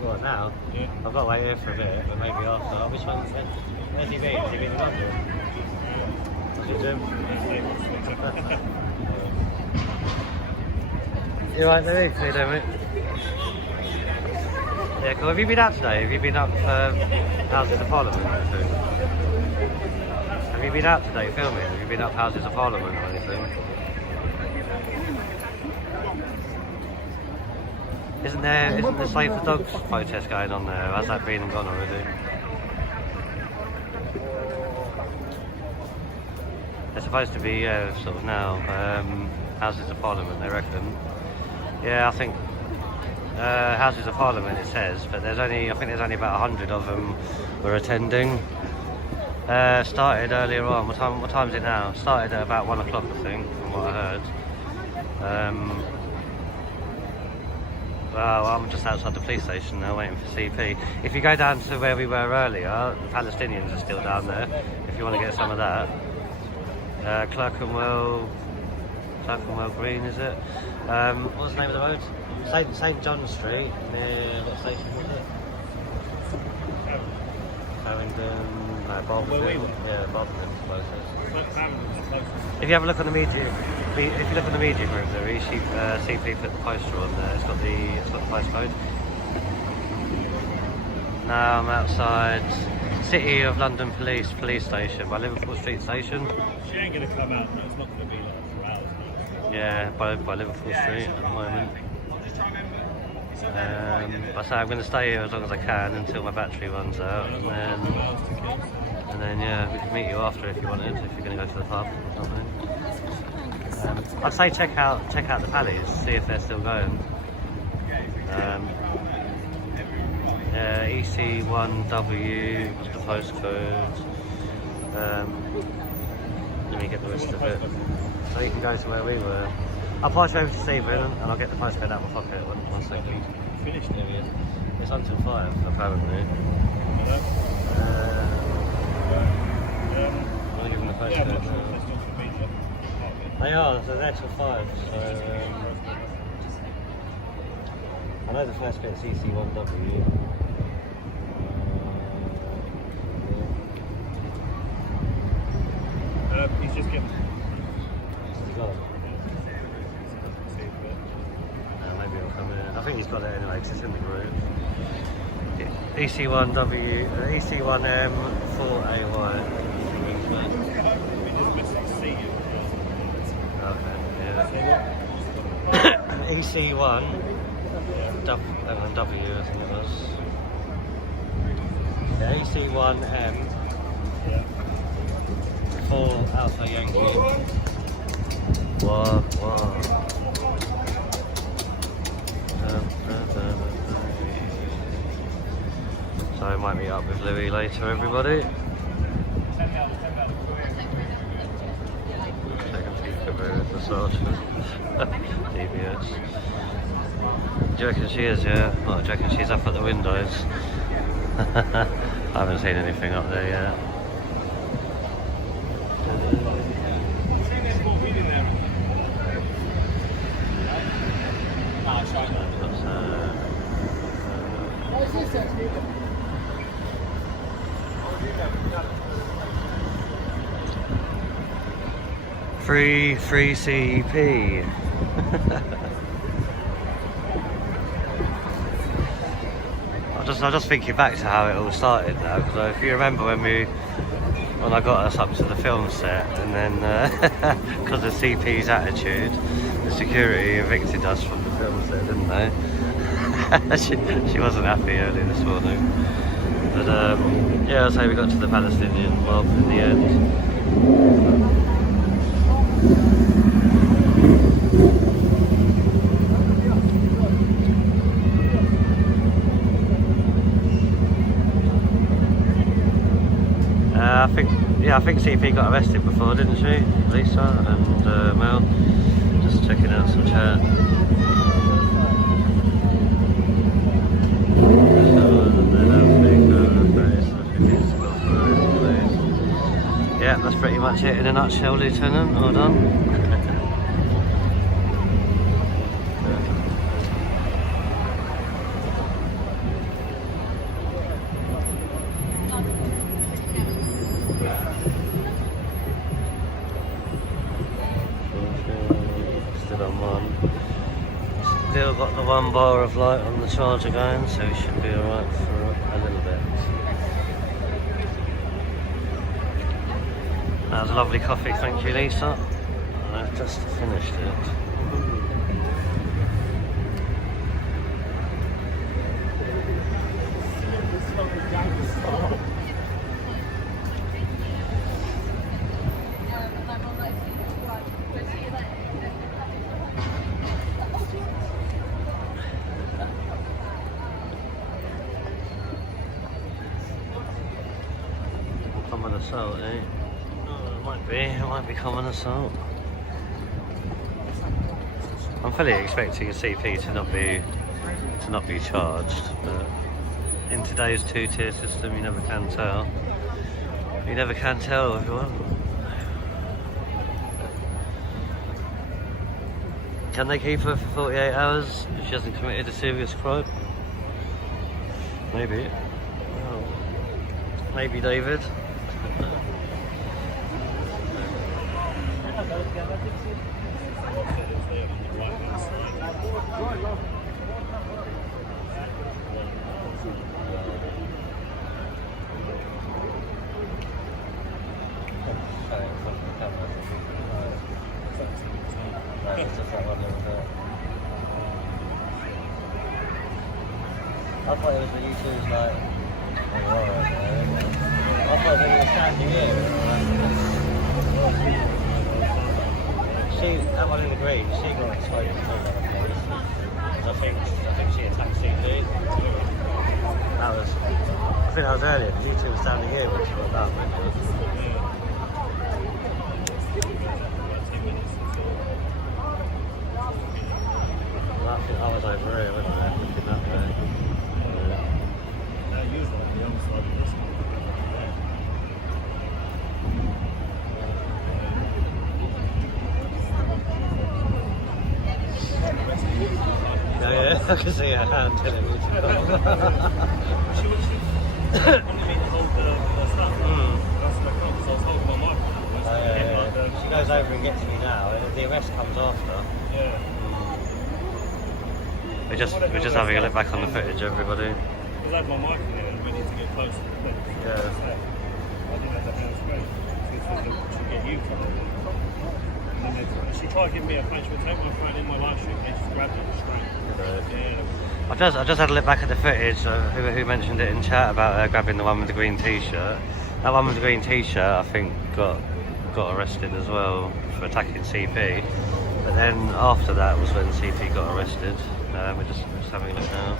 What, now? Yeah. I've got to wait here for a bit, but maybe after. Which one? Where's he been? Has he been in London? What's he doing? You alright, Louis? How you doing, mate? Yeah, cool. Have you been out today? Have you been up Houses of Parliament or anything? Have you been out today filming? Have you been up Houses of Parliament or anything? Isn't the Save the Dogs protest going on there? Has that been and gone already? They're supposed to be, sort of now, Houses of Parliament, they reckon. Yeah, I think Houses of Parliament it says, but I think there's only about 100 of them were attending. Started earlier on. What time is it now? Started at about 1 o'clock, I think, from what I heard. Well, I'm just outside the police station now, waiting for CP. If you go down to where we were earlier, the Palestinians are still down there. If you want to get some of that, Clerkenwell Green, is it? What's the name of the road? St John Street, near what station was it? Farringdon. No, Bombarded. Yeah, Bombarded's closest. If you have a look on the media, if you look on the media group, there is CP put the poster on there. It's got the postcode. Now I'm outside City of London Police Station by Liverpool Street Station. She ain't gonna come out. No, it's not gonna be like for hours. Yeah, by Liverpool Street at the moment. I say I'm going to stay here as long as I can until my battery runs out, and then yeah, we can meet you after if you wanted, if you're going to go to the pub or something. I'd say check out the Pallies, see if they're still going. Yeah, EC1W was the postcode. Let me get the rest of it. So you can go to where we were. I'll pass you over to Stephen and I'll get the postcode out of my pocket. One second. Finished it yet? It's until 5, apparently. I'll give them the postcode now. They are, so they're till 5. So, I know the first bit's EC1W. He's just getting. He's gone. Maybe he'll come in. I think he's got it anyway because it's in the group. EC1W, EC1M 4AY. Okay, yeah. EC1 W, I think it was. Yeah, EC1M 4 Alpha Yankee. What? So I might meet up with Louis later, everybody. Take a peek over the sergeant. DBS. Do you reckon she is, yeah? Well, do you reckon she's up at the windows? I haven't seen anything up there yet. Free CP. I'm just thinking back to how it all started now, because if you remember when I got us up to the film set, and then because of CP's attitude, the security evicted us from the film set, didn't they? she wasn't happy early this morning. But yeah, I'll say we got to the Palestinian mob in the end. I think CP got arrested before, didn't she? Lisa and Mel. Just checking out some chat. Yeah, that's pretty much it in a nutshell, Lieutenant. Well done. Still got the 1 bar of light on the charger going, so we should be alright for a little bit. That was a lovely coffee, thank you Lisa. I've just finished it. Common assault, eh? Oh, it might be common assault. I'm fully expecting a CP to not be charged, but in today's 2-tier system you never can tell. You never can tell, everyone. Can they keep her for 48 hours if she hasn't committed a serious crime? Maybe. Well, maybe David. I thought it was the YouTube's like, I thought they were standing here. That one in the green, she got exposed to all that place. I think she attacked CP. I think that was earlier, because you two were standing here when she got that. I was over here, wasn't I? Looking that way. Yeah, I can see her hand telling me to She goes over and gets me now, and the arrest comes after. Yeah. We're just having a look back on the footage, everybody. Because I had my mic in there and we need to get close to the footage. Yeah. I didn't have that hands free. She get you from it. And then she tried giving me a punch with take my phone in my live stream, they just grabbed it straight. Yeah. I just had a look back at the footage. Who mentioned it in chat about grabbing the one with the green t-shirt. That one with the green t-shirt, I think, got arrested as well for attacking CP. But then after that was when CP got arrested. We're just having a look now.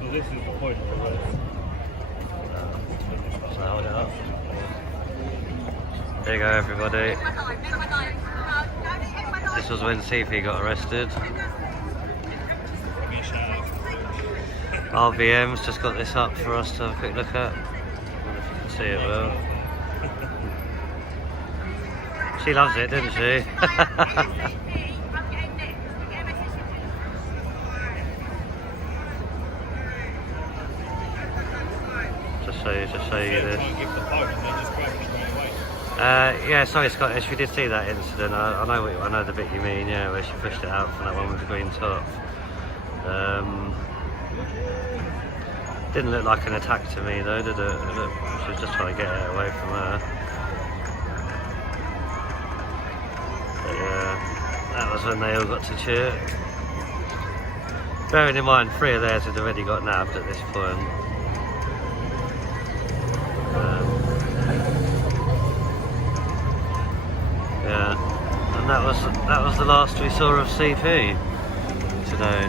Well, this is the point of arrest. So hold it up. There you go, everybody. This was when CP got arrested. RVM's just got this up for us to have a quick look at. I don't know if you can see it well. She loves it, didn't she? Just show you this. Yeah, sorry Scottish, we did see that incident. I know the bit you mean, yeah, where she pushed it out from that one with the green top. Didn't look like an attack to me though, did it? She was just trying to get it away from her. But yeah, that was when they all got to cheer. Bearing in mind, 3 of theirs had already got nabbed at this point. Yeah, and that was the last we saw of CP today.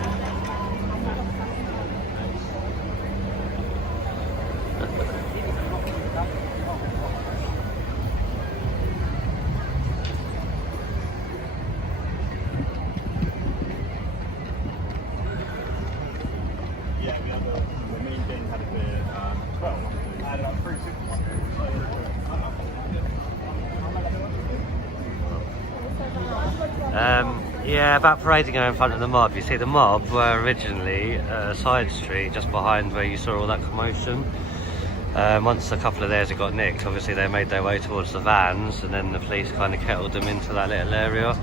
Yeah, about parading her in front of the mob. You see, the mob were originally a side street just behind where you saw all that commotion. Once a couple of theirs had got nicked, obviously they made their way towards the vans, and then the police kind of kettled them into that little area.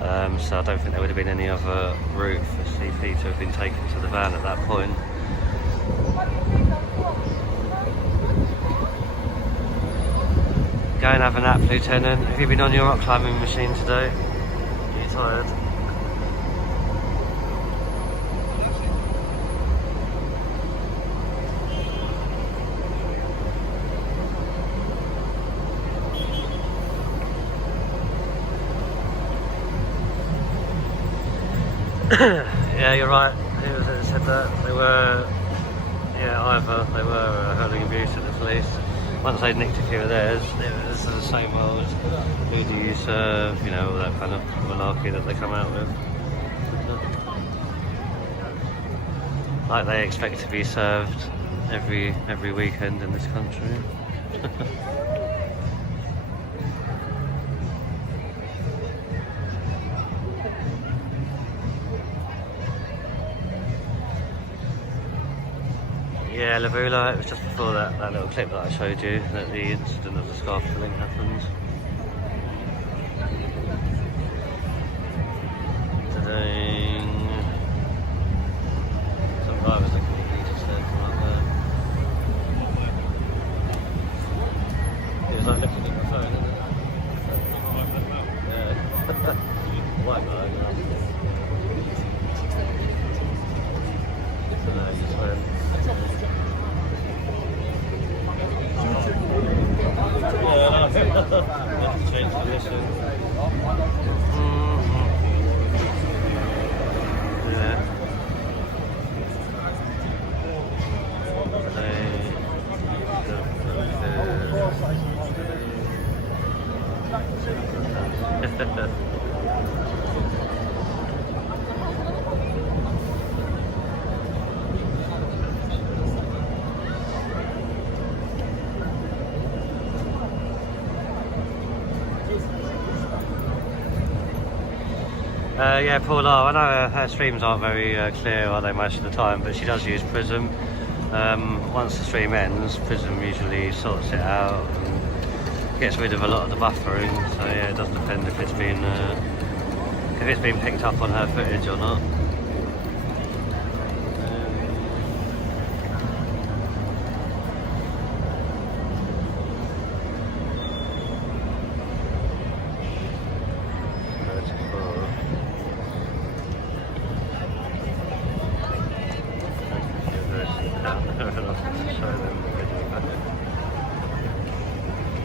So I don't think there would have been any other route for CP to have been taken to the van at that point. Go and have a nap, Lieutenant. Have you been on your rock climbing machine today? Are you tired? Yeah, you're right. It said that they were, they were hurling abuse at the police. Once they'd nicked a few of theirs, it was the same old, who do you serve, you know, all that kind of malarkey that they come out with. Like they expect to be served every weekend in this country. Yeah, Lavula, it was just before that little clip that I showed you, that the incident of the scarf pulling happened. Today, some guy was looking at me just there from up there. He was like looking at the phone, isn't it? Yeah. White guy. So no, he just went. Change position. Yeah. Yeah, poor Lara. I know her streams aren't very clear, are they, most of the time, but she does use Prism. Once the stream ends, Prism usually sorts it out and gets rid of a lot of the buffering. So yeah, it does depend if it's been picked up on her footage or not.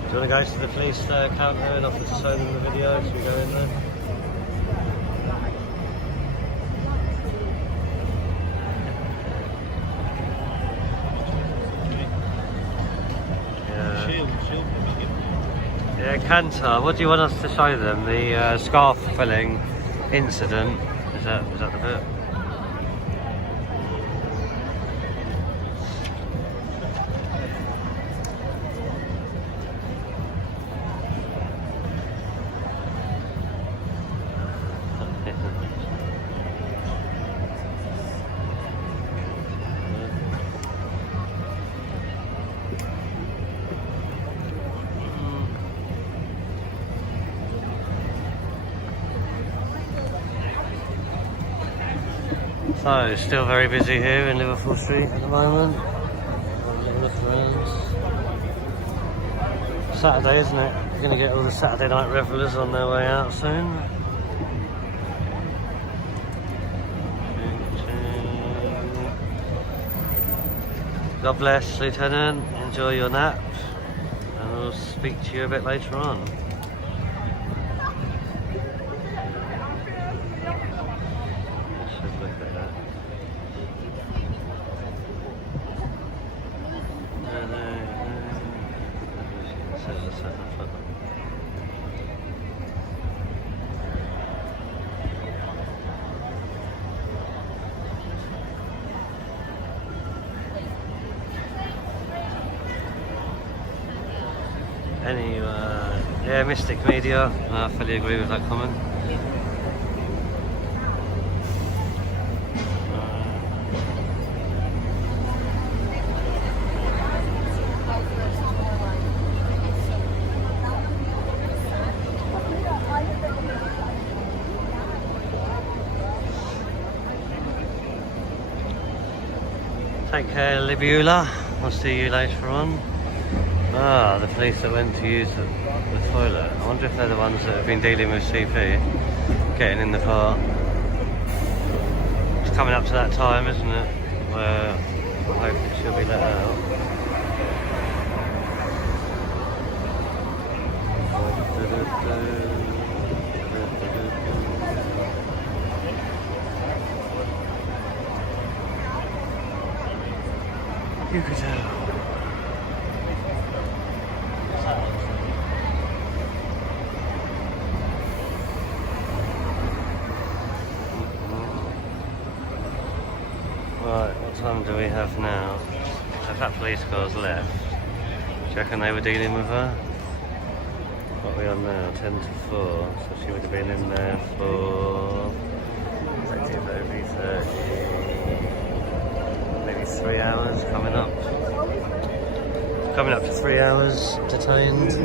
Do you want to go to the police counter and offer to show them the video? Should we go in there? Cantor, what do you want us to show them? The scarf filling incident? Is that the bit? So, still very busy here in Liverpool Street at the moment. Look around. Saturday, isn't it? We're going to get all the Saturday night revellers on their way out soon. God bless, Lieutenant. Enjoy your nap. And we'll speak to you a bit later on. Yeah, Mystic Media, I fully agree with that comment. Take care, Libula. I'll see you later on. Ah, the police that went to use the toilet. I wonder if they're the ones that have been dealing with CP, getting in the car. It's coming up to that time, isn't it? Where hopefully she'll be let out. You could tell. Right, what time do we have now? So if that police car's left, do you reckon they were dealing with her? What are we on now? 10 to 4, so she would have been in there for maybe 3 hours coming up. Coming up to 3 hours detained.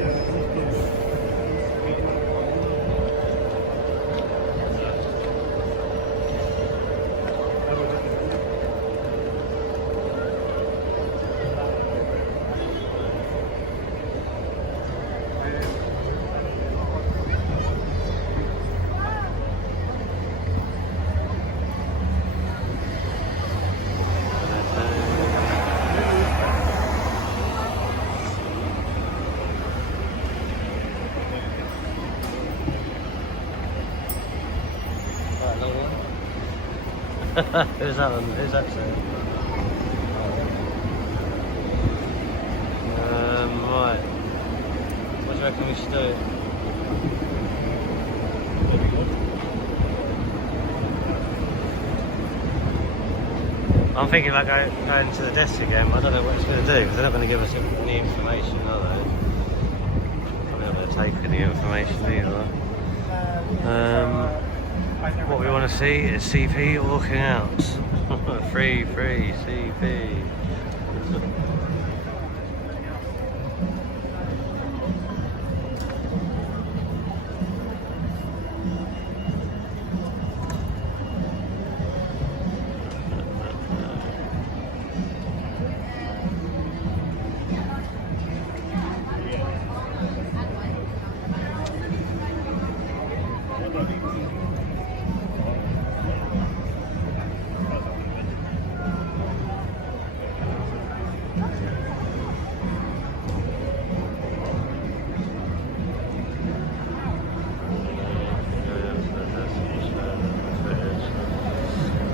Who's that one? Who's that to? Right. What do you reckon we should do? I'm thinking about going to the desk again. I don't know what it's going to do because they're not going to give us any information, are they? Probably not going to take any information either. What we want to see is CP walking out. Free CP.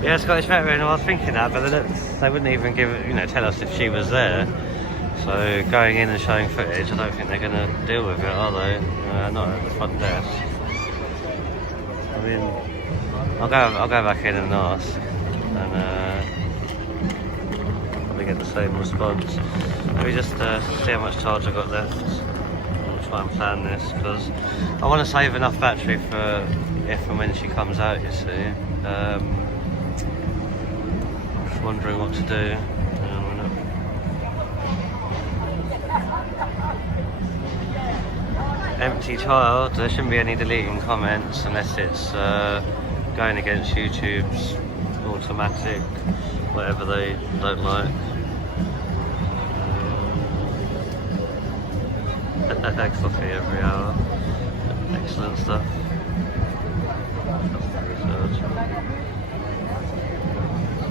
Yeah, Scottish veteran. I was thinking that, but they wouldn't even tell us if she was there. So going in and showing footage, I don't think they're going to deal with it, are they? Not at the front desk. I mean, I'll go back in and ask, and probably get the same response. Maybe just see how much charge I've got left. I'll try and plan this because I want to save enough battery for if and when she comes out. You see, just wondering what to do. Empty child, there shouldn't be any deleting comments unless it's going against YouTube's automatic, whatever they don't like. Coffee every hour. Excellent stuff.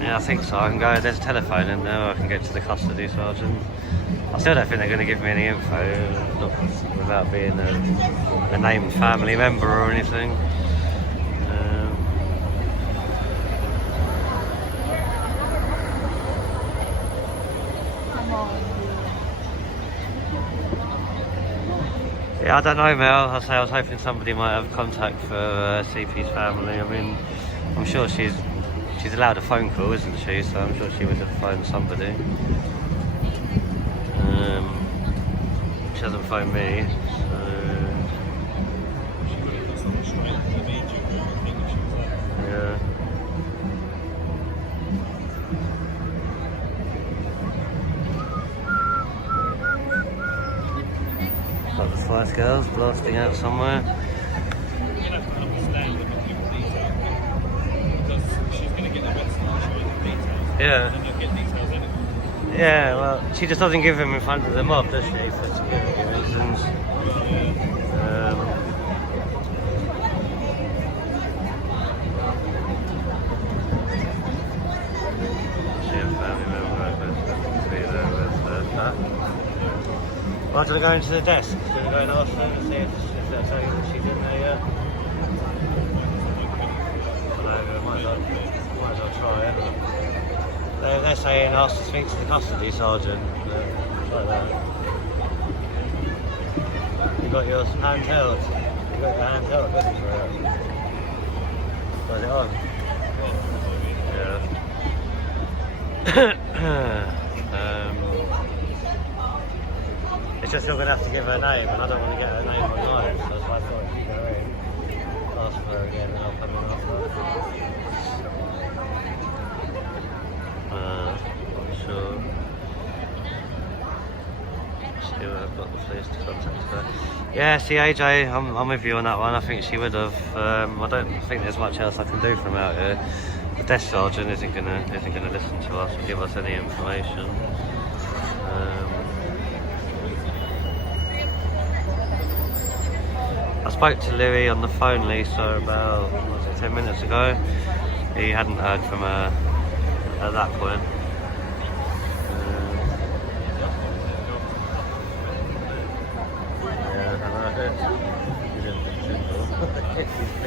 Yeah, I think so. I can go, there's a telephone in there, I can get to the custody sergeant. I still don't think they're going to give me any info, without being a named family member or anything. Yeah, I don't know, Mel. I was hoping somebody might have contact for CP's family. I mean, I'm sure she's allowed a phone call, isn't she? So I'm sure she would have phoned somebody. She hasn't phoned me, so... Yeah. Got the Spice Girls blasting out somewhere. Yeah. Yeah, well, she just doesn't give him in front of the mob, does she, for security reasons. She and family member to be there with that. Well, do I go into the desk? Do I go and ask them and see if they'll tell you that she's in there yet? I might as well try it. They're saying ask to speak to the custody sergeant. Like that. You got yours handheld. You got your handheld ready for it. Was it on? Yeah. It's just you're going to have to give her name, and I don't want to get her name online, so that's why I thought I'd keep her in. Ask for her again, and I'll come in after. Sure. See where I've got the police to contact her. Yeah, see AJ, I'm with you on that one. I think she would have. I don't think there's much else I can do from out here. The desk sergeant isn't gonna listen to us or give us any information. I spoke to Louis on the phone, Lisa, about 10 minutes ago. He hadn't heard from her at that point.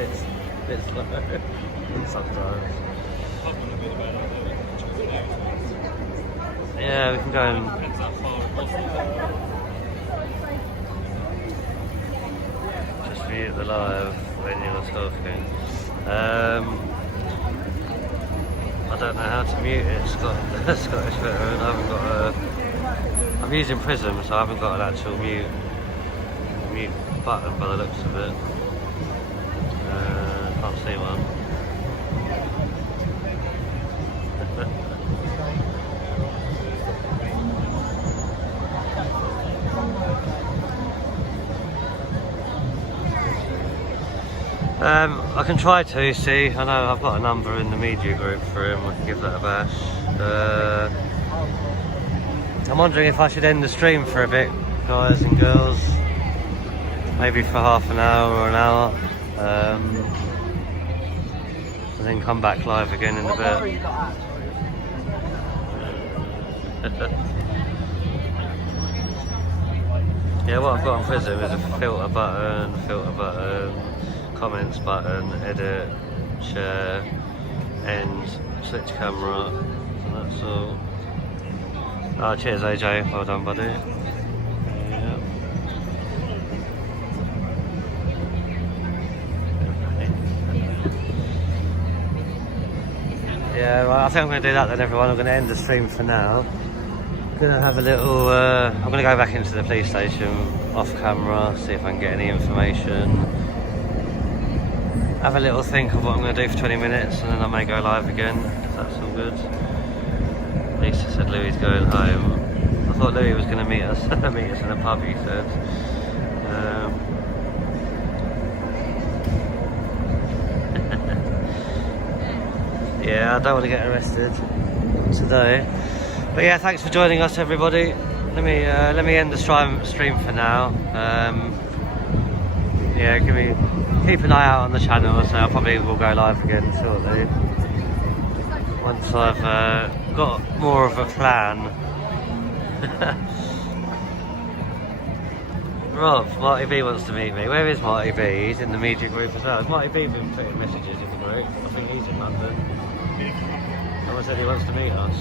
He's a bit slow sometimes. Yeah, we can go and... just mute the live when you're talking. I don't know how to mute it. Scottish veteran. I haven't got a... I'm using Prism, so I haven't got an actual mute button by the looks of it. Can't see one. I can try to see. I know I've got a number in the media group for him. I can give that a bash. I'm wondering if I should end the stream for a bit, guys and girls. Maybe for half an hour or an hour. And then come back live again in a bit. Yeah, what I've got on Prism is a filter button, comments button, edit, share, end, switch camera, and that's all. Oh, cheers AJ, well done buddy. Yeah, right, I think I'm going to do that then everyone. I'm going to end the stream for now. Going to have a little, I'm going to go back into the police station off camera, see if I can get any information. Have a little think of what I'm going to do for 20 minutes and then I may go live again, if that's all good. Lisa said Louis is going home. I thought Louis was going to meet us in a pub, he said. Yeah, I don't want to get arrested today. But yeah, thanks for joining us everybody. Let me end the stream for now. Yeah, keep an eye out on the channel, so I probably will go live again shortly. Once I've got more of a plan. Rob, Marty B wants to meet me. Where is Marty B? He's in the media group as well. Has Marty B been putting messages in the group? I think he's in London. Someone said he wants to meet us.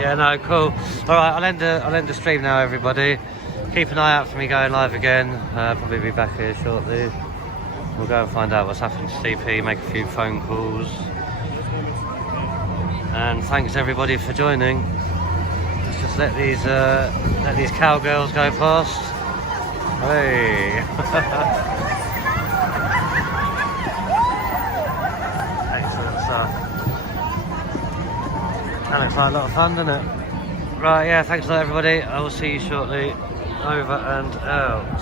Yeah, no, cool. Alright, I'll end the stream now everybody. Keep an eye out for me going live again. Probably be back here shortly. We'll go and find out what's happened to CP, make a few phone calls. And thanks everybody for joining. Let's just let these cowgirls go past. Hey. Excellent stuff. That looks like a lot of fun, doesn't it? Right, yeah, thanks a lot everybody. I will see you shortly. Over and out.